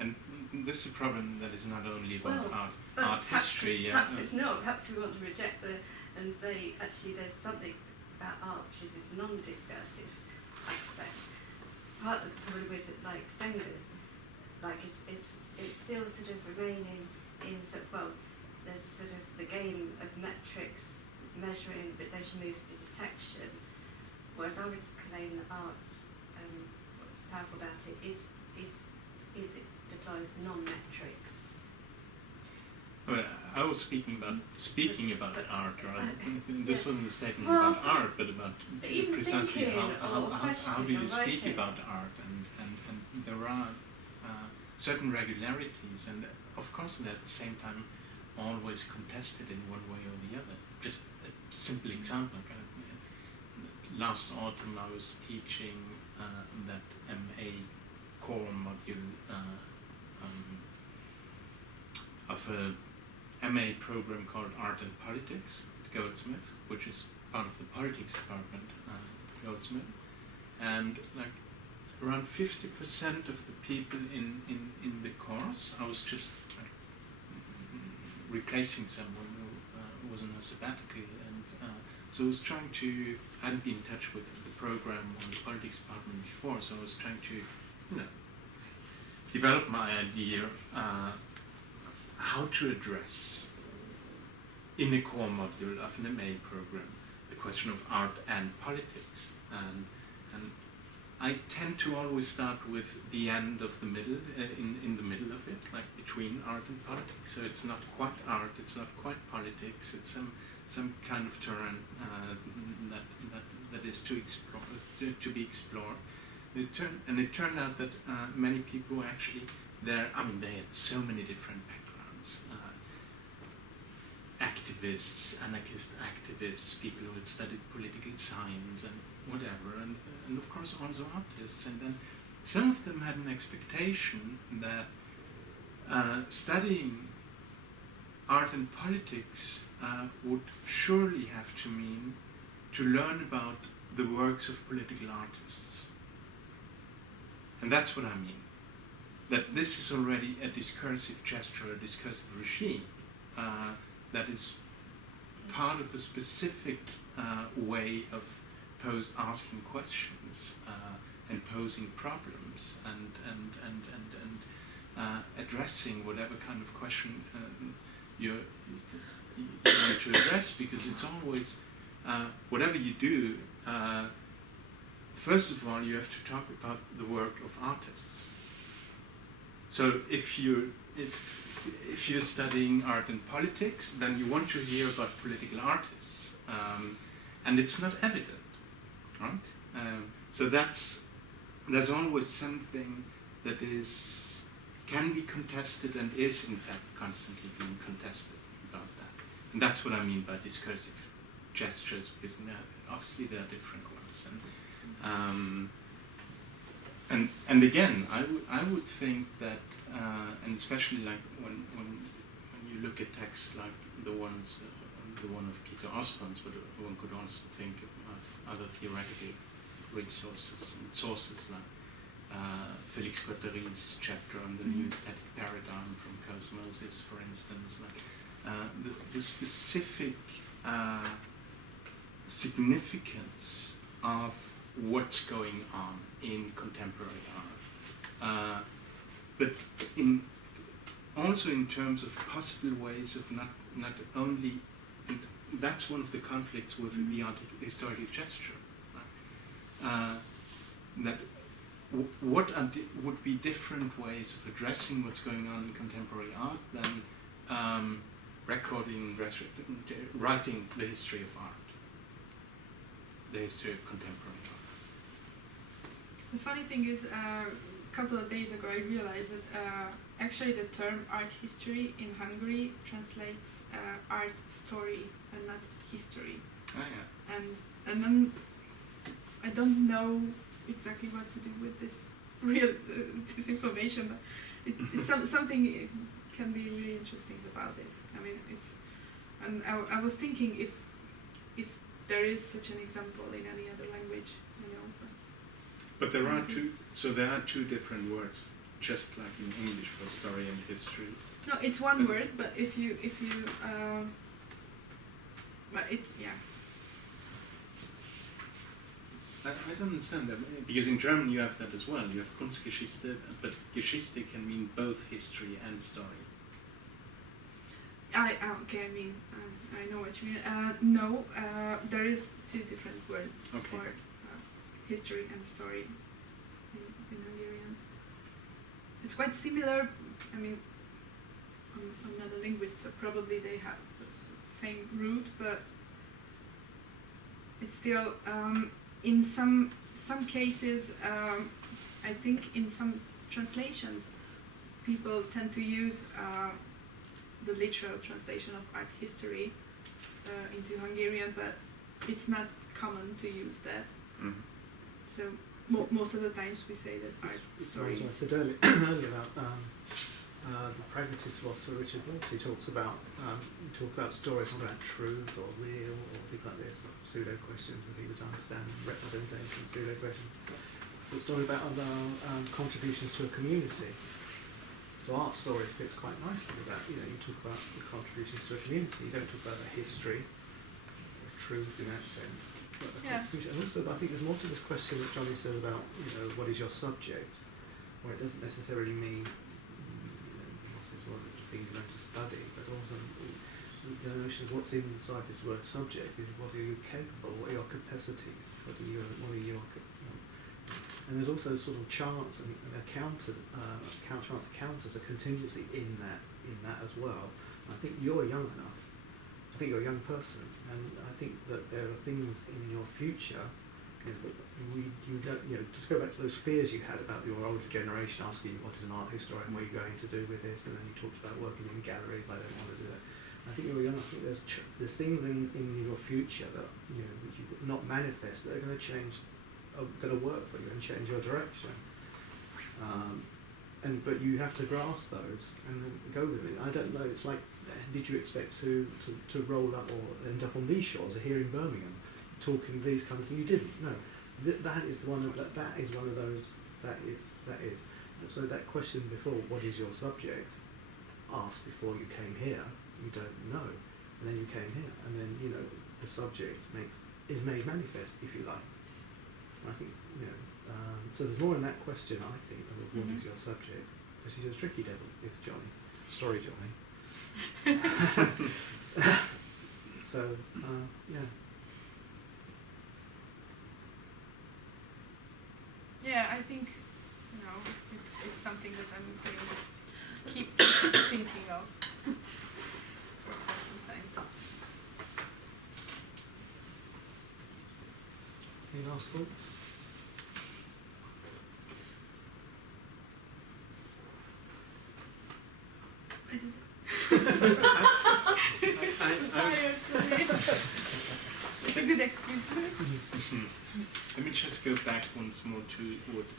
And this is a problem that is not only about art history. Perhaps it's not. Perhaps we want to reject and say actually there's something about art which is this non-discursive aspect. Part of the problem with like Stoners, like it's still sort of remaining in there's sort of the game of metrics measuring, but then she moves to detection. Whereas I would claim that art, what's powerful about it is it deploys non-metrics. Well, I was speaking about art, right? This wasn't a statement about art, but about precisely how do you speak about art, and there are certain regularities, and of course, at the same time, always contested in one way or the other. Just a simple example. Last autumn, I was teaching that MA core module of a MA program called Art and Politics at Goldsmith, which is part of the politics department at Goldsmith. And around 50% of the people in the course, I was just replacing someone who was on a sabbatical, and so I was trying to, I hadn't been in touch with the program or the politics department before, so I was trying to, develop my idea of how to address in a core module of an MA program the question of art and politics, and I tend to always start with the end of the middle, in the middle of it, like between art and politics. So it's not quite art, it's not quite politics, it's some kind of terrain that is to explore, to be explored. It turned out that many people actually they had so many different backgrounds. Activists, anarchist activists, people who had studied political science and whatever, and of course also artists. And then some of them had an expectation that studying art and politics would surely have to mean to learn about the works of political artists. And that's what I mean. That this is already a discursive gesture, a discursive regime that is part of a specific way of asking questions and posing problems and addressing whatever kind of question you want to address, because it's always whatever you do. First of all, you have to talk about the work of artists. So if you're studying art and politics, then you want to hear about political artists, and it's not evident, right? So there's always something that can be contested and is in fact constantly being contested about that, and that's what I mean by discursive gestures, because obviously there are different ones, and again, I would think that, and especially like when you look at texts like the one of Peter Osborne's, but one could also think of other theoretical resources and sources like Félix Guattari's chapter on the new aesthetic paradigm from Cosmosis, for instance, like the specific significance of what's going on in contemporary art, but also in terms of possible ways of not only, and that's one of the conflicts with the historical gesture, that what would be different ways of addressing what's going on in contemporary art than writing the history of art, the history of contemporary art. The funny thing is, a couple of days ago I realized that actually the term art history in Hungary translates art story and not history. Oh, yeah. And then I don't know exactly what to do with this this information, but it's something can be really interesting about it. I mean, and I was thinking if there is such an example in any other language, you know. But there are two different words, just like in English for story and history. No, it's one word, but if you but it's, yeah. I don't understand that, because in German you have that as well. You have Kunstgeschichte, but Geschichte can mean both history and story. Okay, I mean, I know what you mean. No, there is two different words for history and story in Hungarian. It's quite similar. I mean, I'm not a linguist, so probably they have the same root, but it's still, in some cases, I think in some translations, people tend to use the literal translation of art history into Hungarian, but it's not common to use that. Mm-hmm. So most of the times we say that art story. As I said earlier about the pragmatist philosopher Richard Walsh, he talks about stories not about truth or real or things like this, or pseudo questions that he would understand, representation, pseudo questions. the story about contributions to a community. So art story fits quite nicely with that. You know, you talk about the contributions to a community. You don't talk about the history, the truth in that sense. But the contribution. And also, I think there's more to this question that Johnny said about, you know, what is your subject, where it doesn't necessarily mean, what's this word, the thing you're going to study, but also the notion of what's inside this word subject is what are you capable, what are your capacities, what are your and there's also sort of chance and a chance counters a contingency in that as well. And I think you're young enough. I think you're a young person, and I think that there are things in your future, you know, that you don't, you know, just go back to those fears you had about your older generation asking you what is an art historian, what are you going to do with this, and then you talked about working in galleries. I don't want to do that. I think you're young. I think there's things in your future that, you know, which you not manifest, that are going to change, are going to work for you and change your direction. But you have to grasp those and then go with it. I don't know. It's like, did you expect to roll up or end up on these shores or here in Birmingham, talking these kind of things? You didn't. No, that is one of those. That is. So that question before, what is your subject? Asked before you came here. You don't know, and then you came here, and then, you know, the subject is made manifest, if you like. And I think, you know, so there's more in that question, I think, than what is your subject, because he's a tricky devil, is Johnny. Sorry, Johnny. So yeah. Yeah, I think, you know, it's something that I'm going to keep thinking of. Any last thoughts? I'm tired today. It's a good excuse. Let me just go back once more to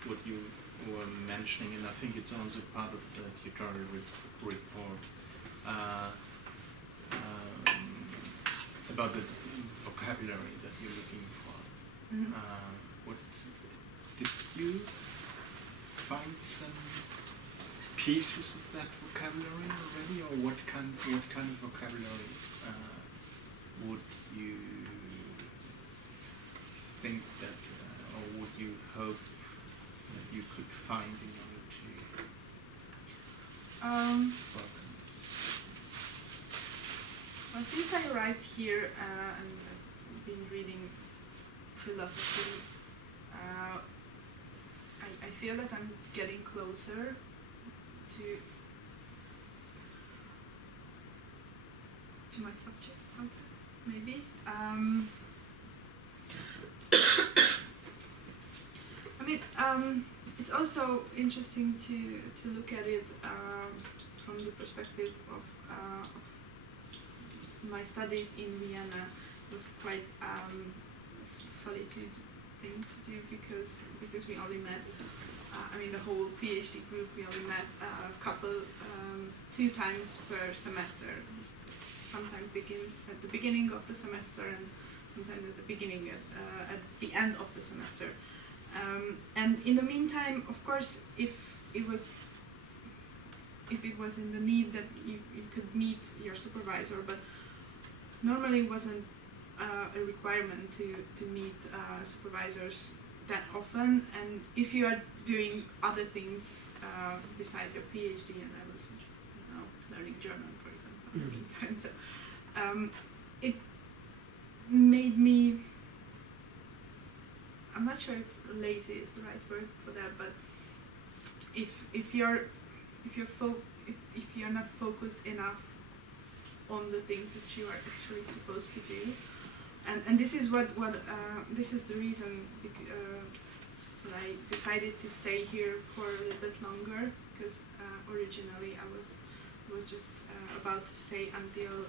what you were mentioning, and I think it's also part of the tutorial report. About the vocabulary that you're looking for. Mm-hmm. What did you find some pieces of that vocabulary already, or what kind of vocabulary would you think that, or would you hope that you could find in order to work on this? Well, since I arrived here and I've been reading philosophy, I feel that I'm getting closer to my subject, something maybe. I mean, it's also interesting to look at it from the perspective of my studies in Vienna. It was quite a solitude thing to do because we only met. I mean, the whole PhD group, we only met a couple, 2 times per semester. Sometimes at the beginning of the semester, and sometimes at at the end of the semester. And in the meantime, of course, if it was in the need that you could meet your supervisor, but normally it wasn't a requirement to meet supervisors that often. And if you are doing other things besides your PhD, and I was, you know, learning German, for example, in the meantime, so it made me, I'm not sure if lazy is the right word for that, but if you're not focused enough on the things that you are actually supposed to do, and this is this is the reason that I decided to stay here for a little bit longer, because originally I was just about to stay until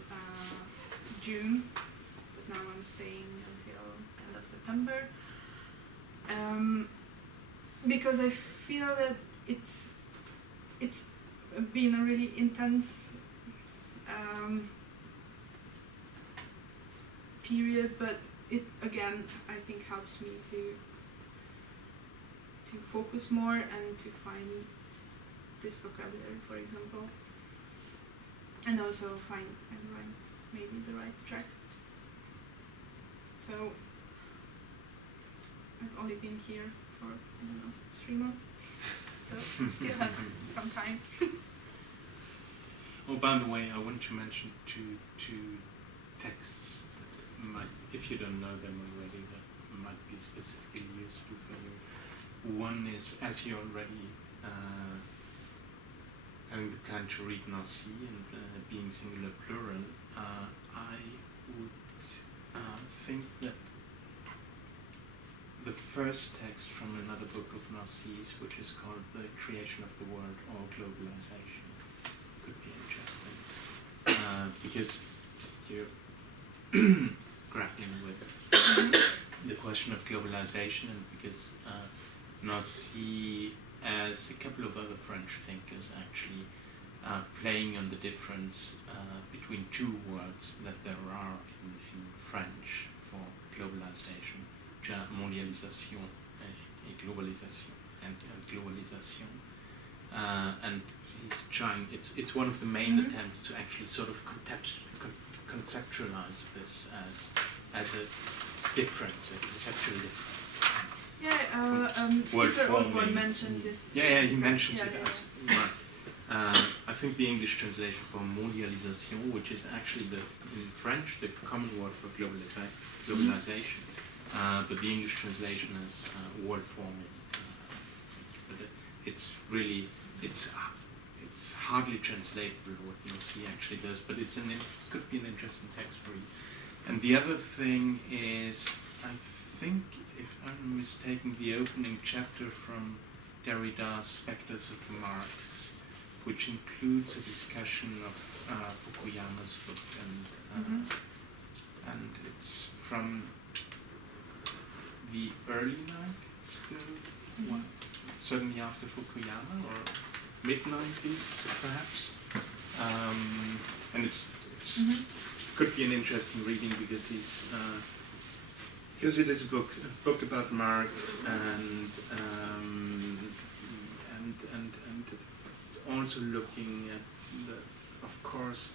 June, but now I'm staying until end of September, because I feel that it's been a really intense period, but it again, I think, helps me to to focus more and to find this vocabulary, for example, and also find maybe the right track. So I've only been here for, I don't know, 3 months, so still have some time. Oh, by the way, I want to mention two texts that might, if you don't know them already, that might be specifically useful for you. One is, as you're already having the plan to read Nancy and being singular plural, I would think that the first text from another book of Narcisse, which is called The Creation of the World or Globalization, could be interesting. Because you're grappling with the question of globalization, and because Narcisse, as a couple of other French thinkers, actually playing on the difference between two words that there are in French for globalization, mondialisation et globalisation, and globalisation. And he's trying, it's one of the main attempts to actually sort of conceptualize this as a difference, a conceptual difference. Peter Osborne mentions it. Yeah, he mentions it. Yeah. Right. I think the English translation for mondialisation, which is actually in French the common word for globalization, but the English translation is word forming. But it's really it's hardly translatable what he actually does, but it could be an interesting text for you. And the other thing is, I think, if I'm mistaken, the opening chapter from Derrida's Spectres of Marx, which includes a discussion of Fukuyama's book, and it's from the early 90s still, certainly after Fukuyama, or mid-90s perhaps, and it's could be an interesting reading because it is a book about Marx and also looking at, of course,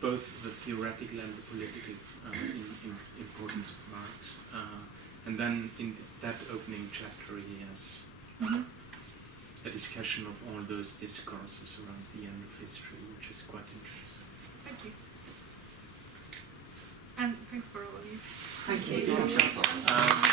both the theoretical and the political importance of Marx, and then in that opening chapter he has a discussion of all those discourses around the end of history, which is quite interesting. Thank you. And thanks for all of you. Thank you.